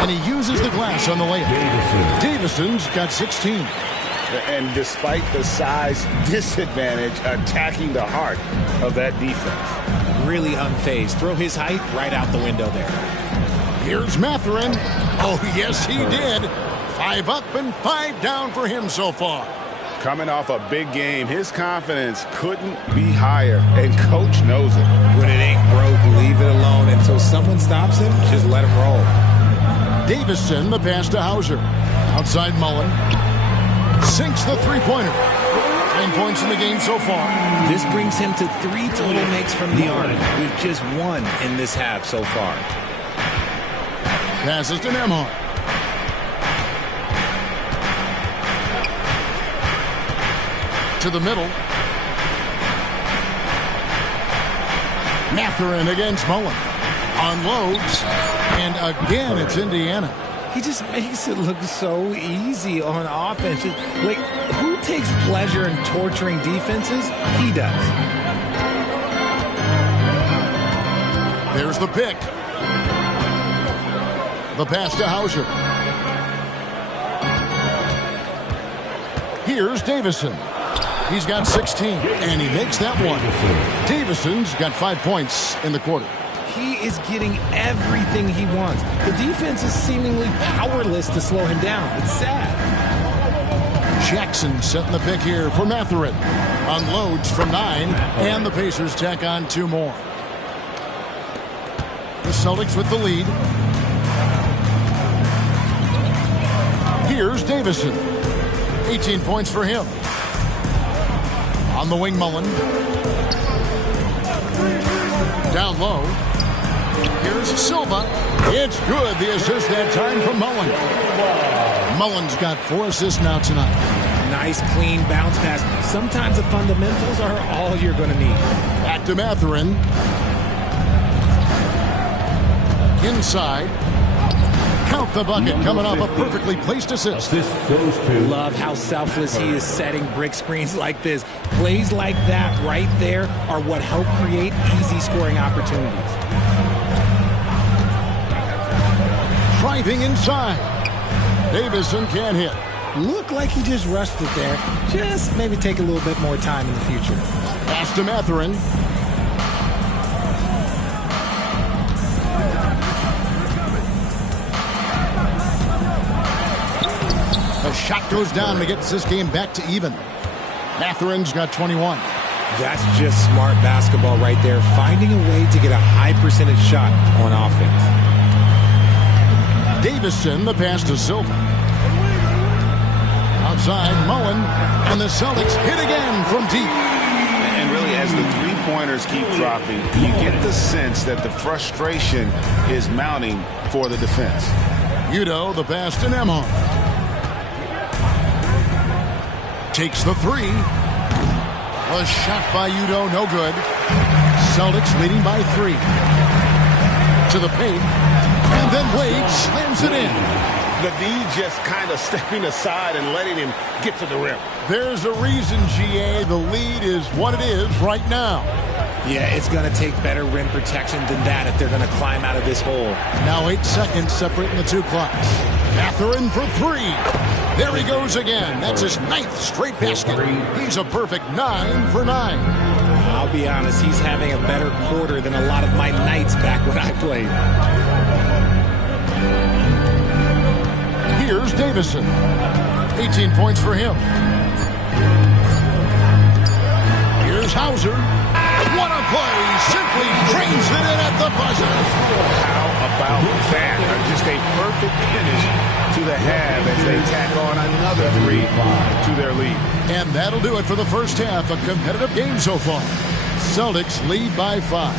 And he uses the glass on the layup. Davison's got 16. And despite the size disadvantage, attacking the heart of that defense. Really unfazed. Throw his height right out the window there. Here's Mathurin. Oh, yes, he did. 5 up and 5 down for him so far. Coming off a big game, his confidence couldn't be higher, and Coach knows it. When it ain't broke, leave it alone. Until someone stops him, just let him roll. Davison, the pass to Hauser. Outside Mullen. Sinks the three-pointer. 9 points in the game so far. This brings him to 3 total makes from the arc, with just 1 in this half so far. Passes to Nembhard. To the middle. Mathurin against Mullen. Unloads. And again, it's Indiana. He just makes it look so easy on offense. Like, who takes pleasure in torturing defenses? He does. There's the pick. The pass to Hauser. Here's Davison. He's got 16, and he makes that one. Davison's got 5 points in the quarter. He is getting everything he wants. The defense is seemingly powerless to slow him down. It's sad. Jackson setting the pick here for Mathurin. Unloads from 9, and the Pacers tack on 2 more. The Celtics with the lead. Here's Davison. 18 points for him. On the wing, Mullen. Down low. Here's Silva. It's good. The assist that time from Mullen. Mullen's got 4 assists now tonight. Nice, clean bounce pass. Sometimes the fundamentals are all you're going to need. Back to Mathurin. Inside. Count the bucket. Coming off a perfectly placed assist. Love how selfless he is setting brick screens like this. Plays like that right there are what help create easy scoring opportunities. Driving inside. Davison can't hit. Looked like he just rushed it there. Just maybe take a little bit more time in the future. Pass to Mathurin. The shot goes down and it gets this game back to even. Mathurin's got 21. That's just smart basketball right there. Finding a way to get a high percentage shot on offense. Davison, the pass to Silva. Outside, Mullen, and the Celtics hit again from deep. And really, as the three-pointers keep dropping, you get the sense that the frustration is mounting for the defense. Udo, the pass to Nembhard. Takes the 3. A shot by Udo, no good. Celtics leading by 3. To the paint. And then Wade slams it in. The D just kind of stepping aside and letting him get to the rim. There's a reason, GA. The lead is what it is right now. Yeah, it's going to take better rim protection than that if they're going to climb out of this hole. Now 8 seconds separating the 2 clocks. Mathurin for 3. There he goes again. That's his 9th straight basket. He's a perfect 9 for 9. I'll be honest, he's having a better quarter than a lot of my nights back when I played. Here's Davison. 18 points for him. Here's Hauser. What a play. Simply drains it in at the buzzer. How about that? Just a perfect finish to the half as they tack on another 3 to their lead. And that'll do it for the first half. A competitive game so far. Celtics lead by 5.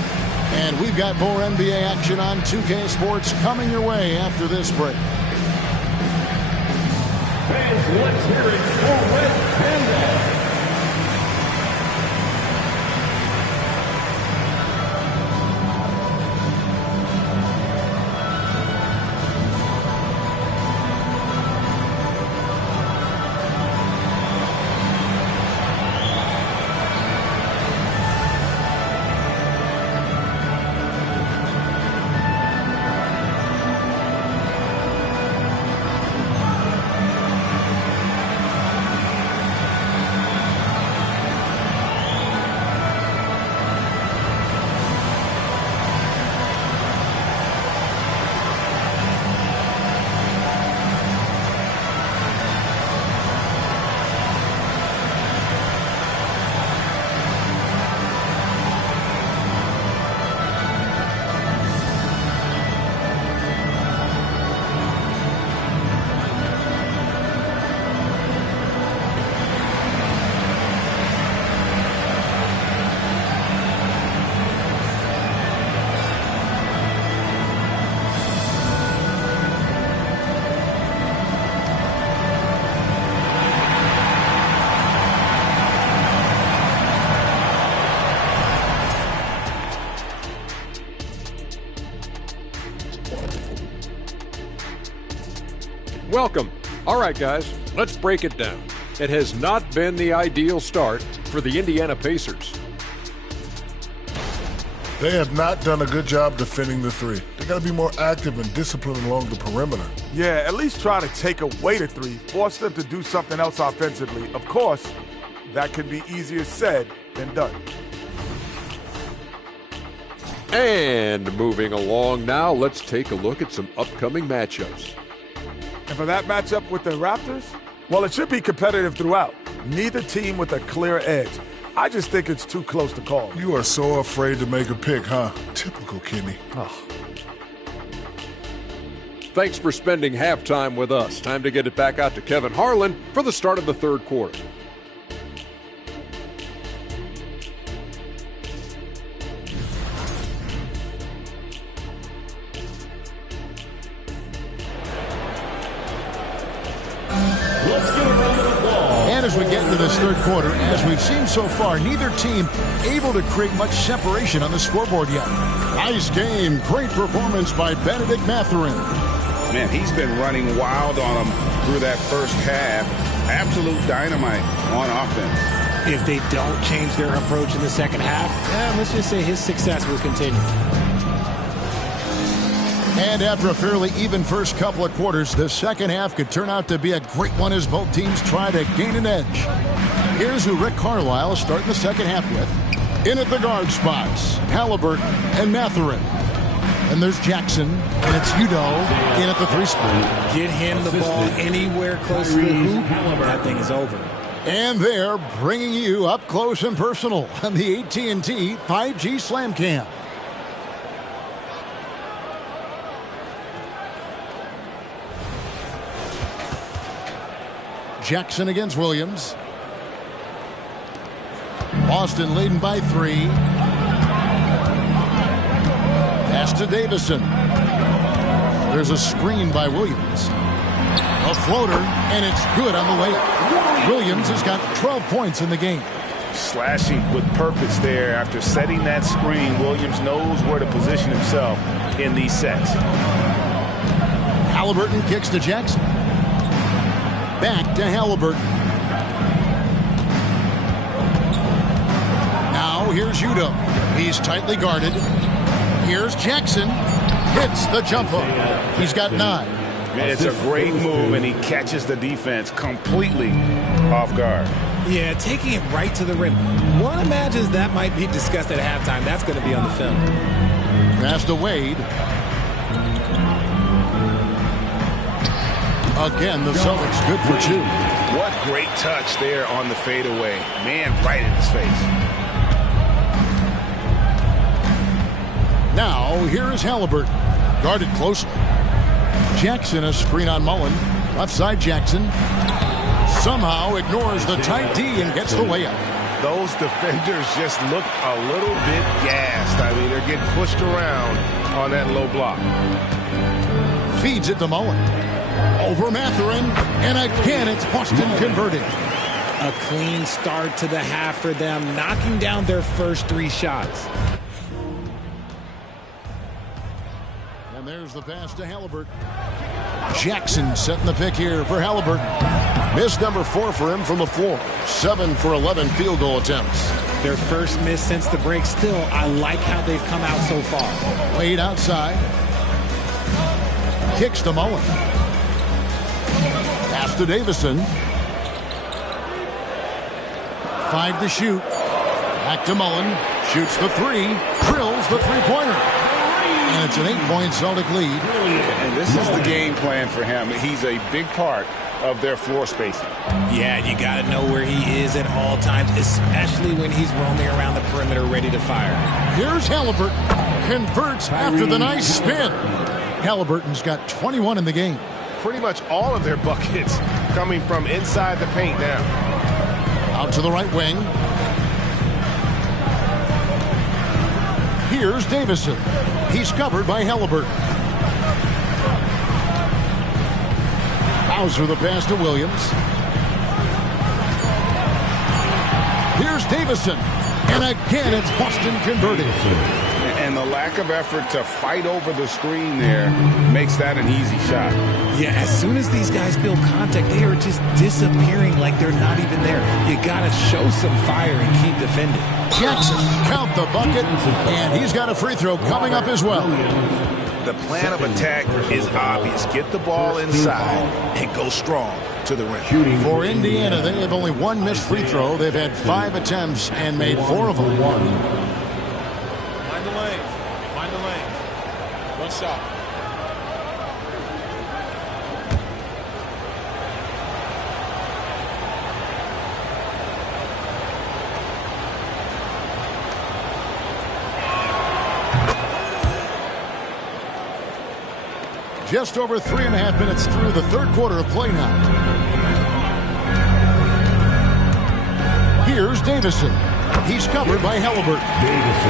And we've got more NBA action on 2K Sports coming your way after this break. Fans, let's hear it for Red Panda. Welcome. All right, guys, let's break it down. It has not been the ideal start for the Indiana Pacers. They have not done a good job defending the three. They got to be more active and disciplined along the perimeter. Yeah, at least try to take away the three, force them to do something else offensively. Of course, that could be easier said than done. And moving along now, let's take a look at some upcoming matchups. And for that matchup with the Raptors, well, it should be competitive throughout. Neither team with a clear edge. I just think it's too close to call. You are so afraid to make a pick, huh? Typical Kenny. Oh. Thanks for spending halftime with us. Time to get it back out to Kevin Harlan for the start of the third quarter. And as we get into this third quarter, as we've seen so far, neither team able to create much separation on the scoreboard yet. Nice game. Great performance by Benedict Mathurin. Man, he's been running wild on them through that first half. Absolute dynamite on offense. If they don't change their approach in the second half, let's just say his success will continue. And after a fairly even first couple of quarters, the second half could turn out to be a great one as both teams try to gain an edge. Here's who Rick Carlisle is starting the second half with. In at the guard spots, Halliburton and Mathurin. And there's Jackson, and it's Udo in at the three spot. Get him the ball anywhere close to the hoop, that thing is over. And they're bringing you up close and personal on the AT&T 5G Slam Cam. Jackson against Williams. Boston leading by 3. Pass to Davison. There's a screen by Williams. A floater, and it's good on the layup. Williams has got 12 points in the game. Slashing with purpose there. After setting that screen, Williams knows where to position himself in these sets. Halliburton kicks to Jackson. Back to Halliburton. Now here's Udo. He's tightly guarded. Here's Jackson. Hits the jump hook. He's got 9. It's a great move, and he catches the defense completely off guard. Yeah, taking it right to the rim. One imagines that might be discussed at halftime. That's going to be on the film. Pass to Wade. Again, the Celtics good for 2. What great touch there on the fadeaway. Man, right in his face. Now, here is Halliburton. Guarded closely. Jackson, a screen on Mullen. Left side Jackson. Somehow ignores the tight D and gets the layup. Those defenders just look a little bit gassed. I mean, they're getting pushed around on that low block. Feeds it to Mullen. Over Mathurin, and again it's Boston converted. A clean start to the half for them, knocking down their first 3 shots. And there's the pass to Halliburton. Jackson setting the pick here for Halliburton. Miss number 4 for him from the floor. 7 for 11 field goal attempts. Their first miss since the break. Still, I like how they've come out so far. Laid outside. Kicks to Mullen. Pass to Davison. 5 to shoot. Back to Mullen. Shoots the 3. Drills the three-pointer. And it's an 8-point Celtic lead. And this is the game plan for him. He's a big part of their floor spacing. Yeah, you got to know where he is at all times, especially when he's roaming around the perimeter ready to fire. Here's Halliburton. Converts after the nice spin. Halliburton's got 21 in the game. Pretty much all of their buckets coming from inside the paint now. Out to the right wing. Here's Davison. He's covered by Halliburton. Bowser the pass to Williams. Here's Davison. And again, it's Boston converted. And And the lack of effort to fight over the screen there makes that an easy shot. Yeah, as soon as these guys feel contact, they are just disappearing like they're not even there. You got to show some fire and keep defending. Jackson, count the bucket, and he's got a free throw coming up as well. The plan of attack is obvious. Get the ball inside and go strong to the rim. For Indiana, they have only one missed free throw. They've had 5 attempts and made 4 of them. Mind the lanes. Mind the lanes. One shot. Just over 3.5 minutes through the third quarter of play now. Here's Davison. He's covered by Halliburton.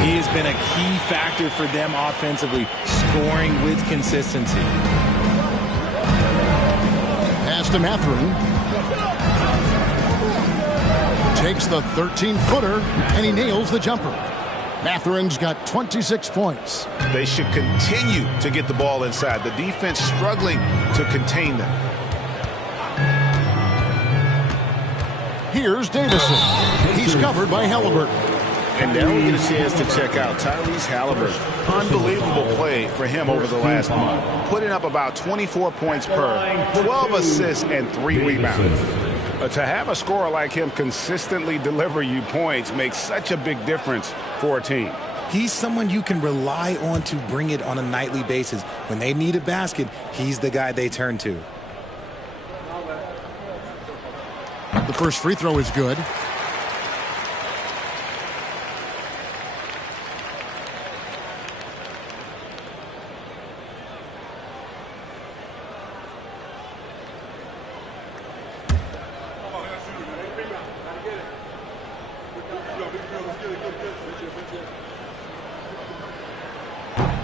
He has been a key factor for them offensively, scoring with consistency. Pass to Mathurin. Takes the 13-footer, and he nails the jumper. Mathurin's got 26 points. They should continue to get the ball inside. The defense struggling to contain them. Here's Davison. He's covered by Halliburton. And now we get a chance to check out Tyrese Halliburton. Unbelievable play for him over the last month. Putting up about 24 points per, 12 assists, and 3 rebounds. To have a scorer like him consistently deliver you points makes such a big difference for a team. He's someone you can rely on to bring it on a nightly basis. When they need a basket, he's the guy they turn to. The first free throw is good.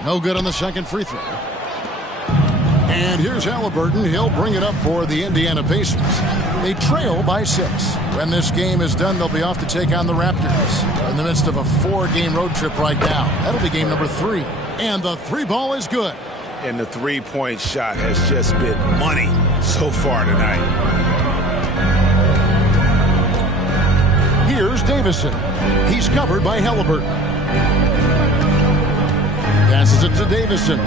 No good on the second free throw. And here's Halliburton. He'll bring it up for the Indiana Pacers. They trail by 6. When this game is done, they'll be off to take on the Raptors. They're in the midst of a 4-game road trip right now. That'll be game number 3. And the 3 ball is good. And the 3-point shot has just been money so far tonight. Here's Davison. He's covered by Halliburton. Passes it to Davison.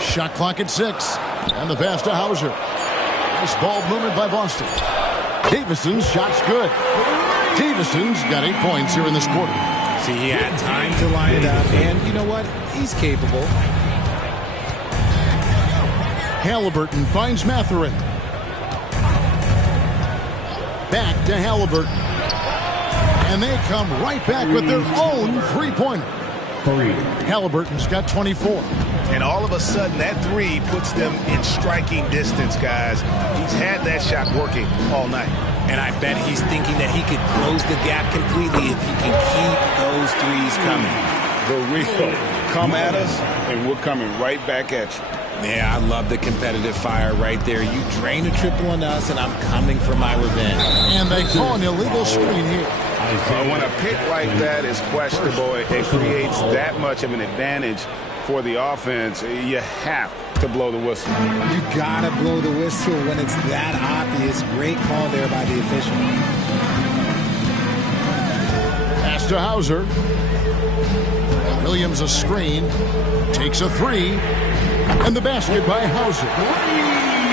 Shot clock at 6. And the pass to Hauser. Nice ball movement by Boston. Davison's shot's good. Davison's got 8 points here in this quarter. See, he had time to line it up, and you know what? He's capable. Halliburton finds Mathurin. Back to Halliburton. And they come right back with their own three-pointer. Halliburton's got 24. And all of a sudden, that 3 puts them in striking distance, guys. He's had that shot working all night. And I bet he's thinking that he could close the gap completely if he can keep those 3s coming. The real come at us, and we're coming right back at you. Yeah, I love the competitive fire right there. You drain a triple on us, and I'm coming for my revenge. And they call an illegal screen here. When a pick like that is questionable, it creates that much of an advantage for the offense. You have to blow the whistle. You gotta blow the whistle when it's that obvious. Great call there by the official. Pass to Hauser. Williams a screen. Takes a 3. And the basket by Hauser.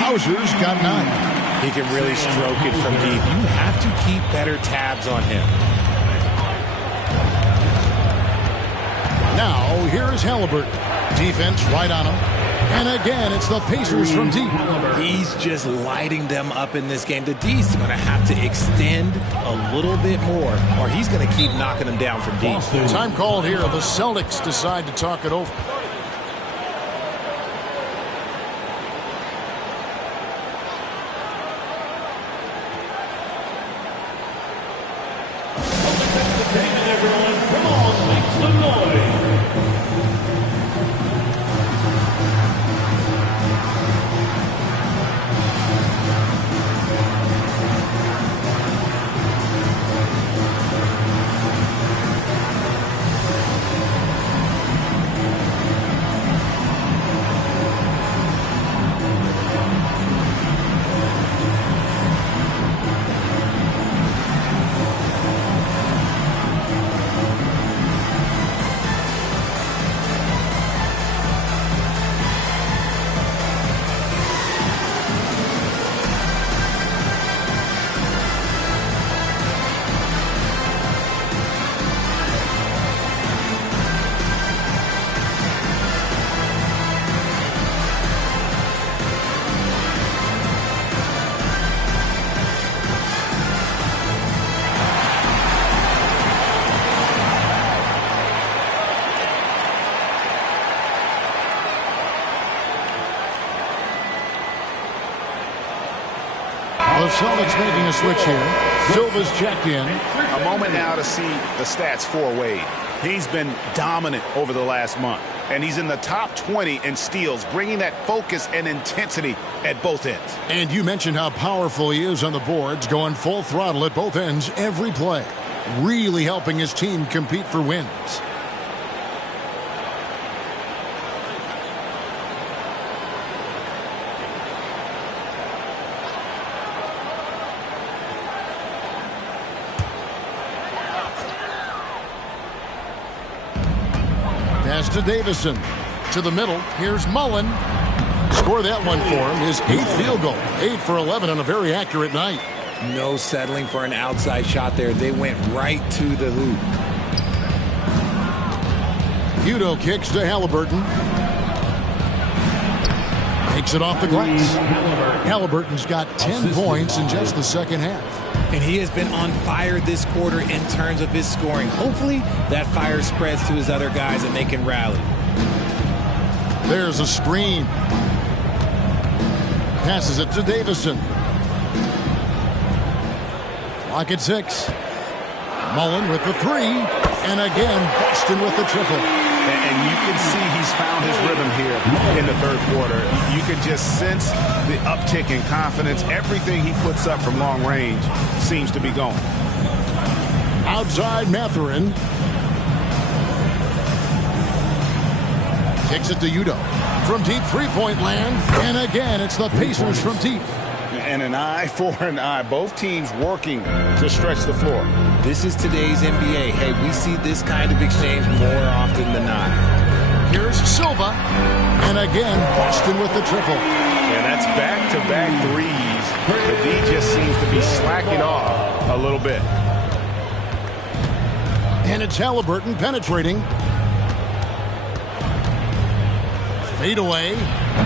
Hauser's got 9. He can really stroke it from deep. You have to keep better tabs on him. Now, here is Halliburton. Defense right on him. And again, it's the Pacers from deep. He's just lighting them up in this game. The D's going to have to extend a little bit more, or he's going to keep knocking them down from deep. Time called here. The Celtics decide to talk it over. Celtics making a switch here. Silva's checked in. A moment now to see the stats for Wade. He's been dominant over the last month, and he's in the top 20 in steals, bringing that focus and intensity at both ends. And you mentioned how powerful he is on the boards, going full throttle at both ends every play, really helping his team compete for wins. Pass to Davison. To the middle. Here's Mullen. Score that one for him. His 8th field goal. 8 for 11 on a very accurate night. No settling for an outside shot there. They went right to the hoop. Udo kicks to Halliburton. Takes it off the glass. Halliburton's got 10 points in just the second half. And he has been on fire this quarter in terms of his scoring. Hopefully that fire spreads to his other guys and they can rally. There's a screen. Passes it to Davison. Clock at 6. Mullen with the 3. And again, Boston with the triple. And you can see he's found his rhythm here in the third quarter. You can just sense the uptick in confidence. Everything he puts up from long range seems to be going. Outside Mathurin. Kicks it to Udo. From deep three-point land. And again, it's the Pacers from deep. And an eye for an eye. Both teams working to stretch the floor. This is today's NBA. Hey, we see this kind of exchange more often than not. Here's Silva. And again, Boston with the triple. And that's back-to-back threes. The D just seems to be slacking off a little bit. And it's Halliburton penetrating. Fade away.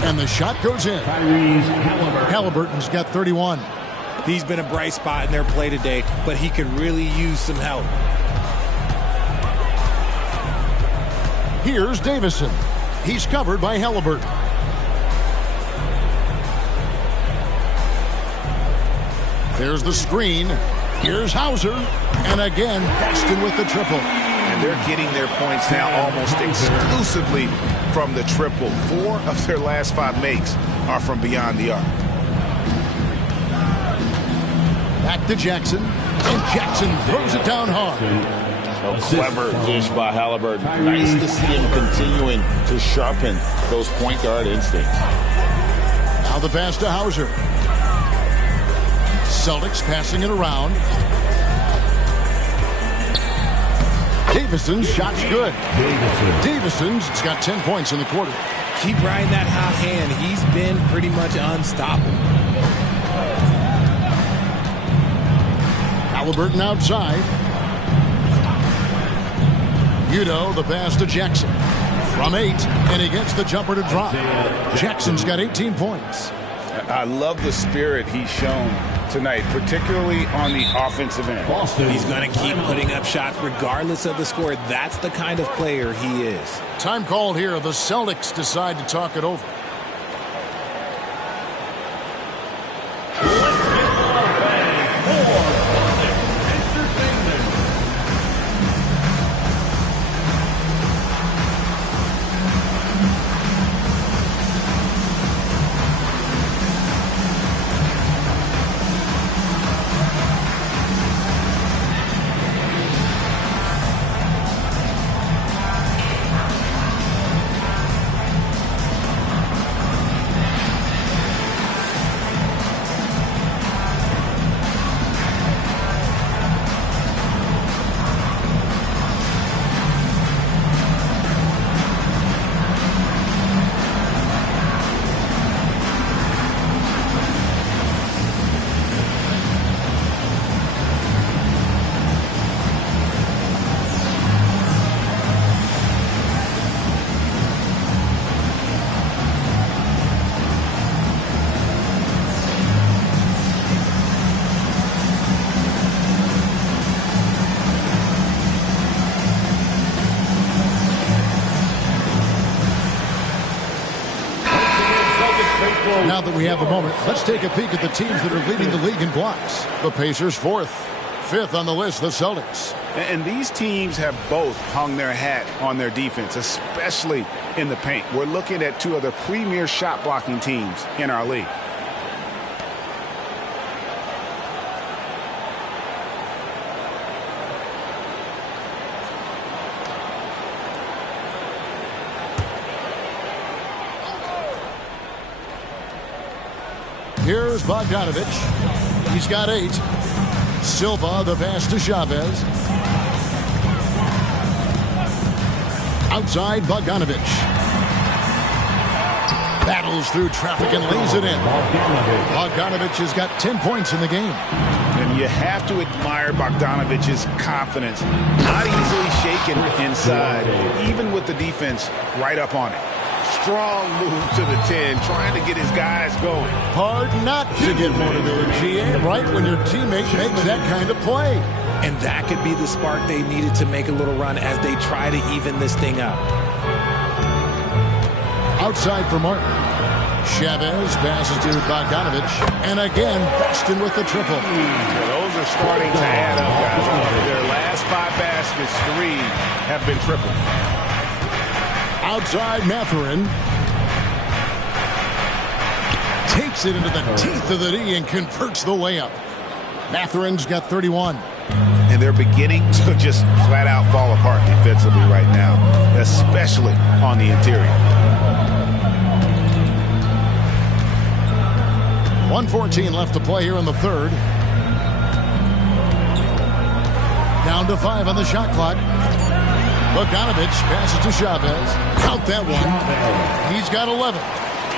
And the shot goes in. Halliburton's got 31. He's been a bright spot in their play today, but he could really use some help. Here's Davison. He's covered by Halliburton. There's the screen. Here's Hauser. And again, Boston with the triple. And they're getting their points now almost exclusively from the triple. 4 of their last 5 makes are from beyond the arc. Back to Jackson. And Jackson throws it down hard. A clever dish by Halliburton. Nice to see him continuing to sharpen those point guard instincts. Now the pass to Hauser. Celtics passing it around. Davison's shot's good. Davison's got 10 points in the quarter. Keep riding that hot hand. He's been pretty much unstoppable. Halliburton outside. Udo, the pass to Jackson. From 8, and he gets the jumper to drop. Jackson's got 18 points. I love the spirit he's shown tonight, particularly on the offensive end. He's going to keep putting up shots regardless of the score. That's the kind of player he is. Time called here. The Celtics decide to talk it over. Now that we have a moment, let's take a peek at the teams that are leading the league in blocks. The Pacers 4th. 5th on the list, the Celtics. And these teams have both hung their hat on their defense, especially in the paint. We're looking at two of the premier shot blocking teams in our league. Here's Bogdanovich. He's got 8. Silva, the pass to Chavez. Outside, Bogdanovich. Battles through traffic and lays it in. Bogdanovich has got 10 points in the game. And you have to admire Bogdanovich's confidence. Not easily shaken inside, even with the defense right up on it. Strong move to the 10, trying to get his guys going. Hard not to get motivated, GA, right when your teammate makes that kind of play. And that could be the spark they needed to make a little run as they try to even this thing up. Outside for Martin. Chavez passes to Bogdanovich. And again, Boston with the triple. Those are starting to add up, guys. Their last 5 baskets, 3 have been tripled. Outside, Mathurin takes it into the teeth of the D and converts the layup. Mathurin's got 31. And they're beginning to just flat out fall apart defensively right now, especially on the interior. 1:14 left to play here in the third. Down to 5 on the shot clock. Bogdanovich passes to Chavez. Count that one. He's got 11.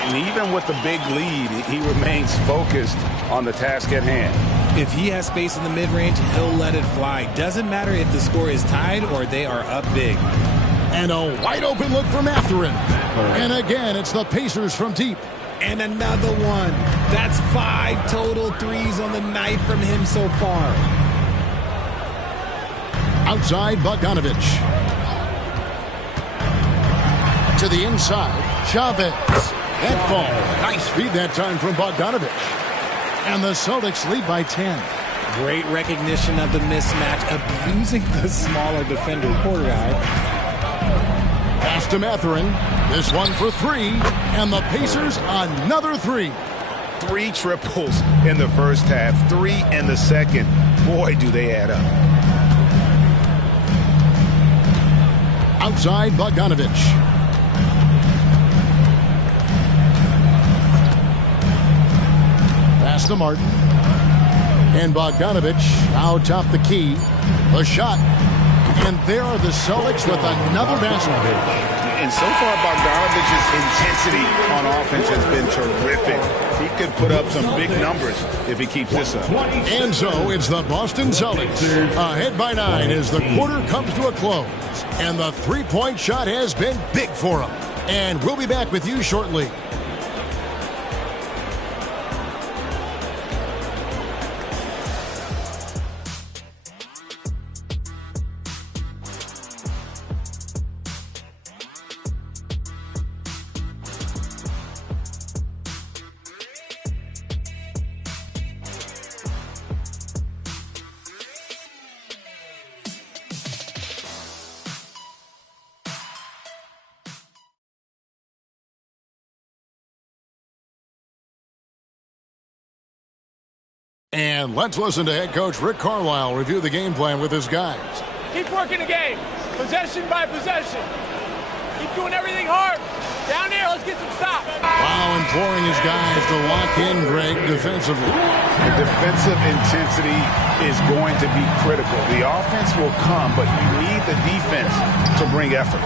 And even with the big lead, he remains focused on the task at hand. If he has space in the mid-range, he'll let it fly. Doesn't matter if the score is tied or they are up big. And a wide open look for Mathurin. And again, it's the Pacers from deep. And another one. That's 5 total threes on the night from him so far. Outside, Bogdanovich. To the inside, Chavez. That fall. Nice feed that time from Bogdanovich. And the Celtics lead by 10. Great recognition of the mismatch, abusing the smaller defender. Poor guy. Pass to Mathurin. This one for 3. And the Pacers another 3. 3 triples in the first half, 3 in the second. Boy, do they add up. Outside, Bogdanovich. Pass to Martin. And Bogdanovich out top the key. The shot. And there are the Celtics with another basket. And so far, Bogdanovich's intensity on offense has been terrific. He could put up some big numbers if he keeps this up. And so it's the Boston Celtics ahead by 9 as the quarter comes to a close. And the three-point shot has been big for them. And we'll be back with you shortly. And let's listen to head coach Rick Carlisle review the game plan with his guys. Keep working the game, possession by possession. Keep doing everything hard. Down there, let's get some stops. Wow, imploring his guys to lock in, Greg, defensively. The defensive intensity is going to be critical. The offense will come, but you need the defense to bring effort.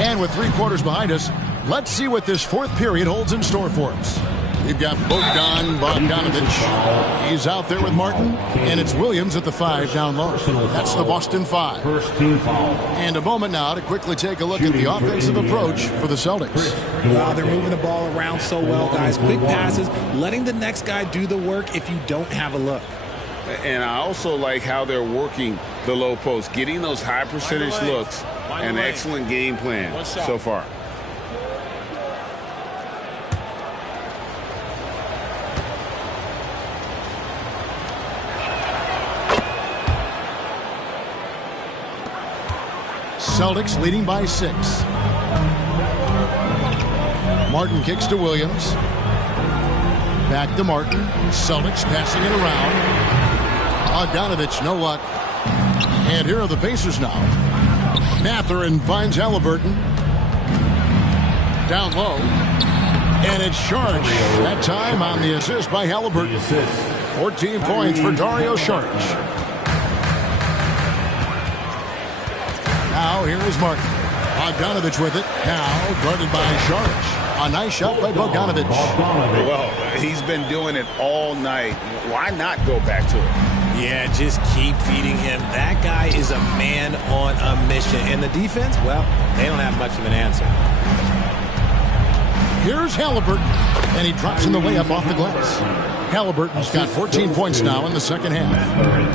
And with 3 quarters behind us, let's see what this fourth period holds in store for us. We've got Bogdanovich. He's out there with Martin, and it's Williams at the 5 down low. That's the Boston 5. And a moment now to quickly take a look at the offensive approach for the Celtics. Wow, they're moving the ball around so well, guys. Quick passes, letting the next guy do the work if you don't have a look. And I also like how they're working the low post, getting those high percentage looks. An excellent game plan so far. Celtics leading by 6. Martin kicks to Williams. Back to Martin. Celtics passing it around. Bogdanovich, no luck. And here are the Pacers now. Mathurin finds Halliburton. Down low. And it's Saric. That time on the assist by Halliburton. 14 points for Dario Saric. Now here is Martin. Bogdanovich with it. Now guarded by Saric. A nice shot by Bogdanovich. Well, he's been doing it all night. Why not go back to it? Yeah, just keep feeding him. That guy is a man on a mission. And the defense, well, they don't have much of an answer. Here's Halliburton. And he drops in the layup off the glass. Halliburton's got 14 points now in the second half.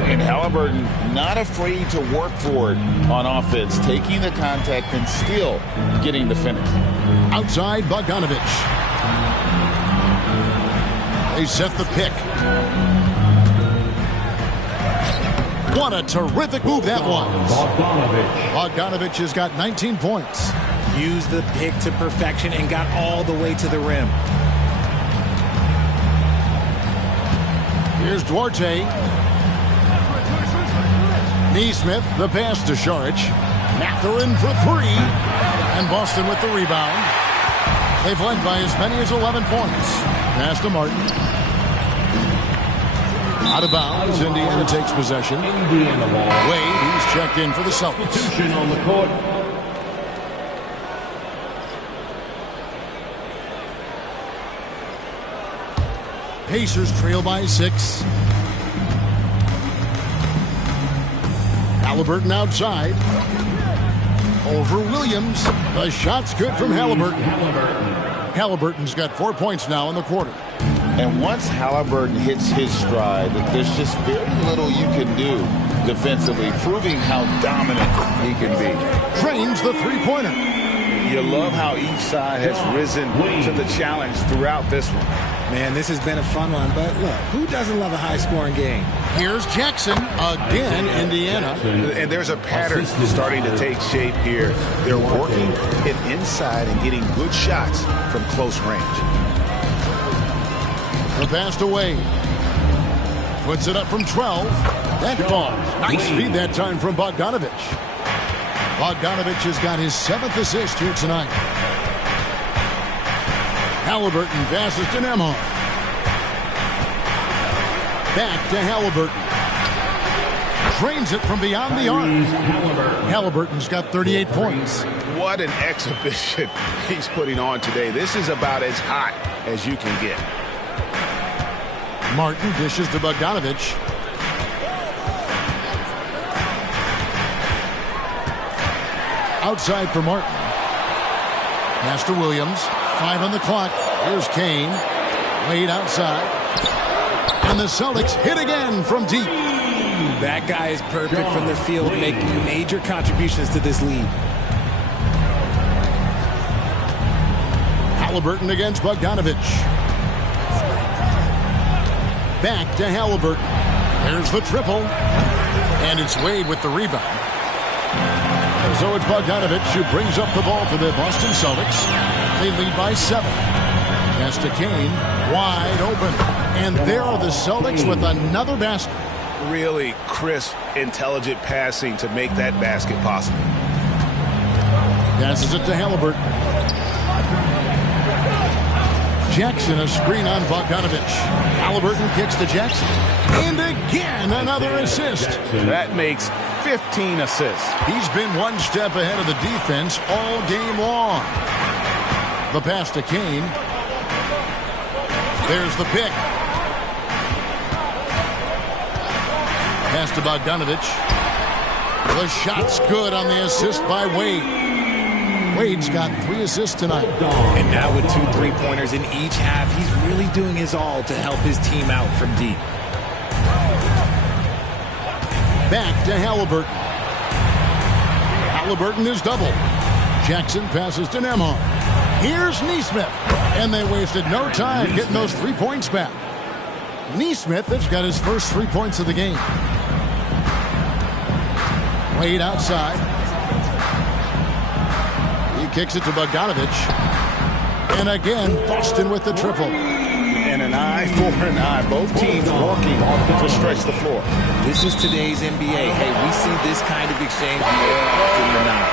And Halliburton not afraid to work for it on offense, taking the contact and still getting the finish. Outside Bogdanovich. They set the pick. What a terrific move that was. Bogdanovich has got 19 points. Used the pick to perfection and got all the way to the rim. Here's Duarte. Neesmith, the pass to Saric. Mathurin for 3. And Boston with the rebound. They've led by as many as 11 points. Pass to Martin. Out of bounds. Indiana takes possession. Wade, he's checked in for the Celtics. On the court. Pacers trail by 6. Halliburton outside. Over Williams. The shot's good from Halliburton. Halliburton's got 4 points now in the quarter. And once Halliburton hits his stride, there's just very little you can do defensively, proving how dominant he can be. Drains the three-pointer. You love how each side has risen to the challenge throughout this one. Man, this has been a fun one, but look, who doesn't love a high-scoring game? Here's Jackson again, Indiana. And there's a pattern starting to take shape here. They're working it inside and getting good shots from close range. The pass away. Puts it up from 12. That falls. Nice feed that time from Bogdanovich. Bogdanovich has got his 7th assist here tonight. Halliburton passes to Nembhard. Back to Halliburton. Drains it from beyond the arc. Halliburton's got 38 points. What an exhibition he's putting on today. This is about as hot as you can get. Martin dishes to Bogdanovich. Outside for Martin. Pass to Williams. 5 on the clock. Here's Kane. Wade outside. And the Celtics hit again from deep. That guy is perfect from the field, making major contributions to this lead. Halliburton against Bogdanovich. Back to Halliburton. There's the triple. And it's Wade with the rebound. And so it's Bogdanovich who brings up the ball for the Boston Celtics. They lead by 7. Pass to Kane. Wide open. And there are the Celtics with another basket. Really crisp, intelligent passing to make that basket possible. Passes it to Halliburton. Jackson, a screen on Bogdanovich. Halliburton kicks to Jackson. And again, another assist. That makes 15 assists. He's been one step ahead of the defense all game long. The pass to Kane. There's the pick. Pass to Bogdanovich. The shot's good on the assist by Wade. Wade's got 3 assists tonight. And now with 2 3-pointers in each half, he's really doing his all to help his team out from deep. Back to Halliburton. Halliburton is doubled. Jackson passes to Nembhard. Here's Neesmith. And they wasted no time getting those 3 points back. Neesmith has got his first 3 points of the game. Wade outside. Kicks it to Bogdanovich. And again, Boston with the triple. And an eye for an eye. Both teams working to stretch the floor. This is today's NBA. Hey, we see this kind of exchange more often than not.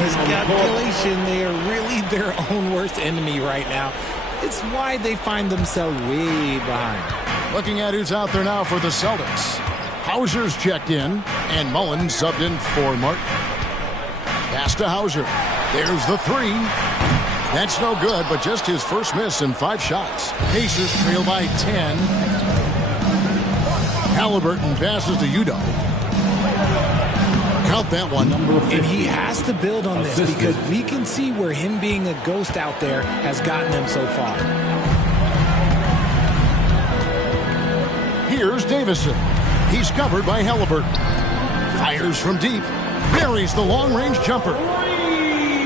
Miscalculation. They are really their own worst enemy right now. It's why they find themselves way behind. Looking at who's out there now for the Celtics. Hauser's checked in, and Mullen subbed in for Martin. Pass to Hauser. There's the three. That's no good, but just his first miss in 5 shots. Pacers trail by 10. Halliburton passes to Udo. Count that one. And he has to build on this because we can see where him being a ghost out there has gotten him so far. Here's Davison. He's covered by Halliburton. Fires from deep. Buries the long-range jumper.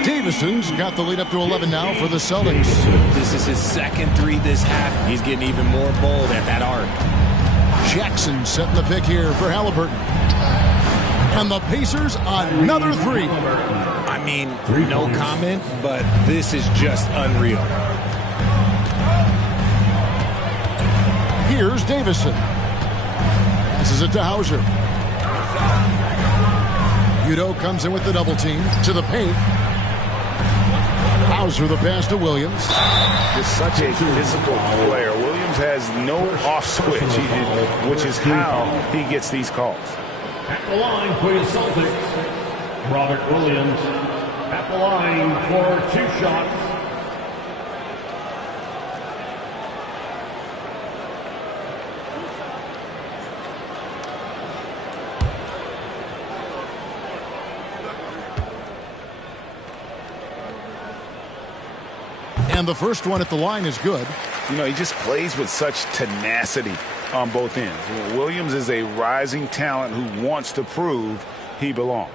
Davison's got the lead up to 11 now for the Celtics. This is his second three this half. He's getting even more bold at that arc. Jackson setting the pick here for Halliburton. And the Pacers another three. I mean, no comment, but this is just unreal. Here's Davison. Passes it to Hauser. Udo comes in with the double team to the paint. Hauser the pass to Williams. Just such a physical player. Williams has no off switch, which is how he gets these calls. At the line for the Celtics, Robert Williams. At the line for 2 shots. And the first one at the line is good. You know, he just plays with such tenacity on both ends. Williams is a rising talent who wants to prove he belongs.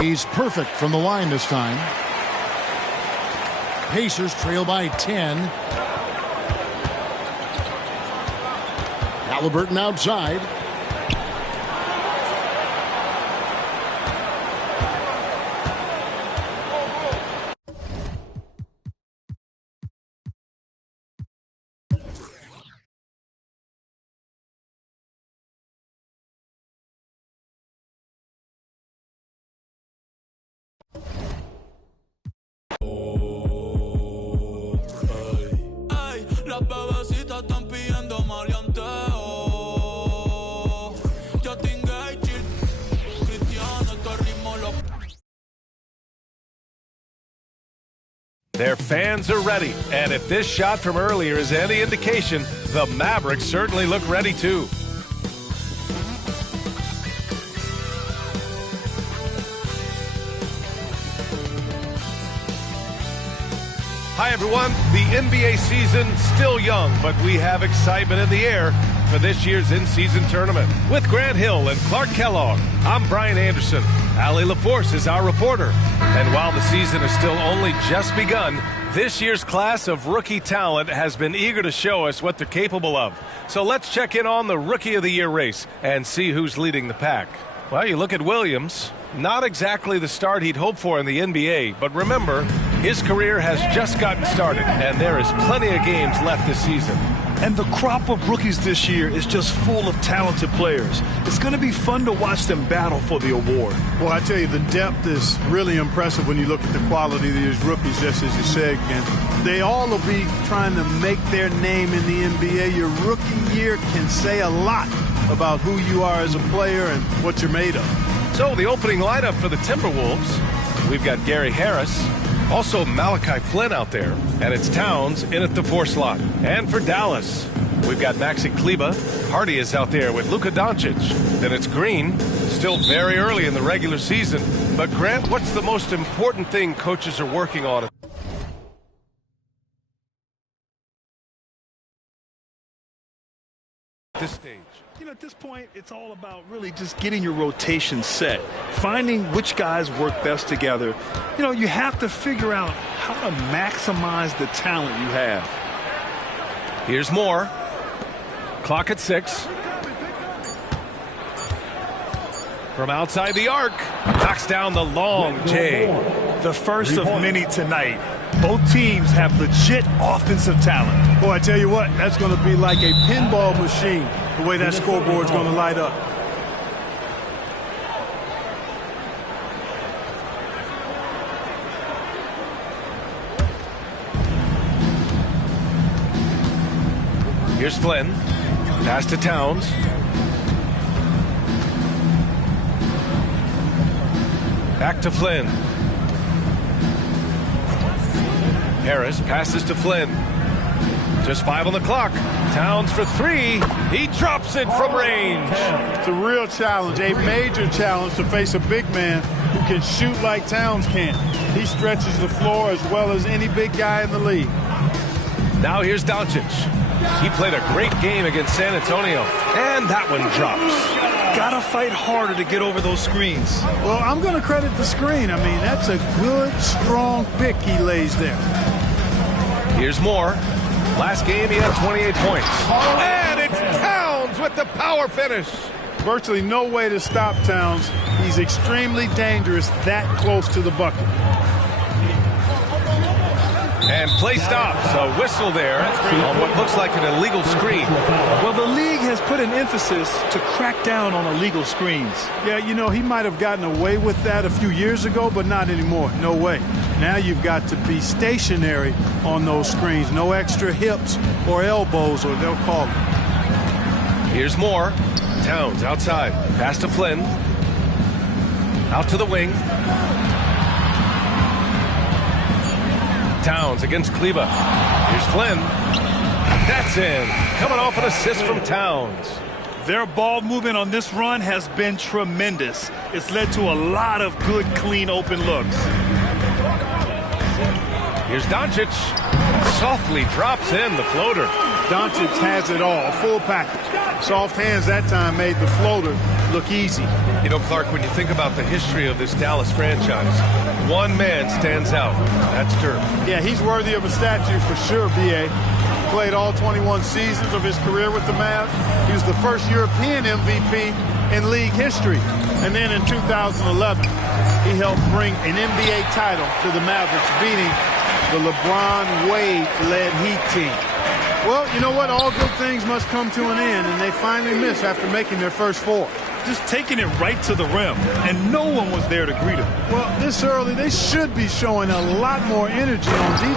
He's perfect from the line this time. Pacers trail by 10. Halliburton outside. Their fans are ready, and if this shot from earlier is any indication, the Mavericks certainly look ready too. Hi everyone, the NBA season still young, but we have excitement in the air for this year's in-season tournament. With Grant Hill and Clark Kellogg, I'm Brian Anderson. Allie LaForce is our reporter. And while the season has still only just begun, this year's class of rookie talent has been eager to show us what they're capable of. So let's check in on the Rookie of the Year race and see who's leading the pack. Well, you look at Williams, not exactly the start he'd hoped for in the NBA, but remember, his career has just gotten started, and there is plenty of games left this season. And the crop of rookies this year is just full of talented players. It's going to be fun to watch them battle for the award. Well, I tell you, the depth is really impressive when you look at the quality of these rookies, just as you said, and they all will be trying to make their name in the NBA. Your rookie year can say a lot about who you are as a player and what you're made of. So the opening lineup for the Timberwolves, we've got Gary Harris, also Malachi Flynn out there, and it's Towns in at the 4 slot. And for Dallas, we've got Maxi Kleber. Hardy is out there with Luka Doncic. Then it's Green, still very early in the regular season. But Grant, what's the most important thing coaches are working on at this stage? You know, at this point, it's all about really just getting your rotation set, finding which guys work best together. You know, you have to figure out how to maximize the talent you have. Here's more. Clock at 6. From outside the arc, knocks down the long J. The first of many tonight. Both teams have legit offensive talent. Boy, I tell you what, that's going to be like a pinball machine, the way that scoreboard's going to light up. Here's Flynn. Pass to Towns. Back to Flynn. Harris passes to Flynn. Just 5 on the clock. Towns for 3. He drops it from range. It's a real challenge, a major challenge to face a big man who can shoot like Towns can. He stretches the floor as well as any big guy in the league. Now here's Doncic. He played a great game against San Antonio, and that one drops. Gotta fight harder to get over those screens. Well, I'm going to credit the screen. I mean, that's a good, strong pick he lays there. Here's Moore. Last game, he had 28 points. And it's Towns with the power finish. Virtually no way to stop Towns. He's extremely dangerous that close to the bucket. And play stops. A whistle there on what looks like an illegal screen. Well, the league has put an emphasis to crack down on illegal screens. Yeah, you know, he might have gotten away with that a few years ago, but not anymore. No way. Now you've got to be stationary on those screens. No extra hips or elbows, or they'll call it. Here's Moore. Towns outside. Pass to Flynn. Out to the wing. Towns against Kleba. Here's Flynn. That's in. Coming off an assist from Towns. Their ball movement on this run has been tremendous. It's led to a lot of good, clean, open looks. Here's Doncic. Softly drops in the floater. Doncic has it all. Full package. Soft hands that time made the floater look easy. You know, Clark, when you think about the history of this Dallas franchise, one man stands out. That's Dirk. Yeah, he's worthy of a statue for sure, B.A. Played all 21 seasons of his career with the Mavs. He was the first European MVP in league history. And then in 2011, he helped bring an NBA title to the Mavericks, beating the LeBron Wade-led Heat team. Well, you know what? All good things must come to an end, and they finally miss after making their first 4. Just taking it right to the rim, and no one was there to greet him. Well, this early, they should be showing a lot more energy on defense.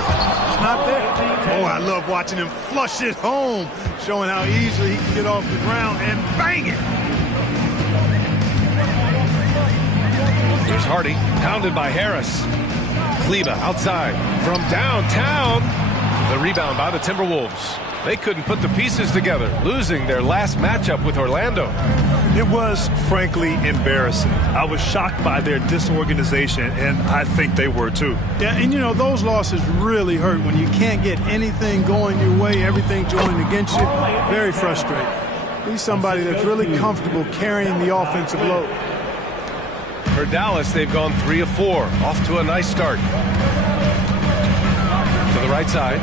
Not there. Oh, I love watching him flush it home, showing how easily he can get off the ground and bang it. Here's Hardy, pounded by Harris. Kleba outside from downtown. The rebound by the Timberwolves. They couldn't put the pieces together, losing their last matchup with Orlando. It was, frankly, embarrassing. I was shocked by their disorganization, and I think they were too. Yeah, and you know, those losses really hurt when you can't get anything going your way, everything's going against you. Very frustrating. He's somebody that's really comfortable carrying the offensive load. For Dallas, they've gone 3 of 4, off to a nice start. To the right side.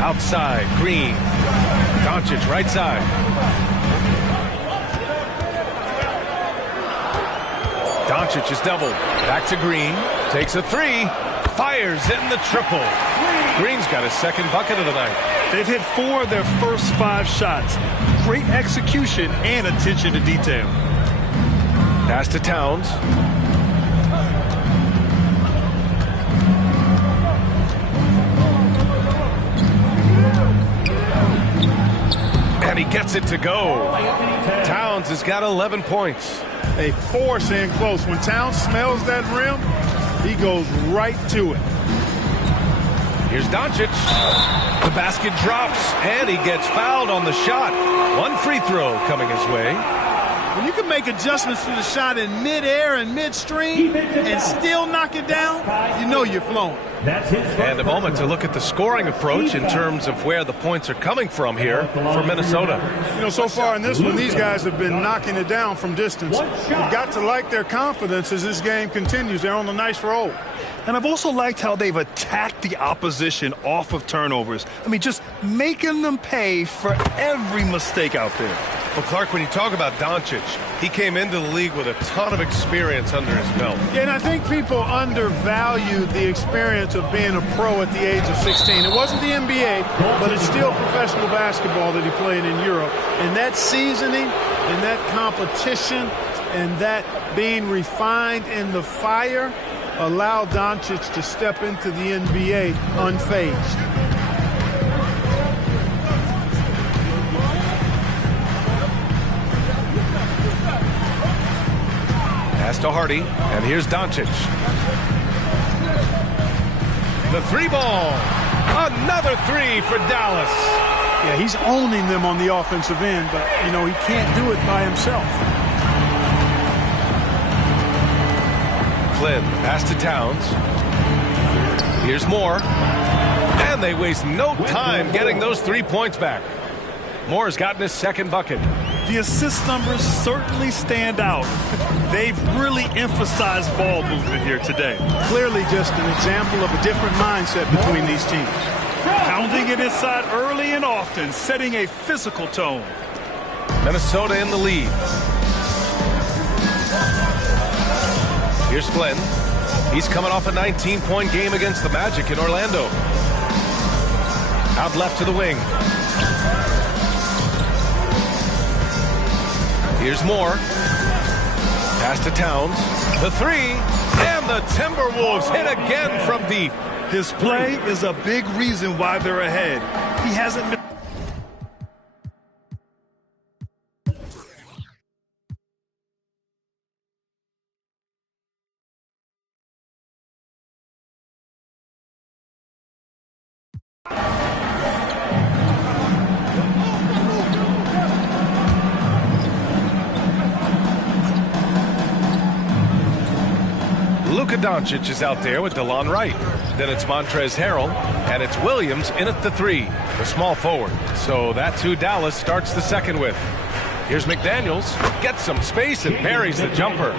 Outside, Green. Doncic, right side. Doncic is doubled. Back to Green. Takes a 3. Fires in the triple. Green's got his second bucket of the night. They've hit 4 of their first 5 shots. Great execution and attention to detail. Pass to Towns. And he gets it to go. Towns has got 11 points. A force in close. When Towns smells that rim, he goes right to it. Here's Doncic. The basket drops, and he gets fouled on the shot. 1 free throw coming his way. When you can make adjustments to the shot in midair and midstream and still knock it down, you know you're flowing. And a moment to look at the scoring approach in terms of where the points are coming from here for Minnesota. You know, so far in this one, these guys have been knocking it down from distance. You've got to like their confidence as this game continues. They're on a nice roll. And I've also liked how they've attacked the opposition off of turnovers. I mean, just making them pay for every mistake out there. Well, Clark, when you talk about Doncic, he came into the league with a ton of experience under his belt. Yeah, and I think people undervalued the experience of being a pro at the age of 16. It wasn't the NBA, but it's still professional basketball that he played in Europe. And that seasoning and that competition and that being refined in the fire allowed Doncic to step into the NBA unfazed. Pass to Hardy, and here's Doncic. The three ball. Another three for Dallas. Yeah, he's owning them on the offensive end, but, you know, he can't do it by himself. Flynn, pass to Towns. Here's Moore. And they waste no time getting those 3 points back. Moore has gotten his second bucket. The assist numbers certainly stand out. They've really emphasized ball movement here today. Clearly just an example of a different mindset between these teams. Pounding it inside early and often, setting a physical tone. Minnesota in the lead. Here's Flynn. He's coming off a 19-point game against the Magic in Orlando. Out left to the wing. Here's Moore. Pass to Towns. The three. And the Timberwolves hit again from deep. His play is a big reason why they're ahead. He hasn't been... Luka Doncic is out there with DeLon Wright. Then it's Montrezl Harrell, and it's Williams in at the three, the small forward. So that's who Dallas starts the second with. Here's McDaniels, gets some space and buries the jumper.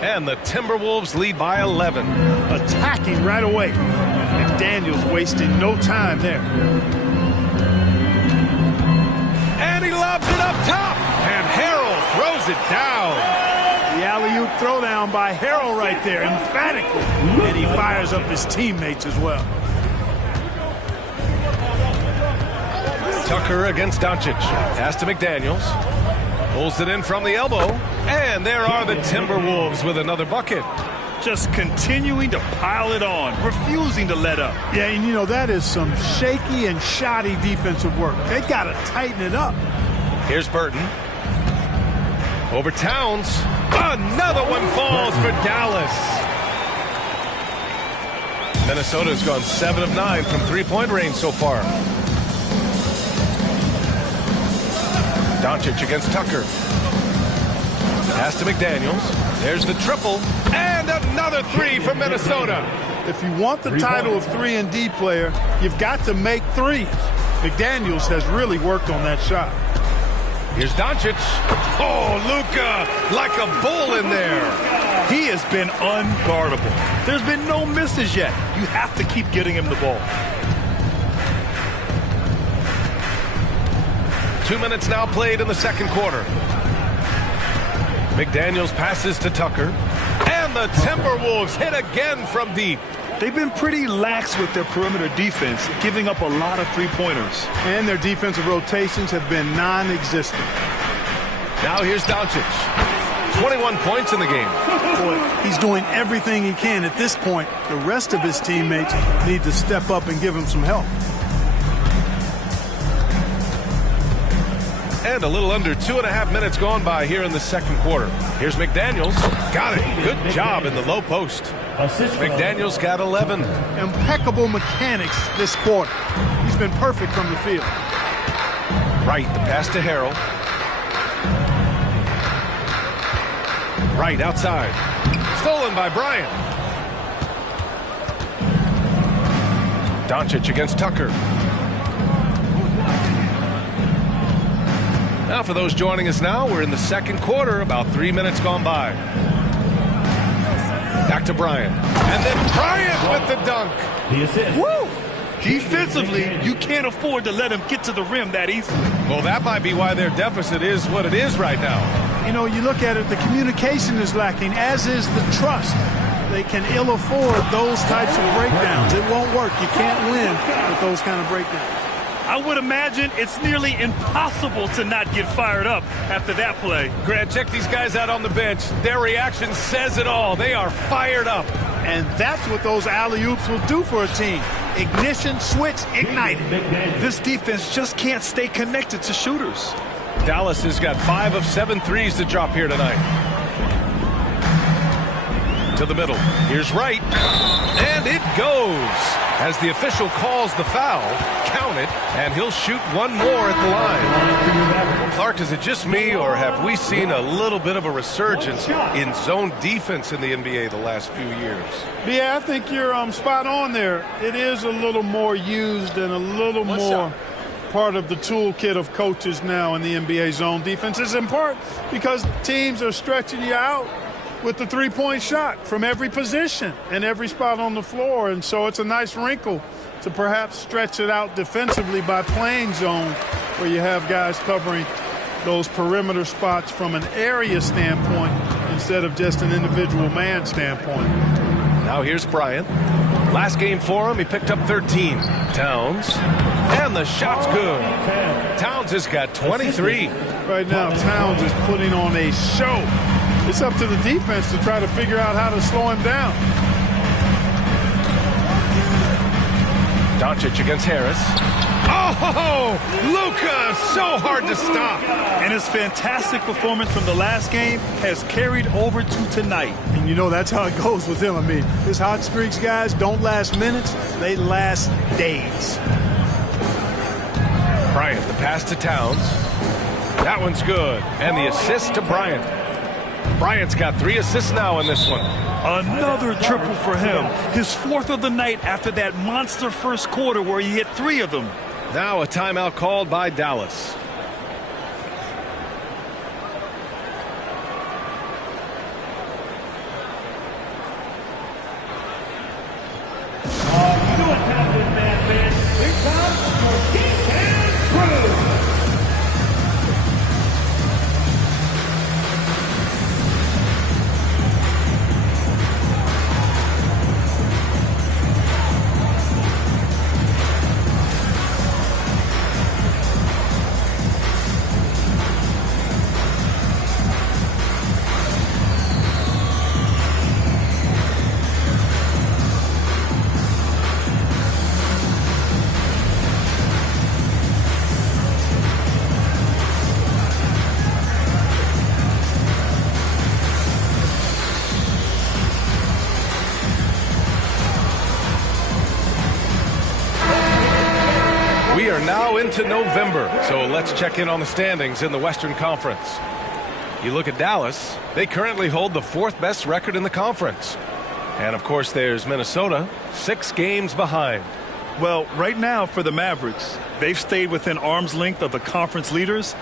And the Timberwolves lead by 11. Attacking right away. McDaniels wasting no time there. And he lobs it up top, and Harrell throws it down. The alley-oop throwdown by Harrell right there, emphatically. And he fires up his teammates as well. Tucker against Doncic. Pass to McDaniels. Pulls it in from the elbow. And there are the Timberwolves with another bucket. Just continuing to pile it on, refusing to let up. Yeah, and you know, that is some shaky and shoddy defensive work. They got to tighten it up. Here's Burton. Over Towns. Another one falls for Dallas. Minnesota's gone 7 of 9 from three-point range so far. Doncic against Tucker. Pass to McDaniels. There's the triple. And another three for Minnesota. If you want the title of 3-and-D player, you've got to make threes. McDaniels has really worked on that shot. Here's Doncic. Oh, Luka, like a bull in there. He has been unguardable. There's been no misses yet. You have to keep getting him the ball. 2 minutes now played in the second quarter. McDaniels passes to Tucker. And the Timberwolves hit again from deep. They've been pretty lax with their perimeter defense, giving up a lot of three-pointers. And their defensive rotations have been non-existent. Now here's Doncic. 21 points in the game. Boy, he's doing everything he can at this point. The rest of his teammates need to step up and give him some help. And a little under 2.5 minutes gone by here in the second quarter. Here's McDaniels. Got it. Good job in the low post. McDaniels got 11. Impeccable mechanics this quarter. He's been perfect from the field. Right, the pass to Harrell. Right outside. Stolen by Bryant. Doncic against Tucker. Now for those joining us now, we're in the second quarter, about 3 minutes gone by. Back to Bryant. And then Bryant with the dunk. Woo! Defensively, you can't afford to let him get to the rim that easily. Well, that might be why their deficit is what it is right now. You know, you look at it, the communication is lacking, as is the trust. They can ill afford those types of breakdowns. It won't work. You can't win with those kind of breakdowns. I would imagine it's nearly impossible to not get fired up after that play. Grant, check these guys out on the bench. Their reaction says it all. They are fired up. And that's what those alley-oops will do for a team. Ignition, switch, ignited. This defense just can't stay connected to shooters. Dallas has got 5 of 7 threes to drop here tonight. To the middle. Here's Wright. And it goes. As the official calls the foul, count it, and he'll shoot one more at the line. Clark, is it just me, or have we seen a little bit of a resurgence in zone defense in the NBA the last few years? Yeah, I think you're spot on there. It is a little more used and a little more part of the toolkit of coaches now in the NBA. Zone defense is in part because teams are stretching you out with the three-point shot from every position and every spot on the floor. And so it's a nice wrinkle to perhaps stretch it out defensively by playing zone, where you have guys covering those perimeter spots from an area standpoint instead of just an individual man standpoint. Now here's Bryant. Last game for him, he picked up 13. Towns. And the shot's good. Towns has got 23. Right now, Towns is putting on a show. It's up to the defense to try to figure out how to slow him down. Doncic against Harris. Oh, Luka, so hard to stop. And his fantastic performance from the last game has carried over to tonight. And you know that's how it goes with him. I mean, his hot streaks, guys, don't last minutes. They last days. Bryant, the pass to Towns. That one's good. And the assist to Bryant. Bryant's got 3 assists now in this one. Another triple for him. His 4th of the night after that monster first quarter where he hit 3 of them. Now a timeout called by Dallas. You know what time it is, man. It's time for Geek and Crew. We are now into November, so let's check in on the standings in the Western Conference. You look at Dallas, they currently hold the 4th best record in the conference. And of course there's Minnesota, 6 games behind. Well, right now for the Mavericks, they've stayed within arm's length of the conference leaders.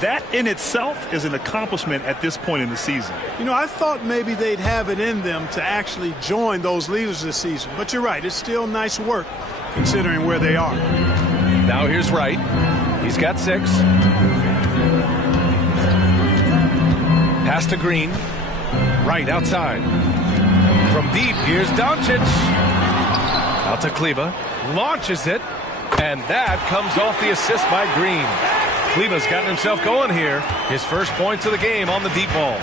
That in itself is an accomplishment at this point in the season. You know, I thought maybe they'd have it in them to actually join those leaders this season. But you're right, it's still nice work considering where they are. Now here's Wright. He's got 6. Pass to Green. Wright outside. From deep, here's Doncic. Out to Kleba. Launches it. And that comes off the assist by Green. Kleba's gotten himself going here. His first points of the game on the deep ball.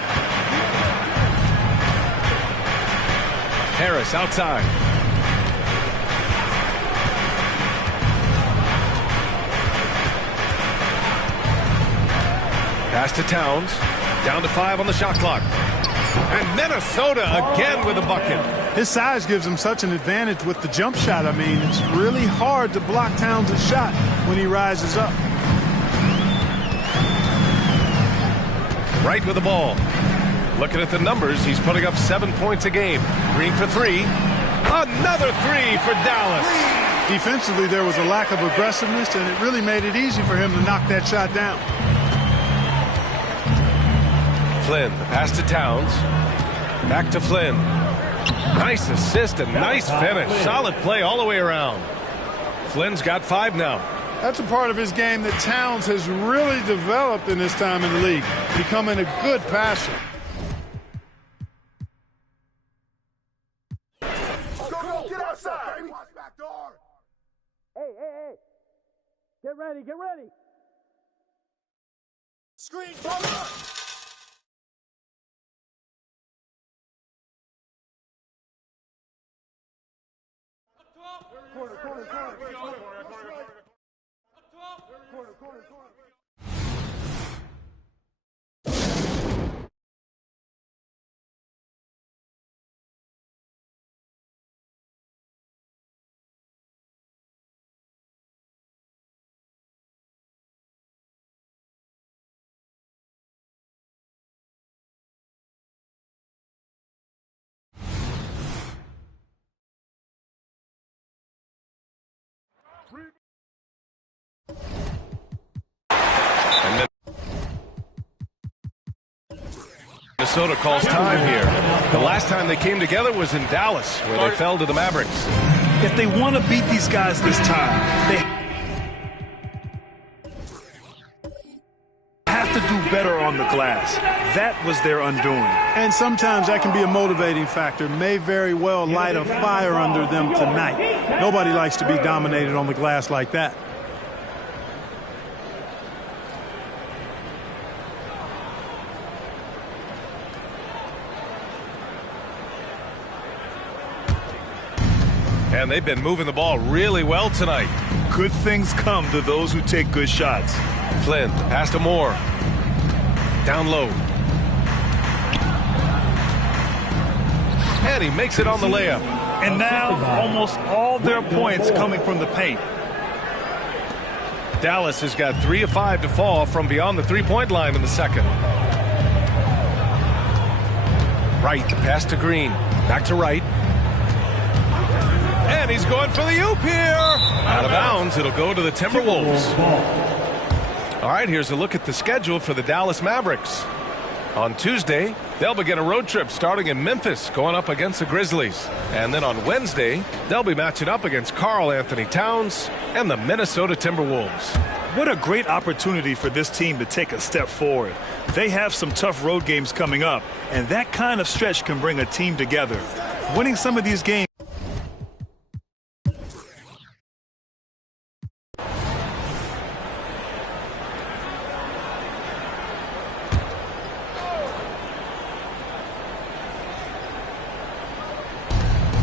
Harris outside. Pass to Towns. Down to 5 on the shot clock. And Minnesota again with a bucket. His size gives him such an advantage with the jump shot. I mean, it's really hard to block Towns' shot when he rises up. Right with the ball. Looking at the numbers, he's putting up 7 points a game. Green for three. Another three for Dallas. Defensively, there was a lack of aggressiveness, and it really made it easy for him to knock that shot down. Flynn, the pass to Towns. Back to Flynn. Nice assist and nice finish. Solid play all the way around. Flynn's got 5 now. That's a part of his game that Towns has really developed in his time in the league, becoming a good passer. Get outside, baby. Watch back door. Hey. Get ready. Screen, come on. Corner. And then Minnesota calls time here. The last time they came together was in Dallas, where they fell to the Mavericks. If they want to beat these guys this time, they have to do better on the glass. That was their undoing. And sometimes that can be a motivating factor. May very well light a fire under them tonight. Nobody likes to be dominated on the glass like that. And they've been moving the ball really well tonight. Good things come to those who take good shots. Flynn, pass to Moore. Down low. And he makes it on the layup. And now almost all their points coming from the paint. Dallas has got 3 of 5 to fall from beyond the three-point line in the second. Wright, the pass to Green. Back to Wright. And he's going for the oop here. Out of bounds. It'll go to the Timberwolves. All right, here's a look at the schedule for the Dallas Mavericks. On Tuesday, they'll begin a road trip starting in Memphis, going up against the Grizzlies. And then on Wednesday, they'll be matching up against Karl Anthony Towns and the Minnesota Timberwolves. What a great opportunity for this team to take a step forward. They have some tough road games coming up, and that kind of stretch can bring a team together. Winning some of these games.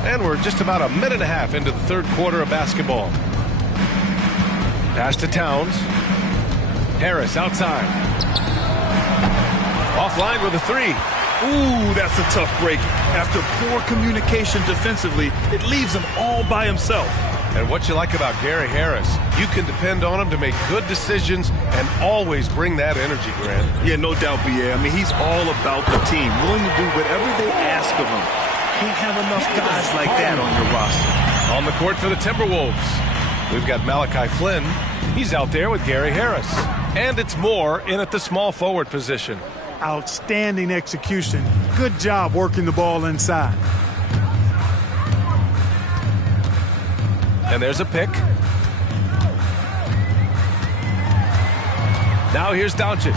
And we're just about a minute and a half into the third quarter of basketball. Pass to Towns. Harris outside. Offline with a three. Ooh, that's a tough break. After poor communication defensively, it leaves him all by himself. And what you like about Gary Harris, you can depend on him to make good decisions and always bring that energy, Grant. Yeah, no doubt, B.A. I mean, he's all about the team, willing to do whatever they ask of him. Can't have enough guys like that on your roster. On the court for the Timberwolves, we've got Malachi Flynn. He's out there with Gary Harris. And it's Moore in at the small forward position. Outstanding execution. Good job working the ball inside. And there's a pick. Now here's Doncic.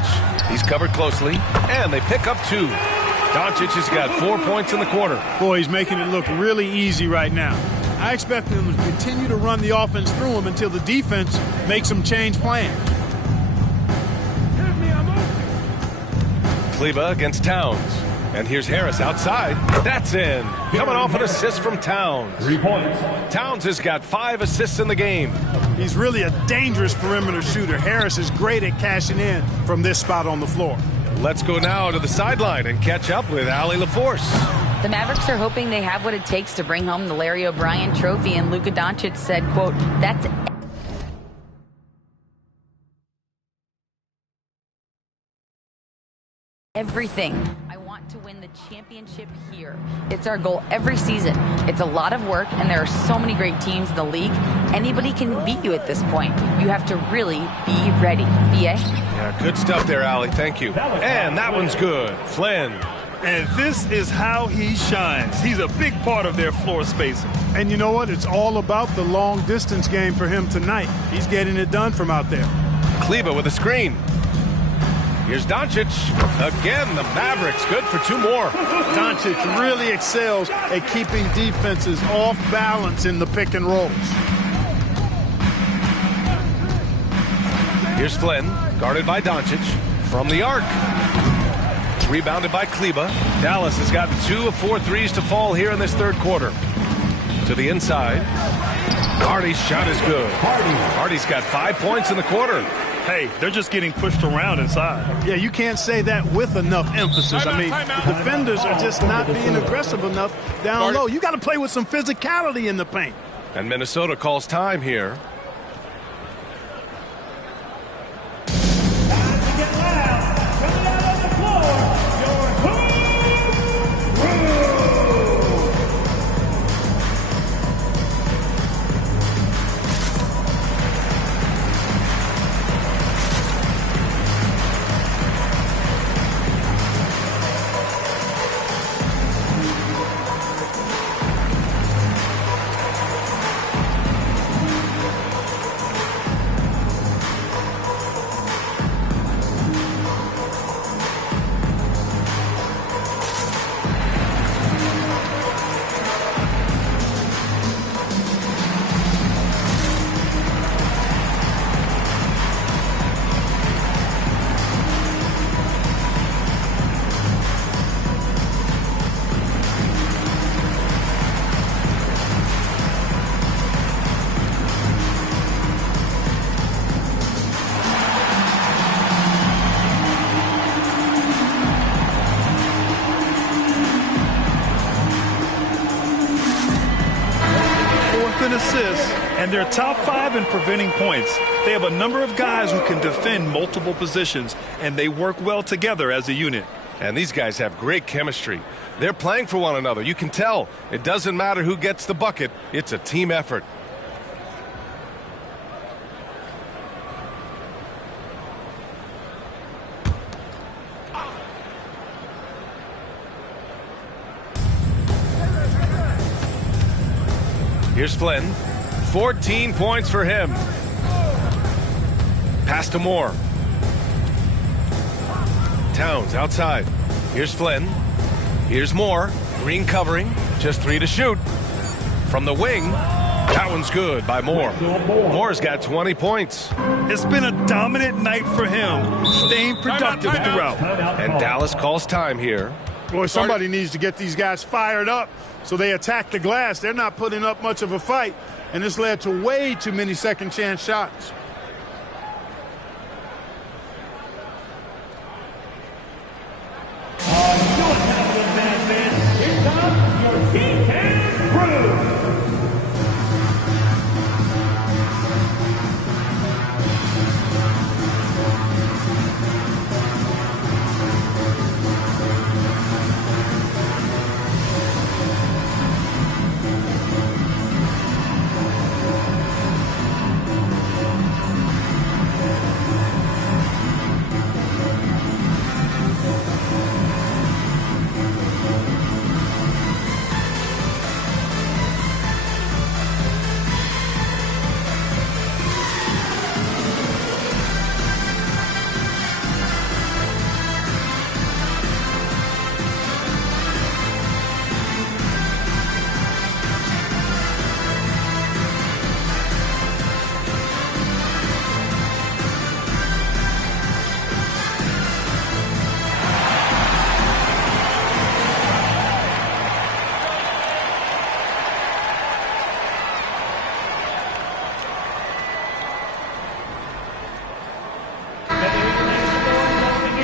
He's covered closely, and they pick up 2. Doncic has got 4 points in the quarter. Boy, he's making it look really easy right now. I expect them to continue to run the offense through him until the defense makes them change plans. Kleba against Towns. And here's Harris outside. That's in. Coming off an assist from Towns. 3 points. Towns has got 5 assists in the game. He's really a dangerous perimeter shooter. Harris is great at cashing in from this spot on the floor. Let's go now to the sideline and catch up with Allie LaForce. The Mavericks are hoping they have what it takes to bring home the Larry O'Brien trophy, and Luka Doncic said, quote, "That's everything I want to win the championship here. It's our goal every season. It's a lot of work, and there are so many great teams in the league. Anybody can beat you at this point. You have to really be ready. B.A.? Yeah, good stuff there, Allie. Thank you. And that one's good. Flynn. And this is how he shines. He's a big part of their floor spacing. And you know what? It's all about the long distance game for him tonight. He's getting it done from out there. Kleba with a screen. Here's Doncic. Again, the Mavericks good for 2 more. Doncic really excels at keeping defenses off balance in the pick and rolls. Here's Flynn, guarded by Doncic. From the arc. Rebounded by Kleba. Dallas has gotten 2 of 4 threes to fall here in this third quarter. To the inside. Hardy's shot is good. Hardy's got 5 points in the quarter. Hey, they're just getting pushed around inside. Yeah, you can't say that with enough emphasis. I mean, the defenders are just not being aggressive enough down low. You got to play with some physicality in the paint. And Minnesota calls time here. Assists, and they're top 5 in preventing points. They have a number of guys who can defend multiple positions, and they work well together as a unit. And these guys have great chemistry. They're playing for one another. You can tell. It doesn't matter who gets the bucket. It's a team effort. Here's Flynn. 14 points for him. Pass to Moore. Towns outside. Here's Flynn. Here's Moore. Green covering. Just 3 to shoot. From the wing. That one's good by Moore. Moore's got 20 points. It's been a dominant night for him, staying productive throughout. And Dallas calls time here. Boy, somebody needs to get these guys fired up so they attack the glass. They're not putting up much of a fight, and this led to way too many second chance shots.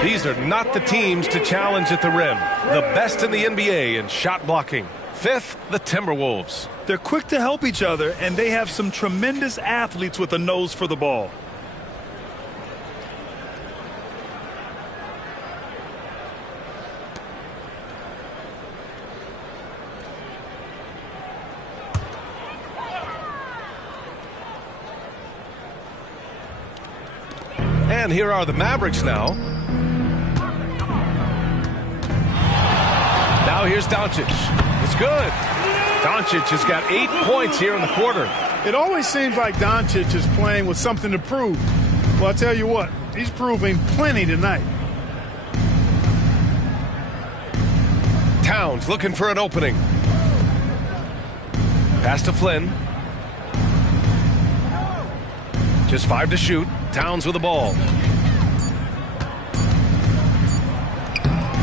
These are not the teams to challenge at the rim. The best in the NBA in shot blocking. 5th, the Timberwolves. They're quick to help each other, and they have some tremendous athletes with a nose for the ball. And here are the Mavericks now. Now here's Doncic. It's good. Doncic has got 8 points here in the quarter. It always seems like Doncic is playing with something to prove. Well, I'll tell you what, he's proving plenty tonight. Towns looking for an opening. Pass to Flynn. Just 5 to shoot. Towns with the ball.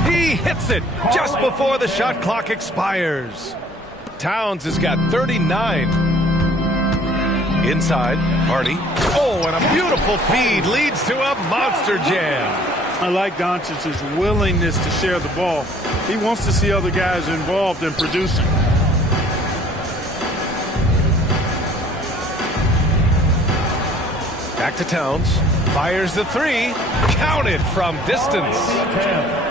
He hits it just before the shot clock expires. Towns has got 39. Inside, Hardy. Oh, and a beautiful feed leads to a monster jam. I like Doncic's willingness to share the ball. He wants to see other guys involved in producing. Back to Towns. Fires the three. Counted from distance.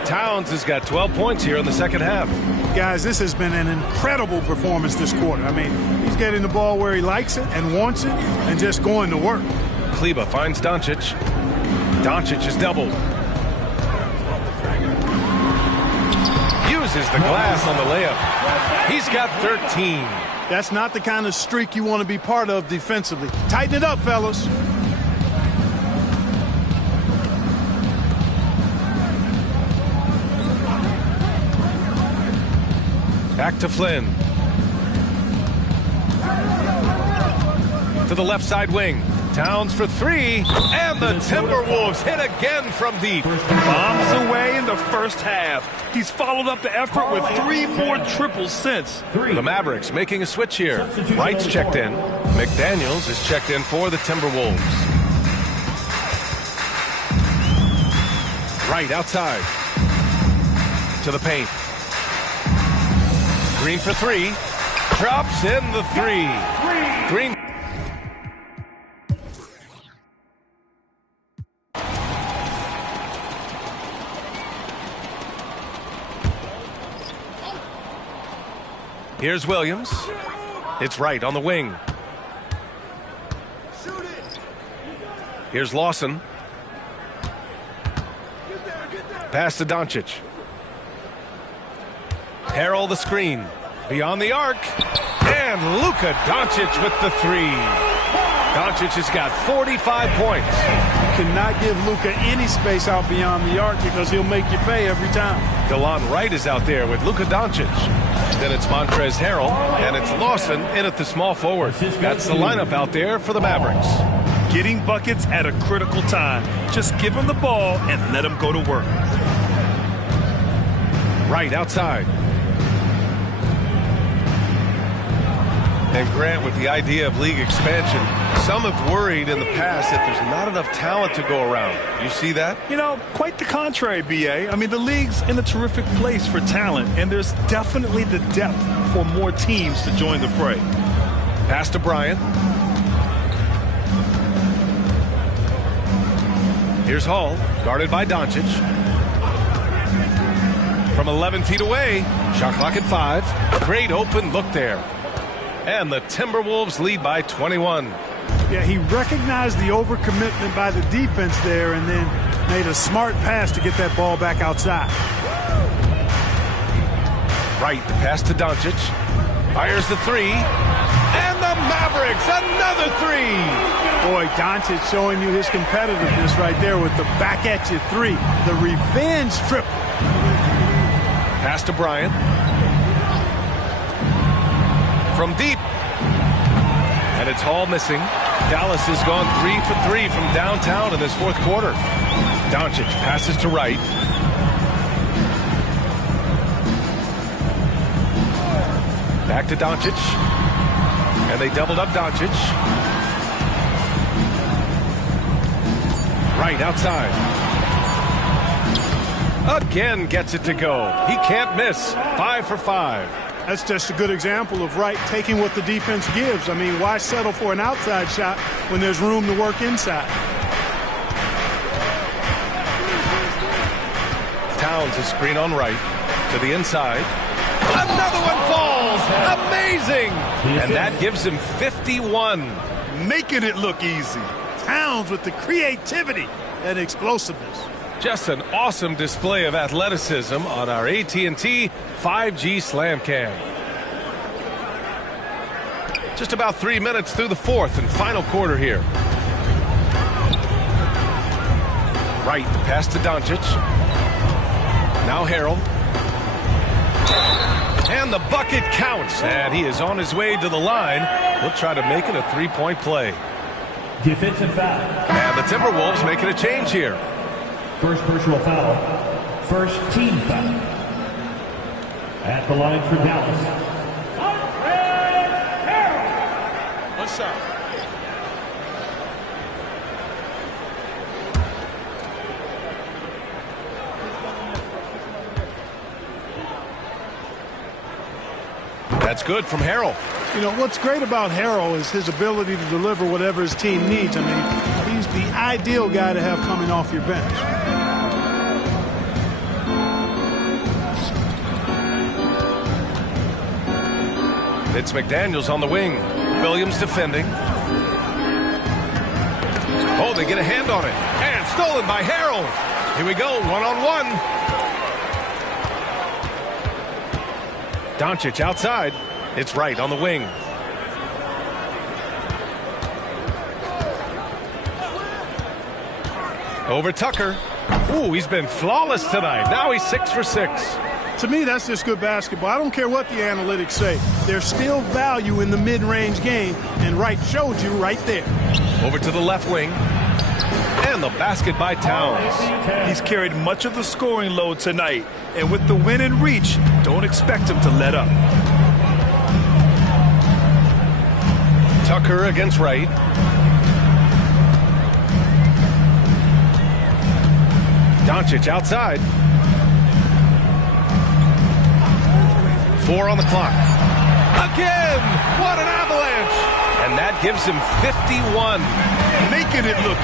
Towns has got 12 points here in the second half. Guys, this has been an incredible performance this quarter. I mean, he's getting the ball where he likes it and wants it and just going to work. Kleba finds Doncic. Doncic is doubled. Uses the glass on the layup. He's got 13. That's not the kind of streak you want to be part of defensively. Tighten it up, fellas. Back to Flynn. To the left side wing. Towns for three. And the Timberwolves hit again from deep. Bombs away in the first half. He's followed up the effort with 3 more triples since. The Mavericks making a switch here. Wright's checked in. McDaniels is checked in for the Timberwolves. Wright outside. To the paint. Green for three. Drops in the three. Green. Here's Williams. It's Wright on the wing. Here's Lawson. Pass to Doncic. Harrell the screen. Beyond the arc. And Luka Doncic with the three. Doncic has got 45 points. You cannot give Luka any space out beyond the arc because he'll make you pay every time. DeLon Wright is out there with Luka Doncic. Then it's Montrezl Harrell, and it's Lawson in at the small forward. That's the lineup out there for the Mavericks. Getting buckets at a critical time. Just give him the ball and let him go to work. Wright outside. And Grant, with the idea of league expansion, some have worried in the past that there's not enough talent to go around. You see that? You know, quite the contrary, B.A. I mean, the league's in a terrific place for talent, and there's definitely the depth for more teams to join the fray. Pass to Bryant. Here's Hall, guarded by Doncic. From 11 feet away, shot clock at 5. Great open look there. And the Timberwolves lead by 21. Yeah, he recognized the overcommitment by the defense there and then made a smart pass to get that ball back outside. Wright, the pass to Doncic. Fires the three. And the Mavericks, another three. Boy, Doncic showing you his competitiveness right there with the back at you three. The revenge triple. Pass to Bryant. From deep. And it's Hall missing. Dallas has gone 3 for 3 from downtown in this fourth quarter. Doncic passes to Wright. Back to Doncic. And they doubled up Doncic. Wright outside. Again gets it to go. He can't miss. 5 for 5. That's just a good example of Wright taking what the defense gives. I mean, why settle for an outside shot when there's room to work inside? Towns a screen on Wright to the inside. Another one falls. Amazing. And that gives him 51. Making it look easy. Towns with the creativity. and explosiveness. Just an awesome display of athleticism on our AT&T 5G Slam Cam. Just about 3 minutes through the fourth and final quarter here. Right, the pass to Doncic. Now Harrell. And the bucket counts, and he is on his way to the line. He'll try to make it a three-point play. Defensive foul. And the Timberwolves making a change here. First personal foul. First team foul. At the line for Dallas. What's up? That's good from Harrell. You know, what's great about Harrell is his ability to deliver whatever his team needs. I mean, he's the ideal guy to have coming off your bench. It's McDaniels on the wing. Williams defending. Oh, they get a hand on it. And stolen by Harrell. Here we go, one-on-one. Doncic outside. It's right on the wing. Over Tucker. Ooh, he's been flawless tonight. Now he's 6 for 6. To me, that's just good basketball. I don't care what the analytics say. There's still value in the mid-range game, and Wright showed you right there. Over to the left wing. And the basket by Towns. He's carried much of the scoring load tonight, and with the win and reach, don't expect him to let up. Tucker against Wright. Doncic outside. 4 on the clock. Again! What an avalanche! And that gives him 51. Making it look.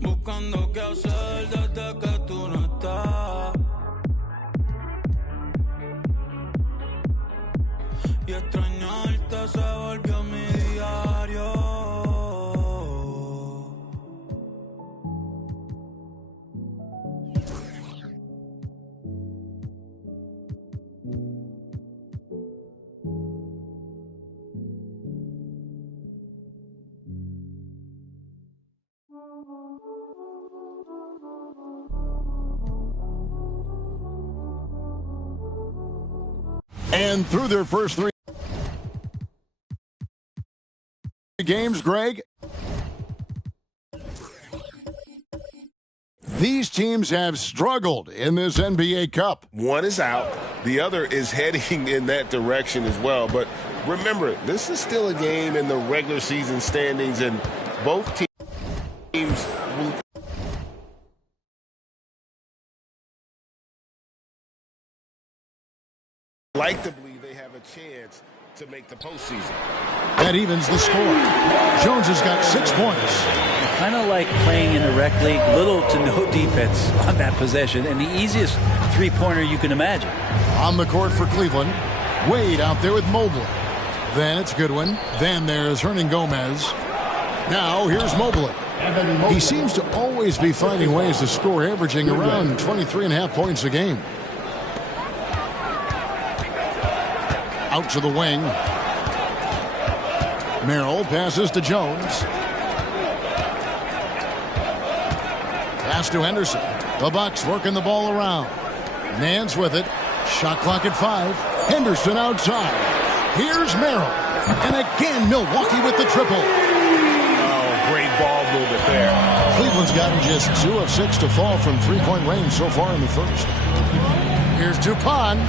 Buscando qué hacer desde que tú no estás. Y extrañarte se volvió mi diario. And through their first 3 games, Greg, these teams have struggled in this NBA Cup. One is out. The other is heading in that direction as well. But remember, this is still a game in the regular season standings, and both teams will like to believe they have a chance to make the postseason. That evens the score. Jones has got 6 points. Kind of like playing in the rec league, little to no defense on that possession, and the easiest three-pointer you can imagine. On the court for Cleveland, Wade out there with Mobley. Then it's Goodwin. Then there's Hernangomez. Now here's Mobley. He seems to always be finding ways to score, averaging around 23.5 points a game. Out to the wing. Merrill passes to Jones. Pass to Henderson. The Bucks working the ball around. Nance with it. Shot clock at 5. Henderson outside. Here's Merrill. And again, Milwaukee with the triple. Oh, great ball movement there. Cleveland's gotten just 2 of 6 to fall from three-point range so far in the first. Here's Dupont.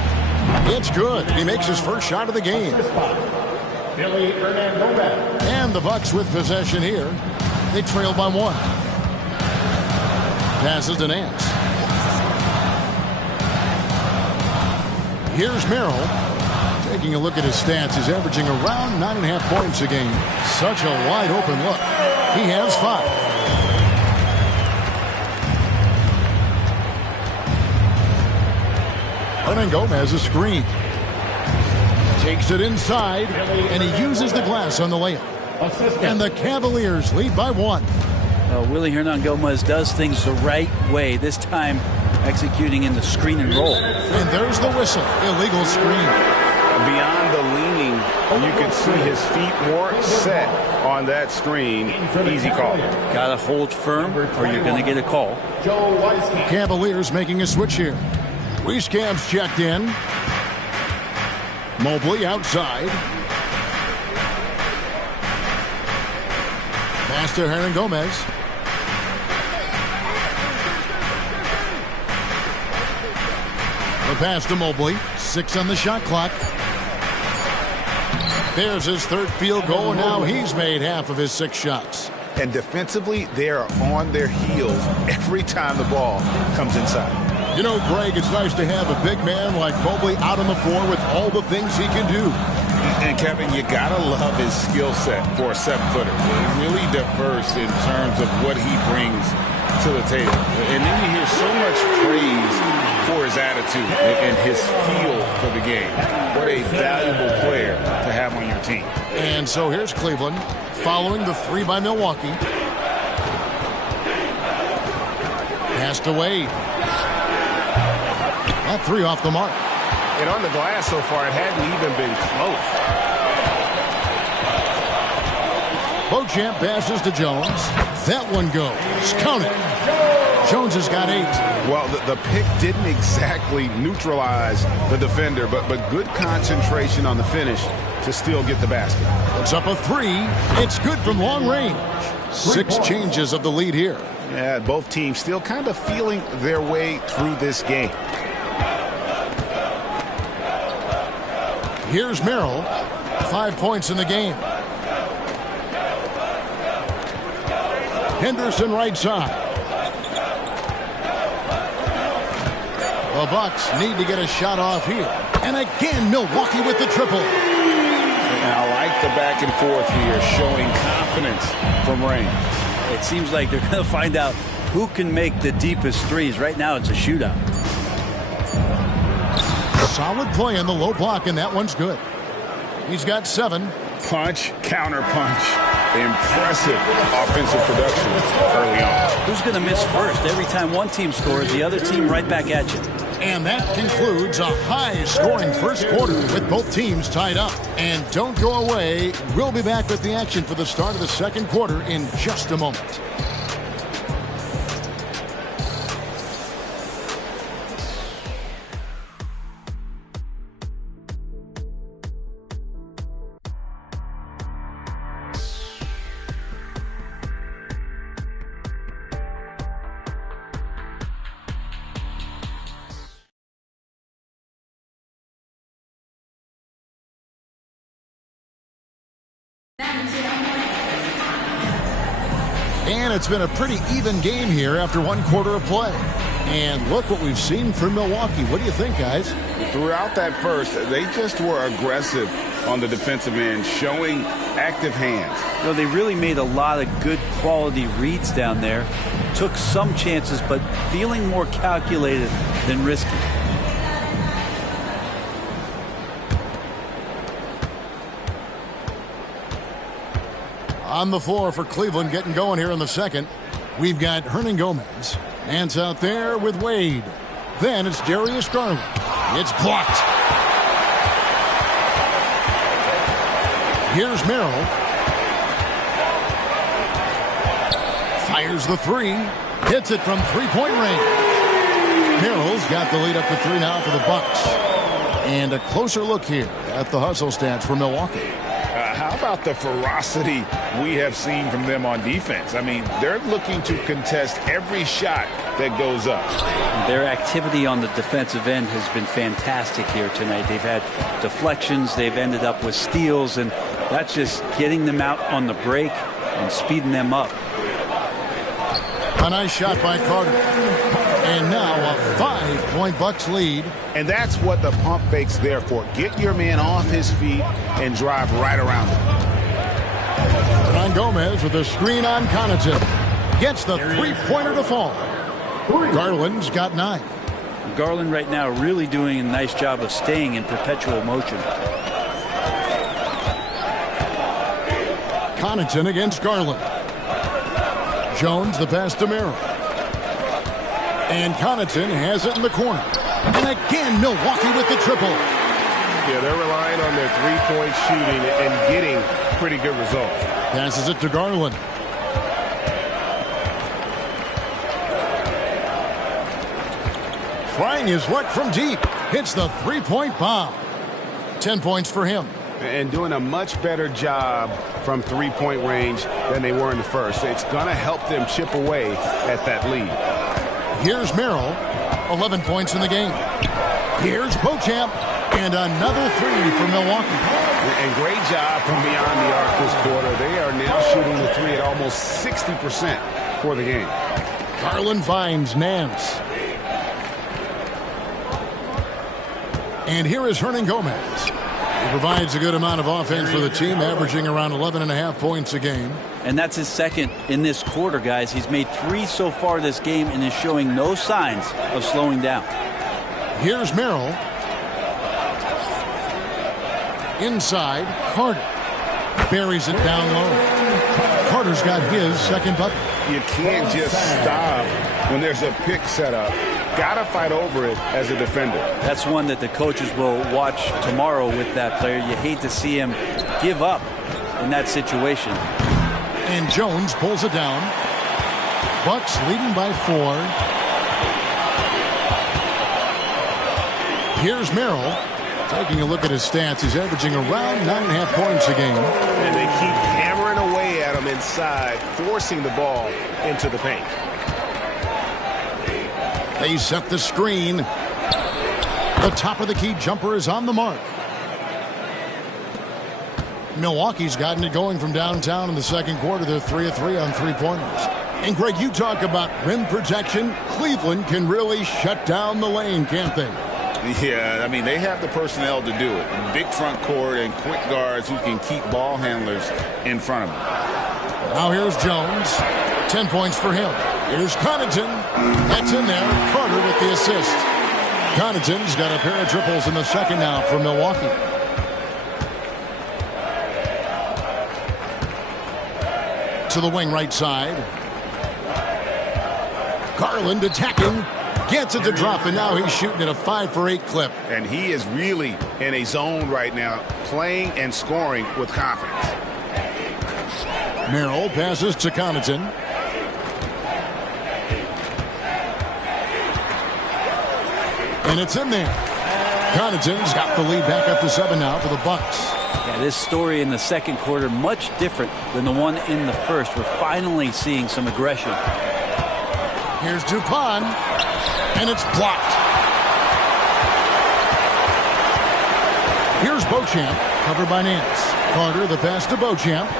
It's good. He makes his first shot of the game. And the Bucks with possession here. They trail by 1. Passes to Nance. Here's Merrill. Taking a look at his stats, he's averaging around 9.5 points a game. Such a wide open look. He has 5. Hernangomez a screen. Takes it inside, and he uses the glass on the layup. And the Cavaliers lead by 1. Willie Hernangomez does things the right way, this time executing in the screen and roll. And there's the whistle. Illegal screen. Beyond the leaning, you can see his feet more set on that screen. Easy call. Got to hold firm or you're going to get a call. Cavaliers making a switch here. Wieskamp's checked in. Mobley outside. Pass to Hernangomez. The pass to Mobley. 6 on the shot clock. There's his third field goal. Now he's made half of his 6 shots. And defensively, they are on their heels every time the ball comes inside. You know, Greg, it's nice to have a big man like Mobley out on the floor with all the things he can do. And, Kevin, you got to love his skill set for a 7-footer. Really diverse in terms of what he brings to the table. And then you hear so much praise for his attitude and his feel for the game. What a valuable player to have on your team. And so here's Cleveland following the 3 by Milwaukee. Passed away. That 3 off the mark. And on the glass so far, it hadn't even been close. Beauchamp passes to Jones. That one goes. Count it. Jones has got 8. Well, the pick didn't exactly neutralize the defender, but good concentration on the finish to still get the basket. It's up a 3. It's good from long range. 6 changes of the lead here. Yeah, both teams still kind of feeling their way through this game. Here's Merrill. 5 points in the game. Henderson right side. The Bucks need to get a shot off here. And again, Milwaukee with the triple. And I like the back and forth here, showing confidence from Rain. It seems like they're going to find out who can make the deepest threes. Right now, it's a shootout. Solid play in the low block, and that one's good. He's got 7. Punch, counter punch. Impressive offensive production early on. Who's going to miss first? Every time one team scores, the other team right back at you. And that concludes a high-scoring first quarter with both teams tied up. And don't go away. We'll be back with the action for the start of the second quarter in just a moment. And it's been a pretty even game here after 1 quarter of play. And look what we've seen from Milwaukee. What do you think, guys? Throughout that first, they just were aggressive on the defensive end, showing active hands. You know, they really made a lot of good quality reads down there. Took some chances, but feeling more calculated than risky. On the floor for Cleveland, getting going here in the second. We've got Hernangomez. Hands out there with Wade. Then it's Darius Garland. It's blocked. Here's Merrill. Fires the 3. Hits it from 3-point range. Merrill's got the lead up to 3 now for the Bucks. And a closer look here at the hustle stats for Milwaukee. How about the ferocity we have seen from them on defense? I mean, they're looking to contest every shot that goes up. Their activity on the defensive end has been fantastic here tonight. They've had deflections, they've ended up with steals, and that's just getting them out on the break and speeding them up. A nice shot by Carter. And now a 5-point Bucks lead. And that's what the pump fake's there for. Get your man off his feet and drive right around him. Gomez with a screen on Connaughton. Gets the 3-pointer to fall. Garland's got 9. Garland right now really doing a nice job of staying in perpetual motion. Connaughton against Garland. Jones, the pass to Merrill. And Connaughton has it in the corner. And again, Milwaukee with the triple. Yeah, they're relying on their three-point shooting and getting pretty good results. Passes it to Garland. Trying his luck from deep. Hits the three-point bomb. 10 points for him. And doing a much better job from three-point range than they were in the first. It's going to help them chip away at that lead. Here's Merrill, 11 points in the game. Here's Beauchamp, and another three for Milwaukee. And great job from beyond the arc this quarter. They are now shooting the three at almost 60% for the game. Garland finds Nance. And here is Hernan Gomez. He provides a good amount of offense for the team, averaging around 11.5 points a game. And that's his second in this quarter, guys. He's made 3 so far this game and is showing no signs of slowing down. Here's Merrill. Inside, Carter. Buries it down low. Carter's got his second bucket. You can't just stop when there's a pick set up. Got to fight over it as a defender. That's one that the coaches will watch tomorrow with that player. You hate to see him give up in that situation. And Jones pulls it down. Bucks leading by 4. Here's Merrill. Taking a look at his stats, he's averaging around 9.5 points a game. And they keep hammering away at him inside, forcing the ball into the paint. They set the screen. The top of the key jumper is on the mark. Milwaukee's gotten it going from downtown in the second quarter. They're 3 of 3 on three-pointers. And Greg, you talk about rim protection. Cleveland can really shut down the lane, can't they? Yeah, I mean, they have the personnel to do it. Big front court and quick guards who can keep ball handlers in front of them. Now here's Jones. 10 points for him. Here's Connaughton. That's in there. Carter with the assist. Connaughton's got a pair of triples in the second now for Milwaukee. To the wing right side. Garland attacking. Gets it to drop, and now he's shooting at a 5 for 8 clip. And he is really in a zone right now, playing and scoring with confidence. Merrill passes to Connaughton. And it's in there. Connaughton's got the lead back up to 7 now for the Bucks. Yeah, this story in the second quarter much different than the one in the first. We're finally seeing some aggression. Here's Dupont, and it's blocked. Here's Beauchamp, covered by Nance. Carter, the pass to Beauchamp.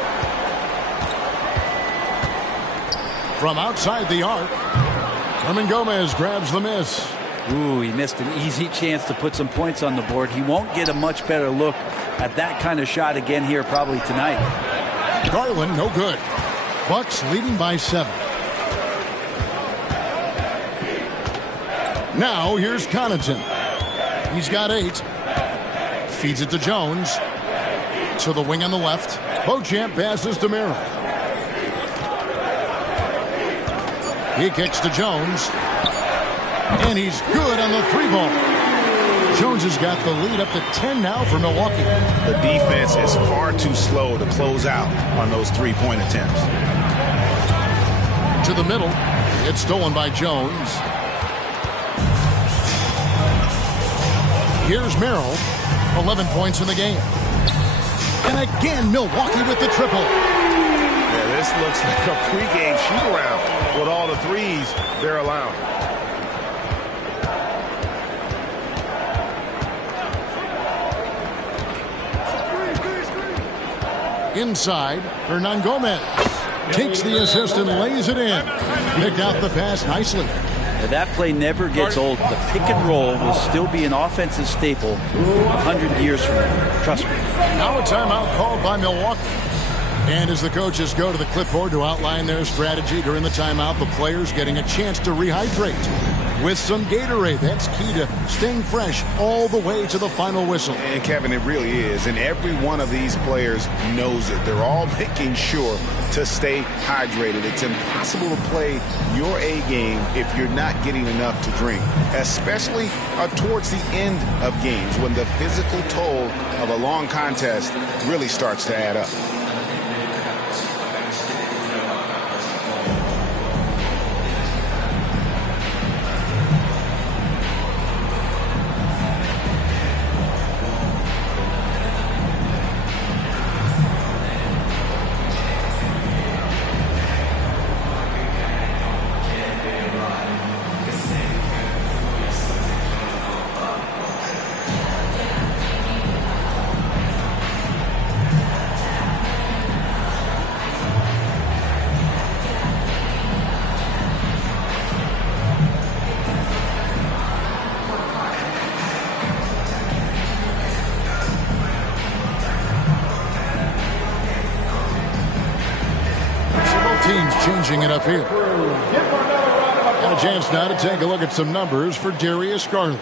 From outside the arc, Hernan Gomez grabs the miss. Ooh, he missed an easy chance to put some points on the board. He won't get a much better look at that kind of shot again here probably tonight. Garland, no good. Bucks leading by 7. Now here's Connaughton. He's got 8. Feeds it to Jones. To the wing on the left. Beauchamp passes to Merrill. He kicks to Jones. And he's good on the 3 ball. Jones has got the lead up to 10 now for Milwaukee. The defense is far too slow to close out on those 3-point attempts. To the middle. It's stolen by Jones. Here's Merrill. 11 points in the game. And again, Milwaukee with the triple. Yeah, this looks like a pregame shoot-around with all the threes they're allowing. Inside, Hernan Gomez takes the assist and lays it in. Picked out the pass nicely. Now, that play never gets old. The pick and roll will still be an offensive staple 100 years from now. Trust me. Now a timeout called by Milwaukee. And as the coaches go to the clipboard to outline their strategy during the timeout, the players getting a chance to rehydrate. with some Gatorade. That's key to staying fresh all the way to the final whistle. And Kevin, it really is. And every one of these players knows it. They're all making sure to stay hydrated. It's impossible to play your A game if you're not getting enough to drink, especially towards the end of games when the physical toll of a long contest really starts to add up. Teams changing it up here. And a chance now to take a look at some numbers for Darius Garland.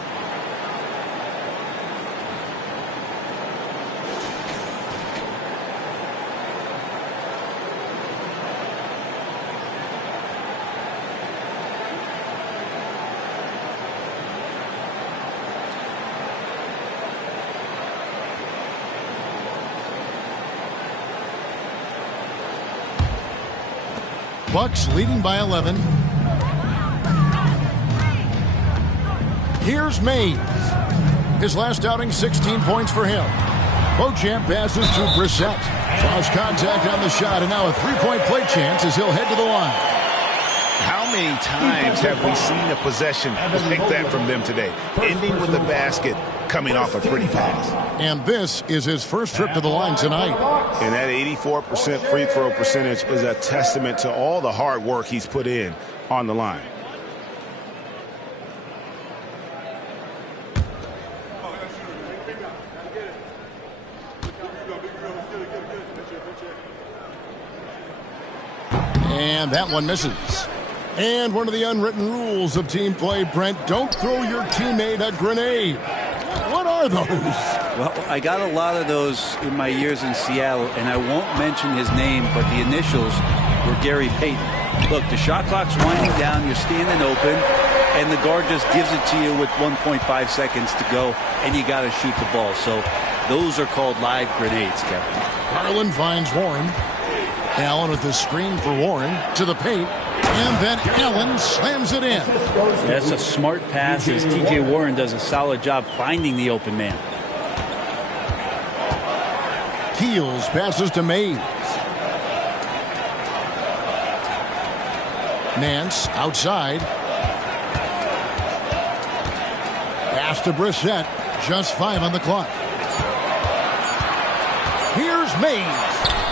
Bucks leading by 11. Here's Mays. His last outing, 16 points for him. Beauchamp passes to Brissett. Draws contact on the shot, and now a three-point play chance as he'll head to the line. How many times have we seen a possession like that from them today? Ending with a basket, coming off a pretty pass. And this is his first trip to the line tonight. And that 84% free throw percentage is a testament to all the hard work he's put in on the line. And that one misses. And one of the unwritten rules of team play, Brent, don't throw your teammate a grenade. What are those? Well, I got a lot of those in my years in Seattle, and I won't mention his name, but the initials were Gary Payton. Look, the shot clock's winding down, you're standing open, and the guard just gives it to you with 1.5 seconds to go, and you got to shoot the ball. So those are called live grenades, Kevin. Garland finds Warren. Allen with the screen for Warren to the paint. And then Allen slams it in. That's a smart pass as T.J. Warren does a solid job finding the open man. Keels passes to Mays. Nance outside. Pass to Brissett. Just 5 on the clock. Here's Mays.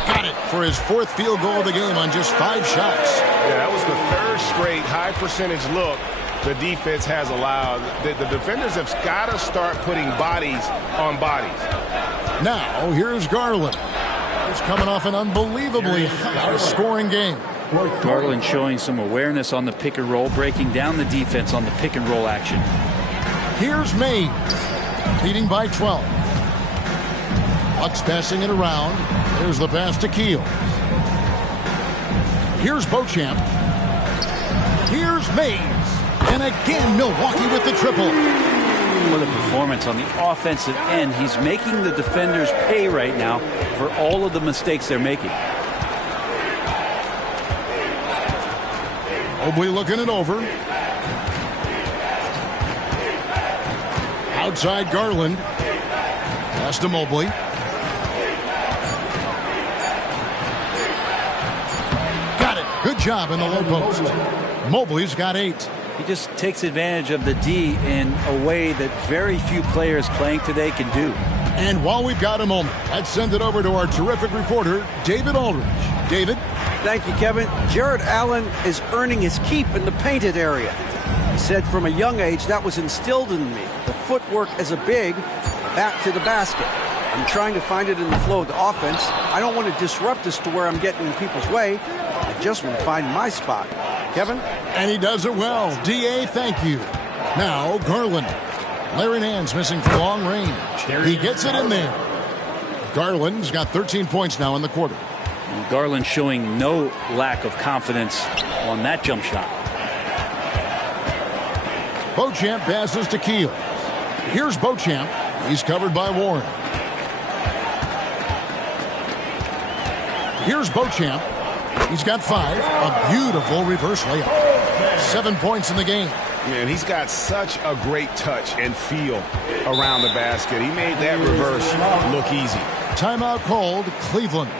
Got it for his 4th field goal of the game on just 5 shots. Yeah, that was the 3rd straight high percentage look the defense has allowed. The defenders have got to start putting bodies on bodies. Now, here's Garland. He's coming off an unbelievably high-scoring game. Garland showing some awareness on the pick and roll, breaking down the defense on the pick and roll action. Here's Mays, leading by 12. Bucks passing it around. There's the pass to Keel. Here's Beauchamp. Here's Mays. And again, Milwaukee with the triple. What a performance on the offensive end. He's making the defenders pay right now for all of the mistakes they're making. Mobley looking it over. Outside Garland. Pass to Mobley. Got it. Good job in the low post. Mobley's got 8. He just takes advantage of the D in a way that very few players playing today can do. And while we've got a moment, let's send it over to our terrific reporter, David Aldridge. David? Thank you, Kevin. Jared Allen is earning his keep in the painted area. He said from a young age that was instilled in me. The footwork as a big, back to the basket. I'm trying to find it in the flow of the offense. I don't want to disrupt this to where I'm getting in people's way. I just want to find my spot. Kevin? And he does it well. D.A., thank you. Now, Garland. Larry Nance missing from long range. He gets it in there. Garland's got 13 points now in the quarter. And Garland showing no lack of confidence on that jump shot. Beauchamp passes to Keel. Here's Beauchamp. He's covered by Warren. Here's Beauchamp. He's got 5. A beautiful reverse layup. 7 points in the game. Man, he's got such a great touch and feel around the basket. He made that reverse look easy. Timeout called, Cleveland.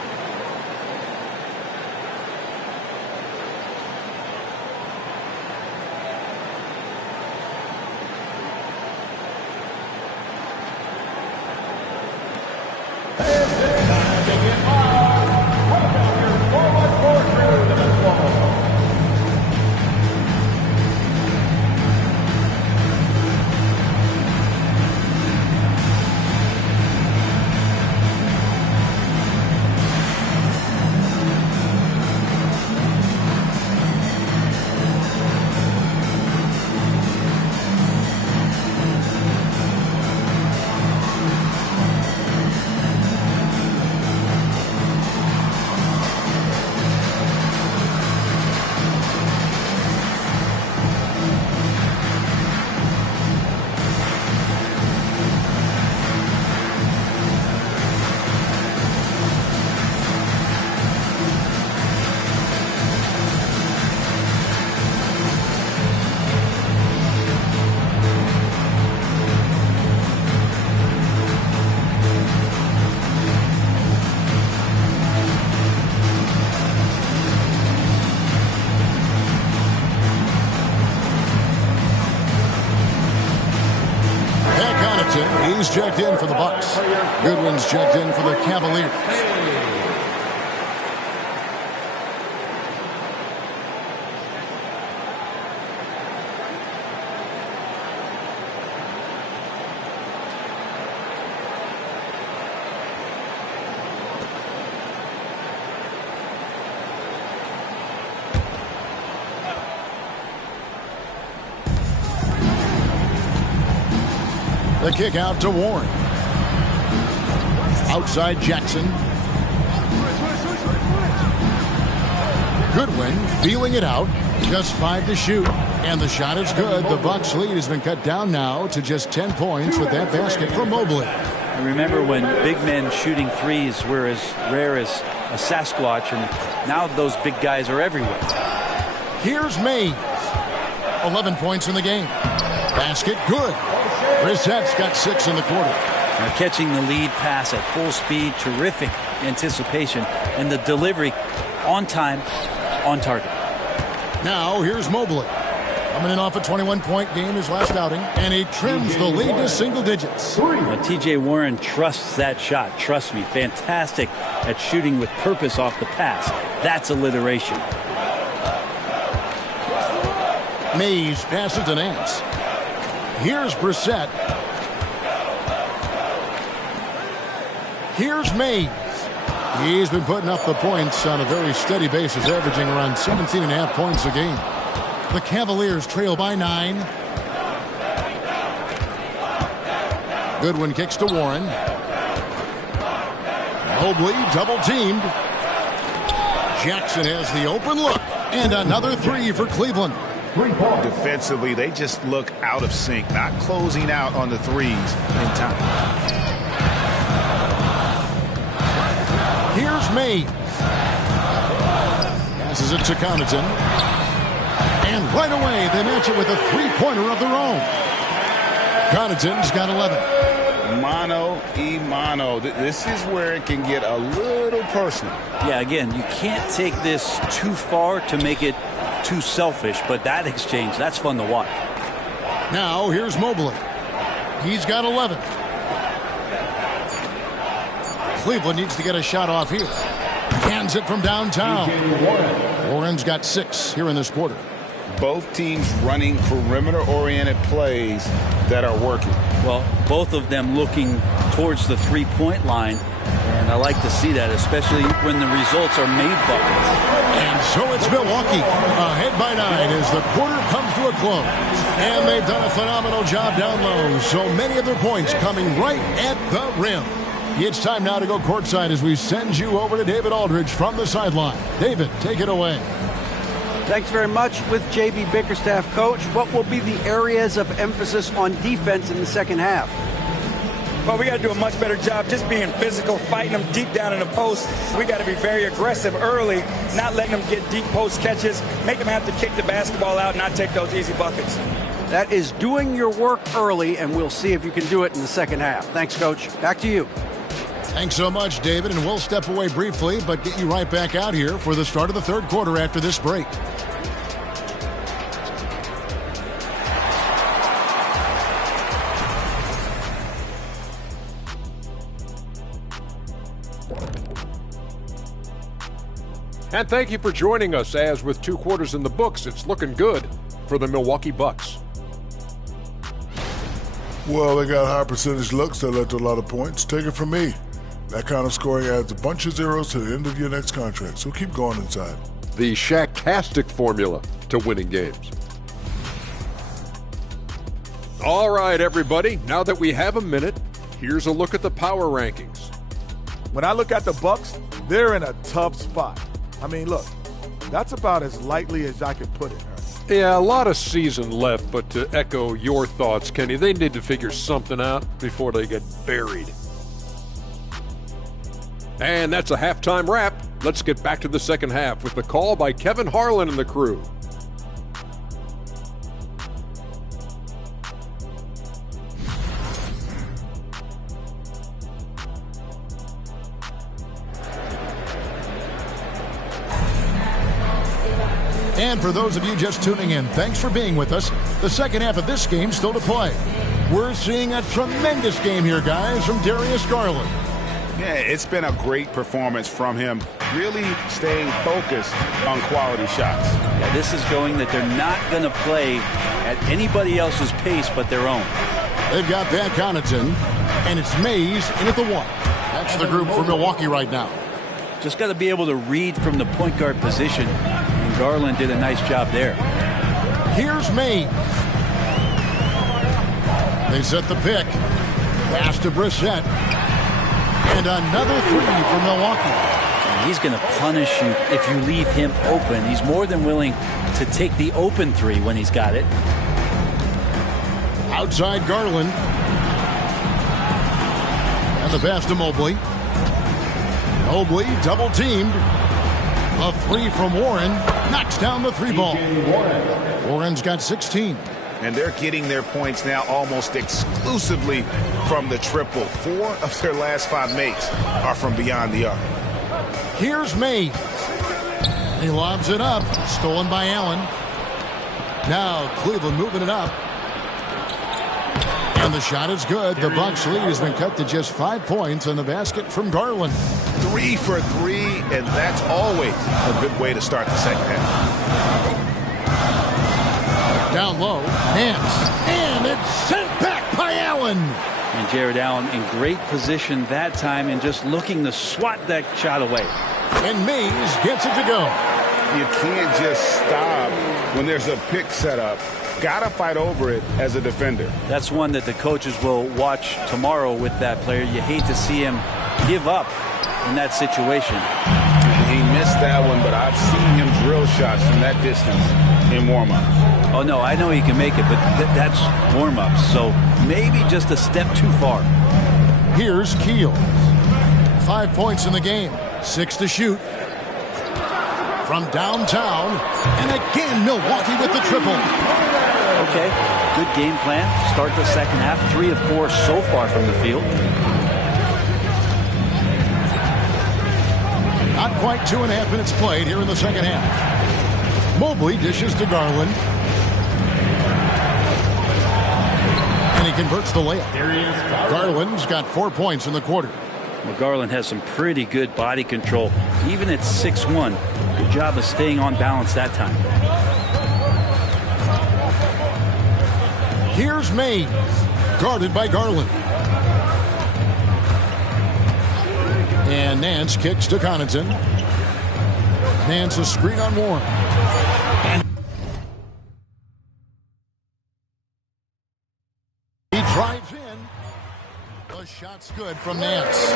He's checked in for the Bucks. Goodwin's checked in for the Cavaliers. The kick out to Warren. Outside Jackson. Goodwin feeling it out. Just 5 to shoot. And the shot is good. The Bucks lead has been cut down now to just 10 points with that basket from Mobley. I remember when big men shooting threes were as rare as a Sasquatch, and now those big guys are everywhere. Here's Mays. 11 points in the game. Basket good. Brissett's got 6 in the quarter. Now catching the lead pass at full speed, terrific anticipation, and the delivery on time, on target. Now here's Mobley. Coming in off a 21-point game his last outing, and he trims the lead to single digits. Now, T.J. Warren trusts that shot. Trust me, fantastic at shooting with purpose off the pass. That's alliteration. Mays passes to Nance. Here's Brissett. Here's Mays. He's been putting up the points on a very steady basis, averaging around 17.5 points a game. The Cavaliers trail by 9. Goodwin kicks to Warren. Mobley double-teamed. Jackson has the open look. And another 3 for Cleveland. Defensively, they just look out of sync, not closing out on the threes in time. Here's Mays. Passes it to Connaughton. And right away, they match it with a three-pointer of their own. Connaughton's got 11. Mano y mano. This is where it can get a little personal. Yeah, again, you can't take this too far to make it too selfish, but that exchange, that's fun to watch. Now, here's Mobley. He's got 11. Cleveland needs to get a shot off here. Hands it from downtown. Warren's got 6 here in this quarter. Both teams running perimeter-oriented plays that are working. Well, both of them looking towards the three-point line. And And I like to see that, especially when the results are made buckets. And so it's Milwaukee ahead by 9 as the quarter comes to a close. And they've done a phenomenal job down low. So many of their points coming right at the rim. It's time now to go courtside as we send you over to David Aldridge from the sideline. David, take it away. Thanks very much. With J.B. Bickerstaff, Coach, what will be the areas of emphasis on defense in the second half? Well, we got to do a much better job just being physical, fighting them deep down in the post. We got to be very aggressive early, not letting them get deep post catches, make them have to kick the basketball out, not take those easy buckets. That is doing your work early, and we'll see if you can do it in the second half. Thanks, Coach. Back to you. Thanks so much, David, and we'll step away briefly, but get you right back out here for the start of the third quarter after this break. And thank you for joining us, as with 2 quarters in the books, it's looking good for the Milwaukee Bucks. Well, they got high percentage looks that led to a lot of points. Take it from me. That kind of scoring adds a bunch of zeros to the end of your next contract, so keep going inside. The Shaq-tastic formula to winning games. All right, everybody, now that we have a minute, here's a look at the power rankings. When I look at the Bucks, they're in a tough spot. I mean, look, that's about as lightly as I could put it. Yeah, a lot of season left, but to echo your thoughts, Kenny, they need to figure something out before they get buried. And that's a halftime wrap. Let's get back to the second half with the call by Kevin Harlan and the crew. And for those of you just tuning in, thanks for being with us. The second half of this game still to play. We're seeing a tremendous game here, guys, from Darius Garland. Yeah, it's been a great performance from him, really staying focused on quality shots. Yeah, this is showing that they're not going to play at anybody else's pace but their own. They've got Pat Connaughton, and it's Mays in at the 1. That's the group for Milwaukee right now. Just got to be able to read from the point guard position, and Garland did a nice job there. Here's Mays. They set the pick. Pass to Brissett. And another 3 for Milwaukee. And he's going to punish you if you leave him open. He's more than willing to take the open 3 when he's got it. Outside Garland. And the pass to Mobley. Mobley double teamed. A 3 from Warren. Knocks down the 3 ball. Warren's got 16. And they're getting their points now almost exclusively from the triple. 4 of their last 5 makes are from beyond the arc. Here's May. He lobs it up. Stolen by Allen. Now Cleveland moving it up. And the shot is good. The Bucks lead has been cut to just 5 points on the basket from Garland. 3 for 3, and that's always a good way to start the second half. Down low, hands, and it's sent back by Allen. And Jared Allen in great position that time and just looking to swat that shot away. And Mays gets it to go. You can't just stop when there's a pick set up. Gotta fight over it as a defender. That's one that the coaches will watch tomorrow with that player. You hate to see him give up in that situation. He missed that one, but I've seen him drill shots from that distance in warm-ups. Oh, no, I know he can make it, but that's warm-ups, so maybe just a step too far. Here's Keels. 5 points in the game, 6 to shoot. From downtown, and again, Milwaukee with the triple. Okay, good game plan. Start the second half, 3 of 4 so far from the field. Not quite 2.5 minutes played here in the second half. Mobley dishes to Garland. And he converts the layup. Garland's got 4 points in the quarter. Well, Garland has some pretty good body control, even at 6'1". Good job of staying on balance that time. Here's Mays, guarded by Garland. And Nance kicks to Connaughton. Nance a screen on Warren. And he drives in. The shot's good from Nance.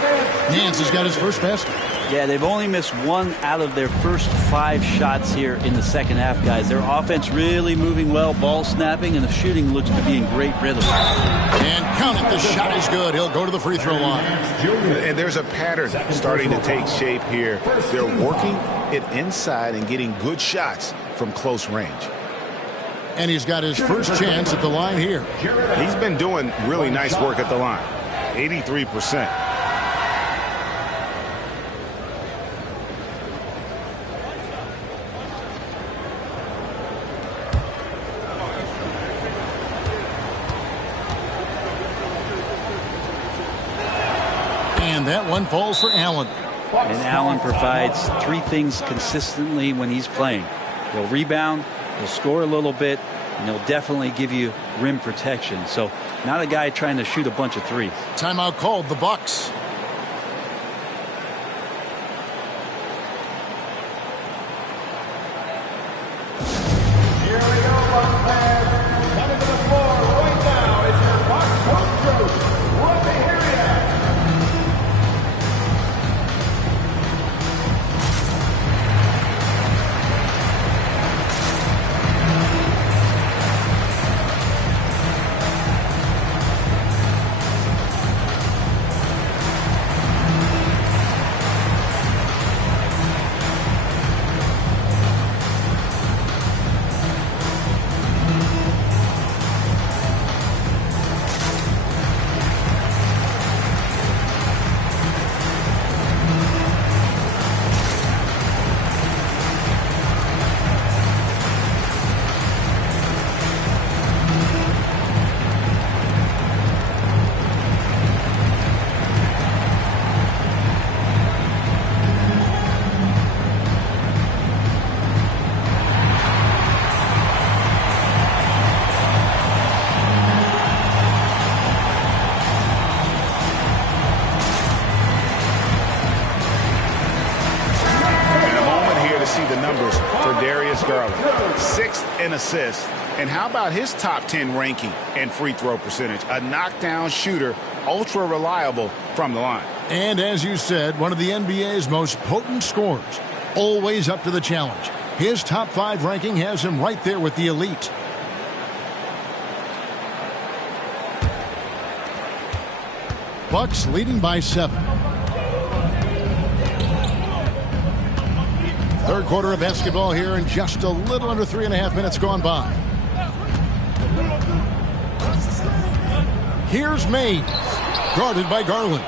Nance has got his first basket. Yeah, they've only missed one out of their first 5 shots here in the second half, guys. Their offense really moving well, ball snapping, and the shooting looks to be in great rhythm. And count it, the shot is good. He'll go to the free throw line. And there's a pattern starting to take shape here. They're working it inside and getting good shots from close range. And he's got his first chance at the line here. He's been doing really nice work at the line. 83%. And that one falls for Allen. And Allen provides 3 things consistently when he's playing. He'll rebound, he'll score a little bit, and he'll definitely give you rim protection. So not a guy trying to shoot a bunch of threes. Timeout called, the Bucks. Here we go, Bucks fans. Coming to the floor right now is your Bucks home group. Let me hear ya. Assists. And how about his top 10 ranking and free throw percentage? A knockdown shooter, ultra reliable from the line. And as you said, one of the NBA's most potent scorers, always up to the challenge. His top 5 ranking has him right there with the elite. Bucks leading by 7. Third quarter of basketball here, and just a little under 3.5 minutes gone by. Here's Mays, guarded by Garland.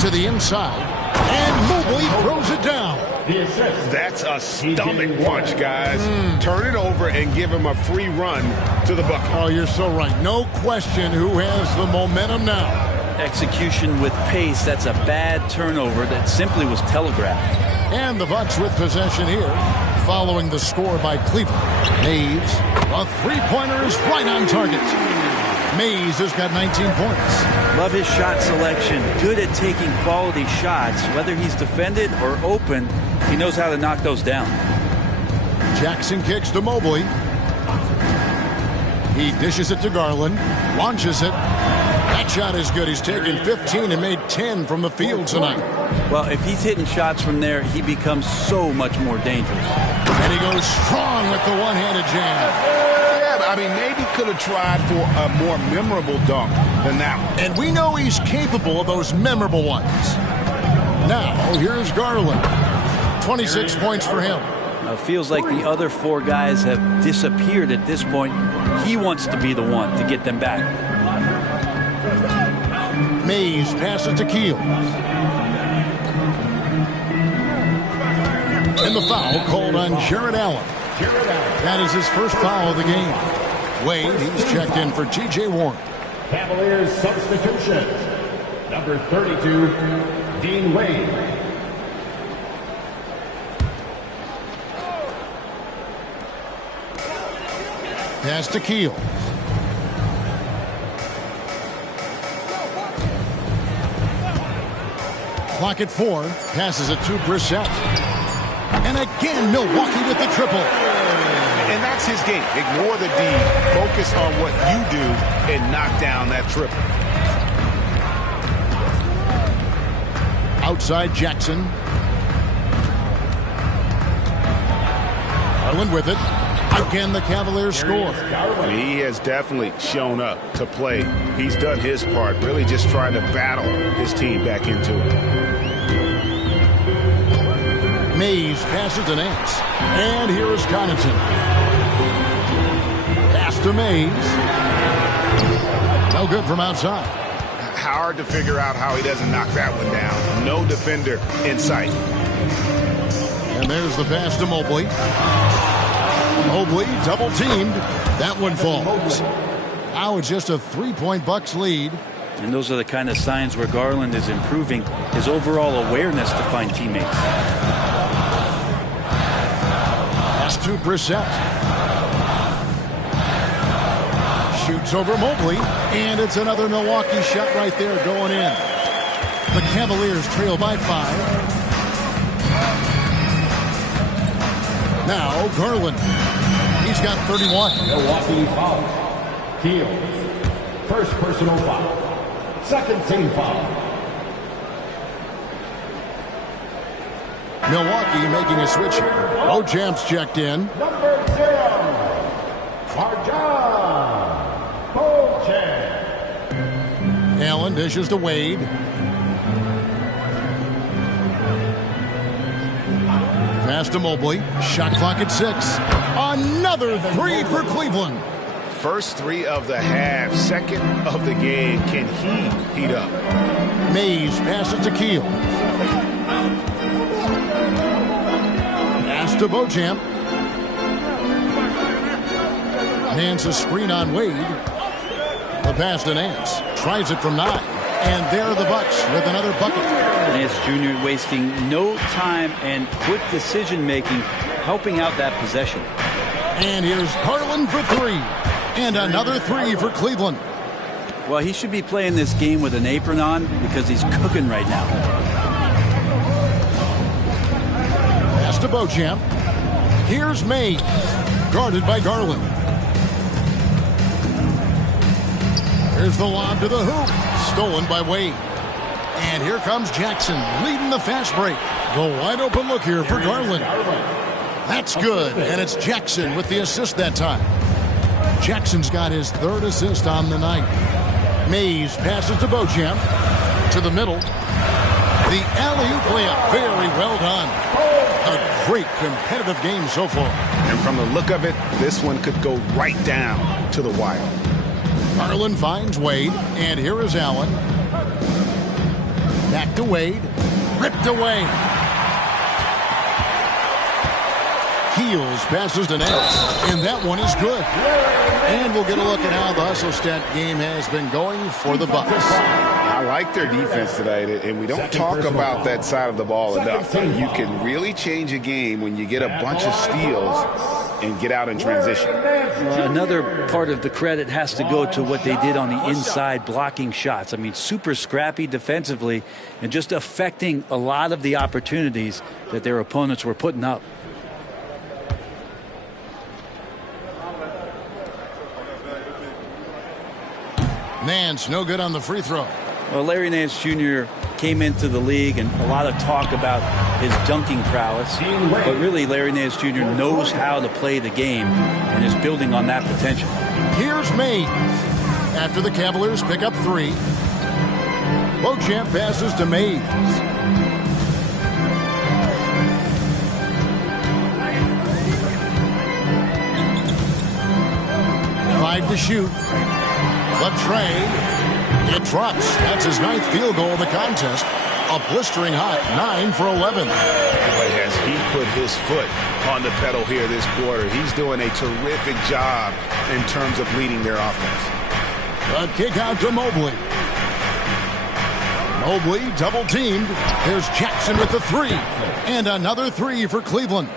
To the inside, and Mobley throws it down. That's a stomach punch, guys. Turn it over and give him a free run to the bucket. Oh, you're so right. No question who has the momentum now. Execution with pace. That's a bad turnover that simply was telegraphed. And the Bucks with possession here, following the score by Cleveland. Mays, a three-pointer is right on target. Mays has got 19 points. Love his shot selection. Good at taking quality shots. Whether he's defended or open, he knows how to knock those down. Jackson kicks to Mobley. He dishes it to Garland, launches it. That shot is good. He's taken 15 and made 10 from the field tonight. Well, if he's hitting shots from there, he becomes so much more dangerous. And he goes strong with the one-handed jam. Yeah, but I mean, maybe could have tried for a more memorable dunk than that one. And we know he's capable of those memorable ones. Now, here's Garland. 26 points for him. It feels like the other 4 guys have disappeared at this point. He wants to be the one to get them back. Mays passes to Keels. And the foul called on Jared Allen. That is his first foul of the game. Wade, he's checked in for T.J. Warren. Cavaliers substitution. Number 32, Dean Wade. Pass to Keels. Clock at 4. Passes it to Brissett. And again, Milwaukee with the triple. And that's his game. Ignore the D. Focus on what you do and knock down that triple. Outside Jackson. Garland with it. Again, the Cavaliers score. He has definitely shown up to play. He's done his part, really just trying to battle his team back into it. Mays passes to Nance. And here is Connaughton. Pass to Mays. No good from outside. Hard to figure out how he doesn't knock that one down. No defender in sight. And there's the pass to Mobley. Mobley double teamed. That one falls. Now it's just a 3-point Bucks lead. And those are the kind of signs where Garland is improving his overall awareness to find teammates. Pass to Brissett. Shoots over Mobley, and it's another Milwaukee shot right there going in. The Cavaliers trail by 5. Now Garland. He's got 31. Milwaukee foul. Heels. First personal foul. Second team foul. Milwaukee making a switch here. Bojamp's checked in. Number 0. Marjan Bojamp. Allen dishes to Wade. Pass to Mobley. Shot clock at 6. Another 3 for Cleveland. First 3 of the half, second of the game. Can he heat up? Mays passes to Keel. Pass to Bojamp. Nance a screen on Wade. The pass to Nance. Tries it from 9. And there are the Bucks with another bucket. Nance Jr. wasting no time and quick decision-making, helping out that possession. And here's Garland for 3. And another 3 for Cleveland. Well, he should be playing this game with an apron on because he's cooking right now. Pass to Bojamp. Here's Mays. Guarded by Garland. Here's the lob to the hoop. Stolen by Wade. And here comes Jackson leading the fast break. The wide open look here for Garland. That's good. And it's Jackson with the assist that time. Jackson's got his 3rd assist on the night. Mays passes to Bojamp. To the middle. The alley-oop layup. Very well done. A great competitive game so far. And from the look of it, this one could go right down to the wire. Garland finds Wade. And here is Allen. Back to Wade. Ripped away. Keels passes to Nance. And that one is good. And we'll get a look at how the hustle stat game has been going for the Bucks. I like their defense tonight, and we don't talk about that side of the ball enough. You can really change a game when you get a bunch of steals and get out in transition. Another part of the credit has to go to what they did on the inside blocking shots. I mean, super scrappy defensively and just affecting a lot of the opportunities that their opponents were putting up. Nance, no good on the free throw. Well, Larry Nance Jr. came into the league and a lot of talk about his dunking prowess. But really, Larry Nance Jr. knows how to play the game and is building on that potential. Here's Mays. After the Cavaliers pick up 3. Bojamp passes to Mays. Five to shoot. The trade. It drops. That's his 9th field goal of the contest. A blistering hot 9 for 11. Boy, has he put his foot on the pedal here this quarter. He's doing a terrific job in terms of leading their offense. A kick out to Mobley. Mobley double teamed. There's Jackson with the 3. And another 3 for Cleveland.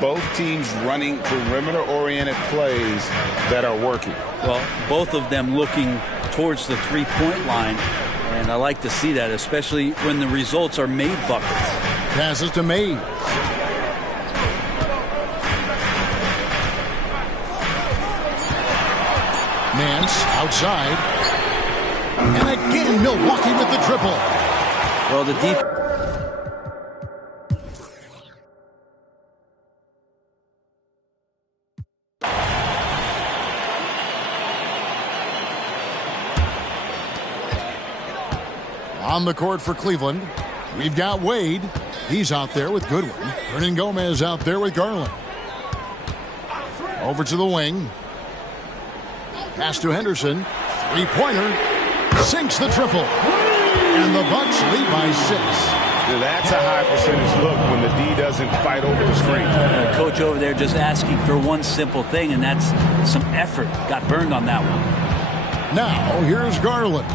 Both teams running perimeter-oriented plays that are working. Well, both of them looking towards the 3-point line. And And I like to see that, especially when the results are made buckets. Passes to Mays. Nance outside. And again, Milwaukee with the triple. Well, the deep. On the court for Cleveland, we've got Wade. He's out there with Goodwin. Hernangomez out there with Garland. Over to the wing. Pass to Henderson. Three-pointer. Sinks the triple. And the Bucks lead by 6. Now that's a high percentage look when the D doesn't fight over the screen. Coach over there just asking for one simple thing, and that's some effort. Got burned on that one. Now, here's Garland.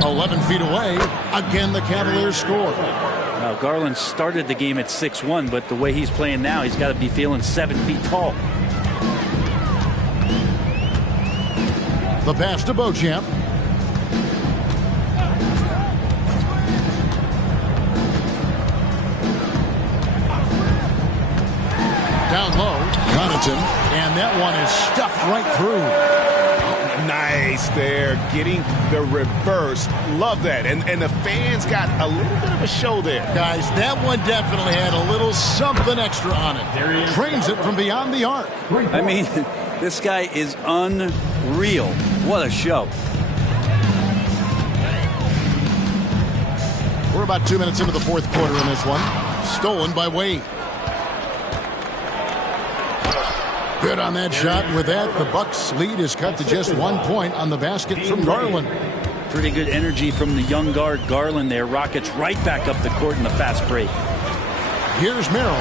11 feet away. Again, the Cavaliers score. Now, Garland started the game at 6'1", but the way he's playing now, he's got to be feeling 7 feet tall. The pass to Beauchamp. Down low, Connaughton, and that one is stuffed right through. Nice there, getting the reverse. Love that. And the fans got a little bit of a show there. Guys, that one definitely had a little something extra on it. Trains it from beyond the arc. I mean, this guy is unreal. What a show. We're about 2 minutes into the fourth quarter in this one. Stolen by Wade. Good on that shot. And with that, the Bucks' lead is cut to just 1 point on the basket from Garland. Pretty good energy from the young guard Garland there. Rockets right back up the court in the fast break. Here's Merrill.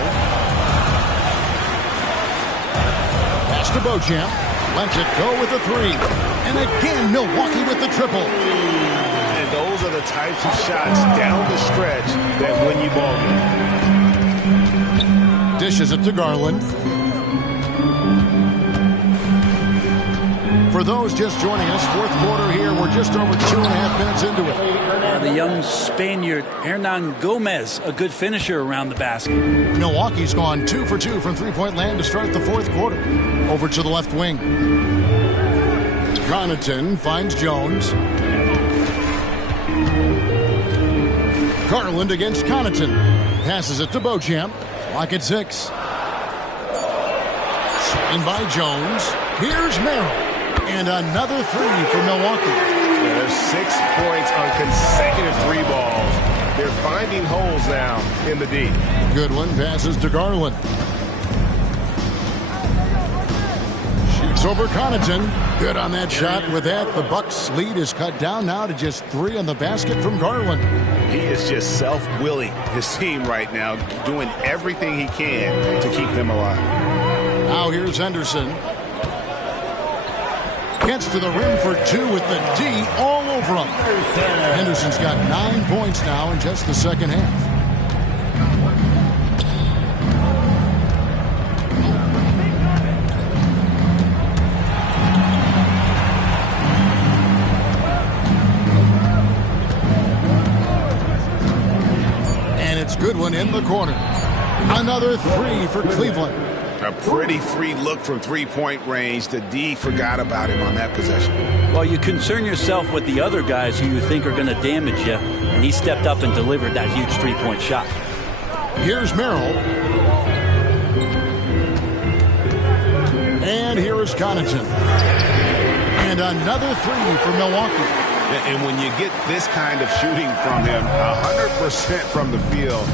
Pass to Beauchamp. Lets it go with the 3. And again, Milwaukee with the triple. And those are the types of shots down the stretch that win you ball games. Dishes it to Garland. For those just joining us, fourth quarter here. We're just over 2.5 minutes into it. The young Spaniard, Hernangomez, a good finisher around the basket. Milwaukee's gone 2 for 2 from three-point land to start the fourth quarter. Over to the left wing. Connaughton finds Jones. Garland against Connaughton. Passes it to Beauchamp. Clock at 6. Swing by Jones. Here's Merrill. And another 3 for Milwaukee. There's 6 points on consecutive 3 balls. They're finding holes now in the D. Goodwin passes to Garland. Shoots over Connaughton. Good on that shot. With that, the Bucks' lead is cut down now to just 3 on the basket from Garland. He is just self-willing his team right now, doing everything he can to keep them alive. Now here's Henderson. Gets to the rim for 2 with the D all over him. Henderson's got 9 points now in just the second half. And it's Goodwin in the corner. Another 3 for Cleveland. A pretty free look from three-point range. The D forgot about him on that possession. Well, you concern yourself with the other guys who you think are going to damage you, and he stepped up and delivered that huge three-point shot. Here's Merrill. And here is Connaughton. And another 3 for Milwaukee. And when you get this kind of shooting from him, 100% from the field,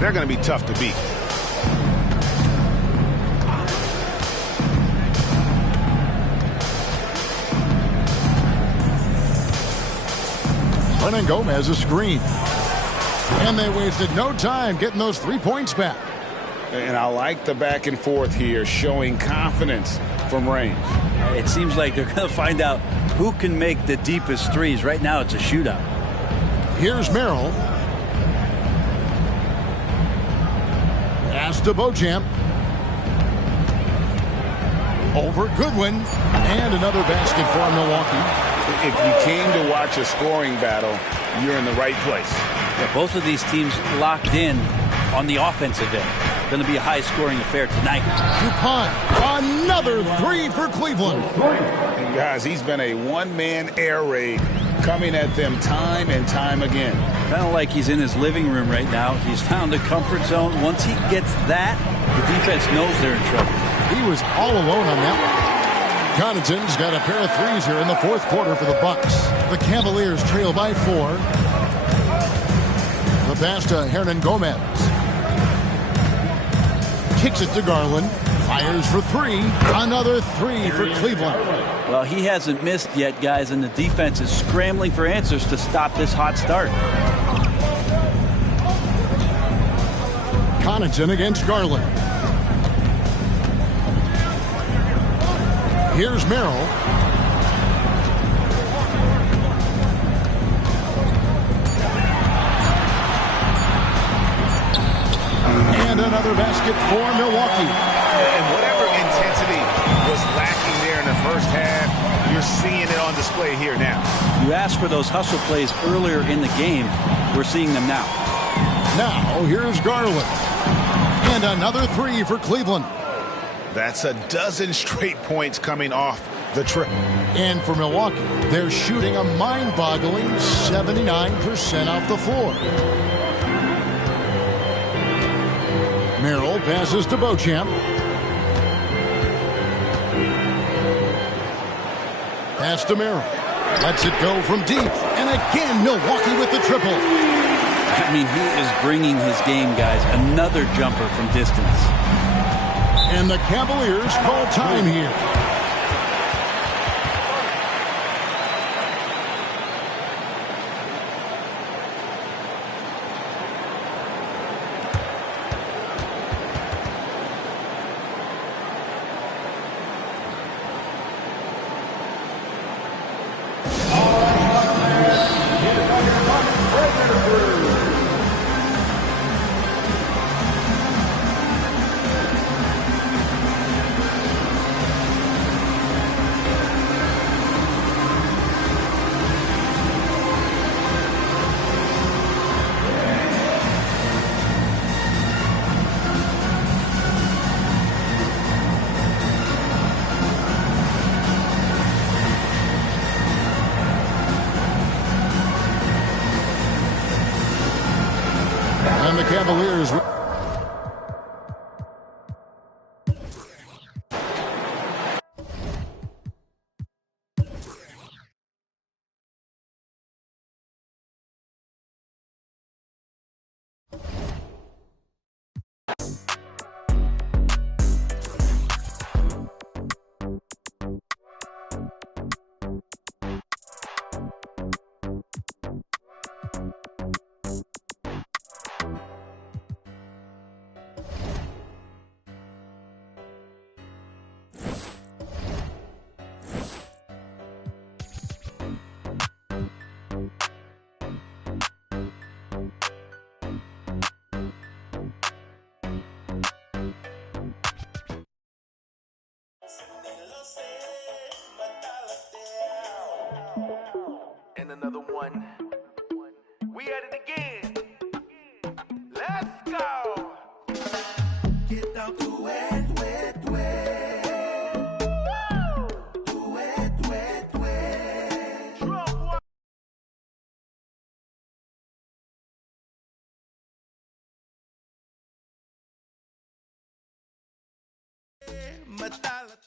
they're going to be tough to beat. Hernangomez a screen. And they wasted no time getting those 3 points back. And I like the back and forth here, showing confidence from range. It seems like they're going to find out who can make the deepest threes. Right now it's a shootout. Here's Merrill. Pass to Beauchamp. Over Goodwin. And another basket for Milwaukee. If you came to watch a scoring battle, you're in the right place. Yeah, both of these teams locked in on the offensive end. Going to be a high-scoring affair tonight. DuPont, another three for Cleveland. And guys, he's been a one-man air raid coming at them time and time again. Kind of like he's in his living room right now. He's found a comfort zone. Once he gets that, the defense knows they're in trouble. He was all alone on that one. Connaughton's got a pair of threes here in the fourth quarter for the Bucks. The Cavaliers trail by 4. The pass to Hernan Gomez. Kicks it to Garland. Fires for 3. Another 3 for Cleveland. Well, he hasn't missed yet, guys, and the defense is scrambling for answers to stop this hot start. Connaughton against Garland. Here's Merrill. And another basket for Milwaukee. And whatever intensity was lacking there in the first half, you're seeing it on display here now. You asked for those hustle plays earlier in the game. We're seeing them now. Now, here's Garland. And another 3 for Cleveland. That's a dozen straight points coming off the trip. And for Milwaukee, they're shooting a mind-boggling 79% off the floor. Merrill passes to Beauchamp. Pass to Merrill. Lets it go from deep. And again, Milwaukee with the triple. I mean, he is bringing his game, guys. Another jumper from distance. And the Cavaliers call time here. And the Cavaliers. And another one. We at it again. Let's go. Get down to wet, wet, wet. To wet, wet, wet. Matala.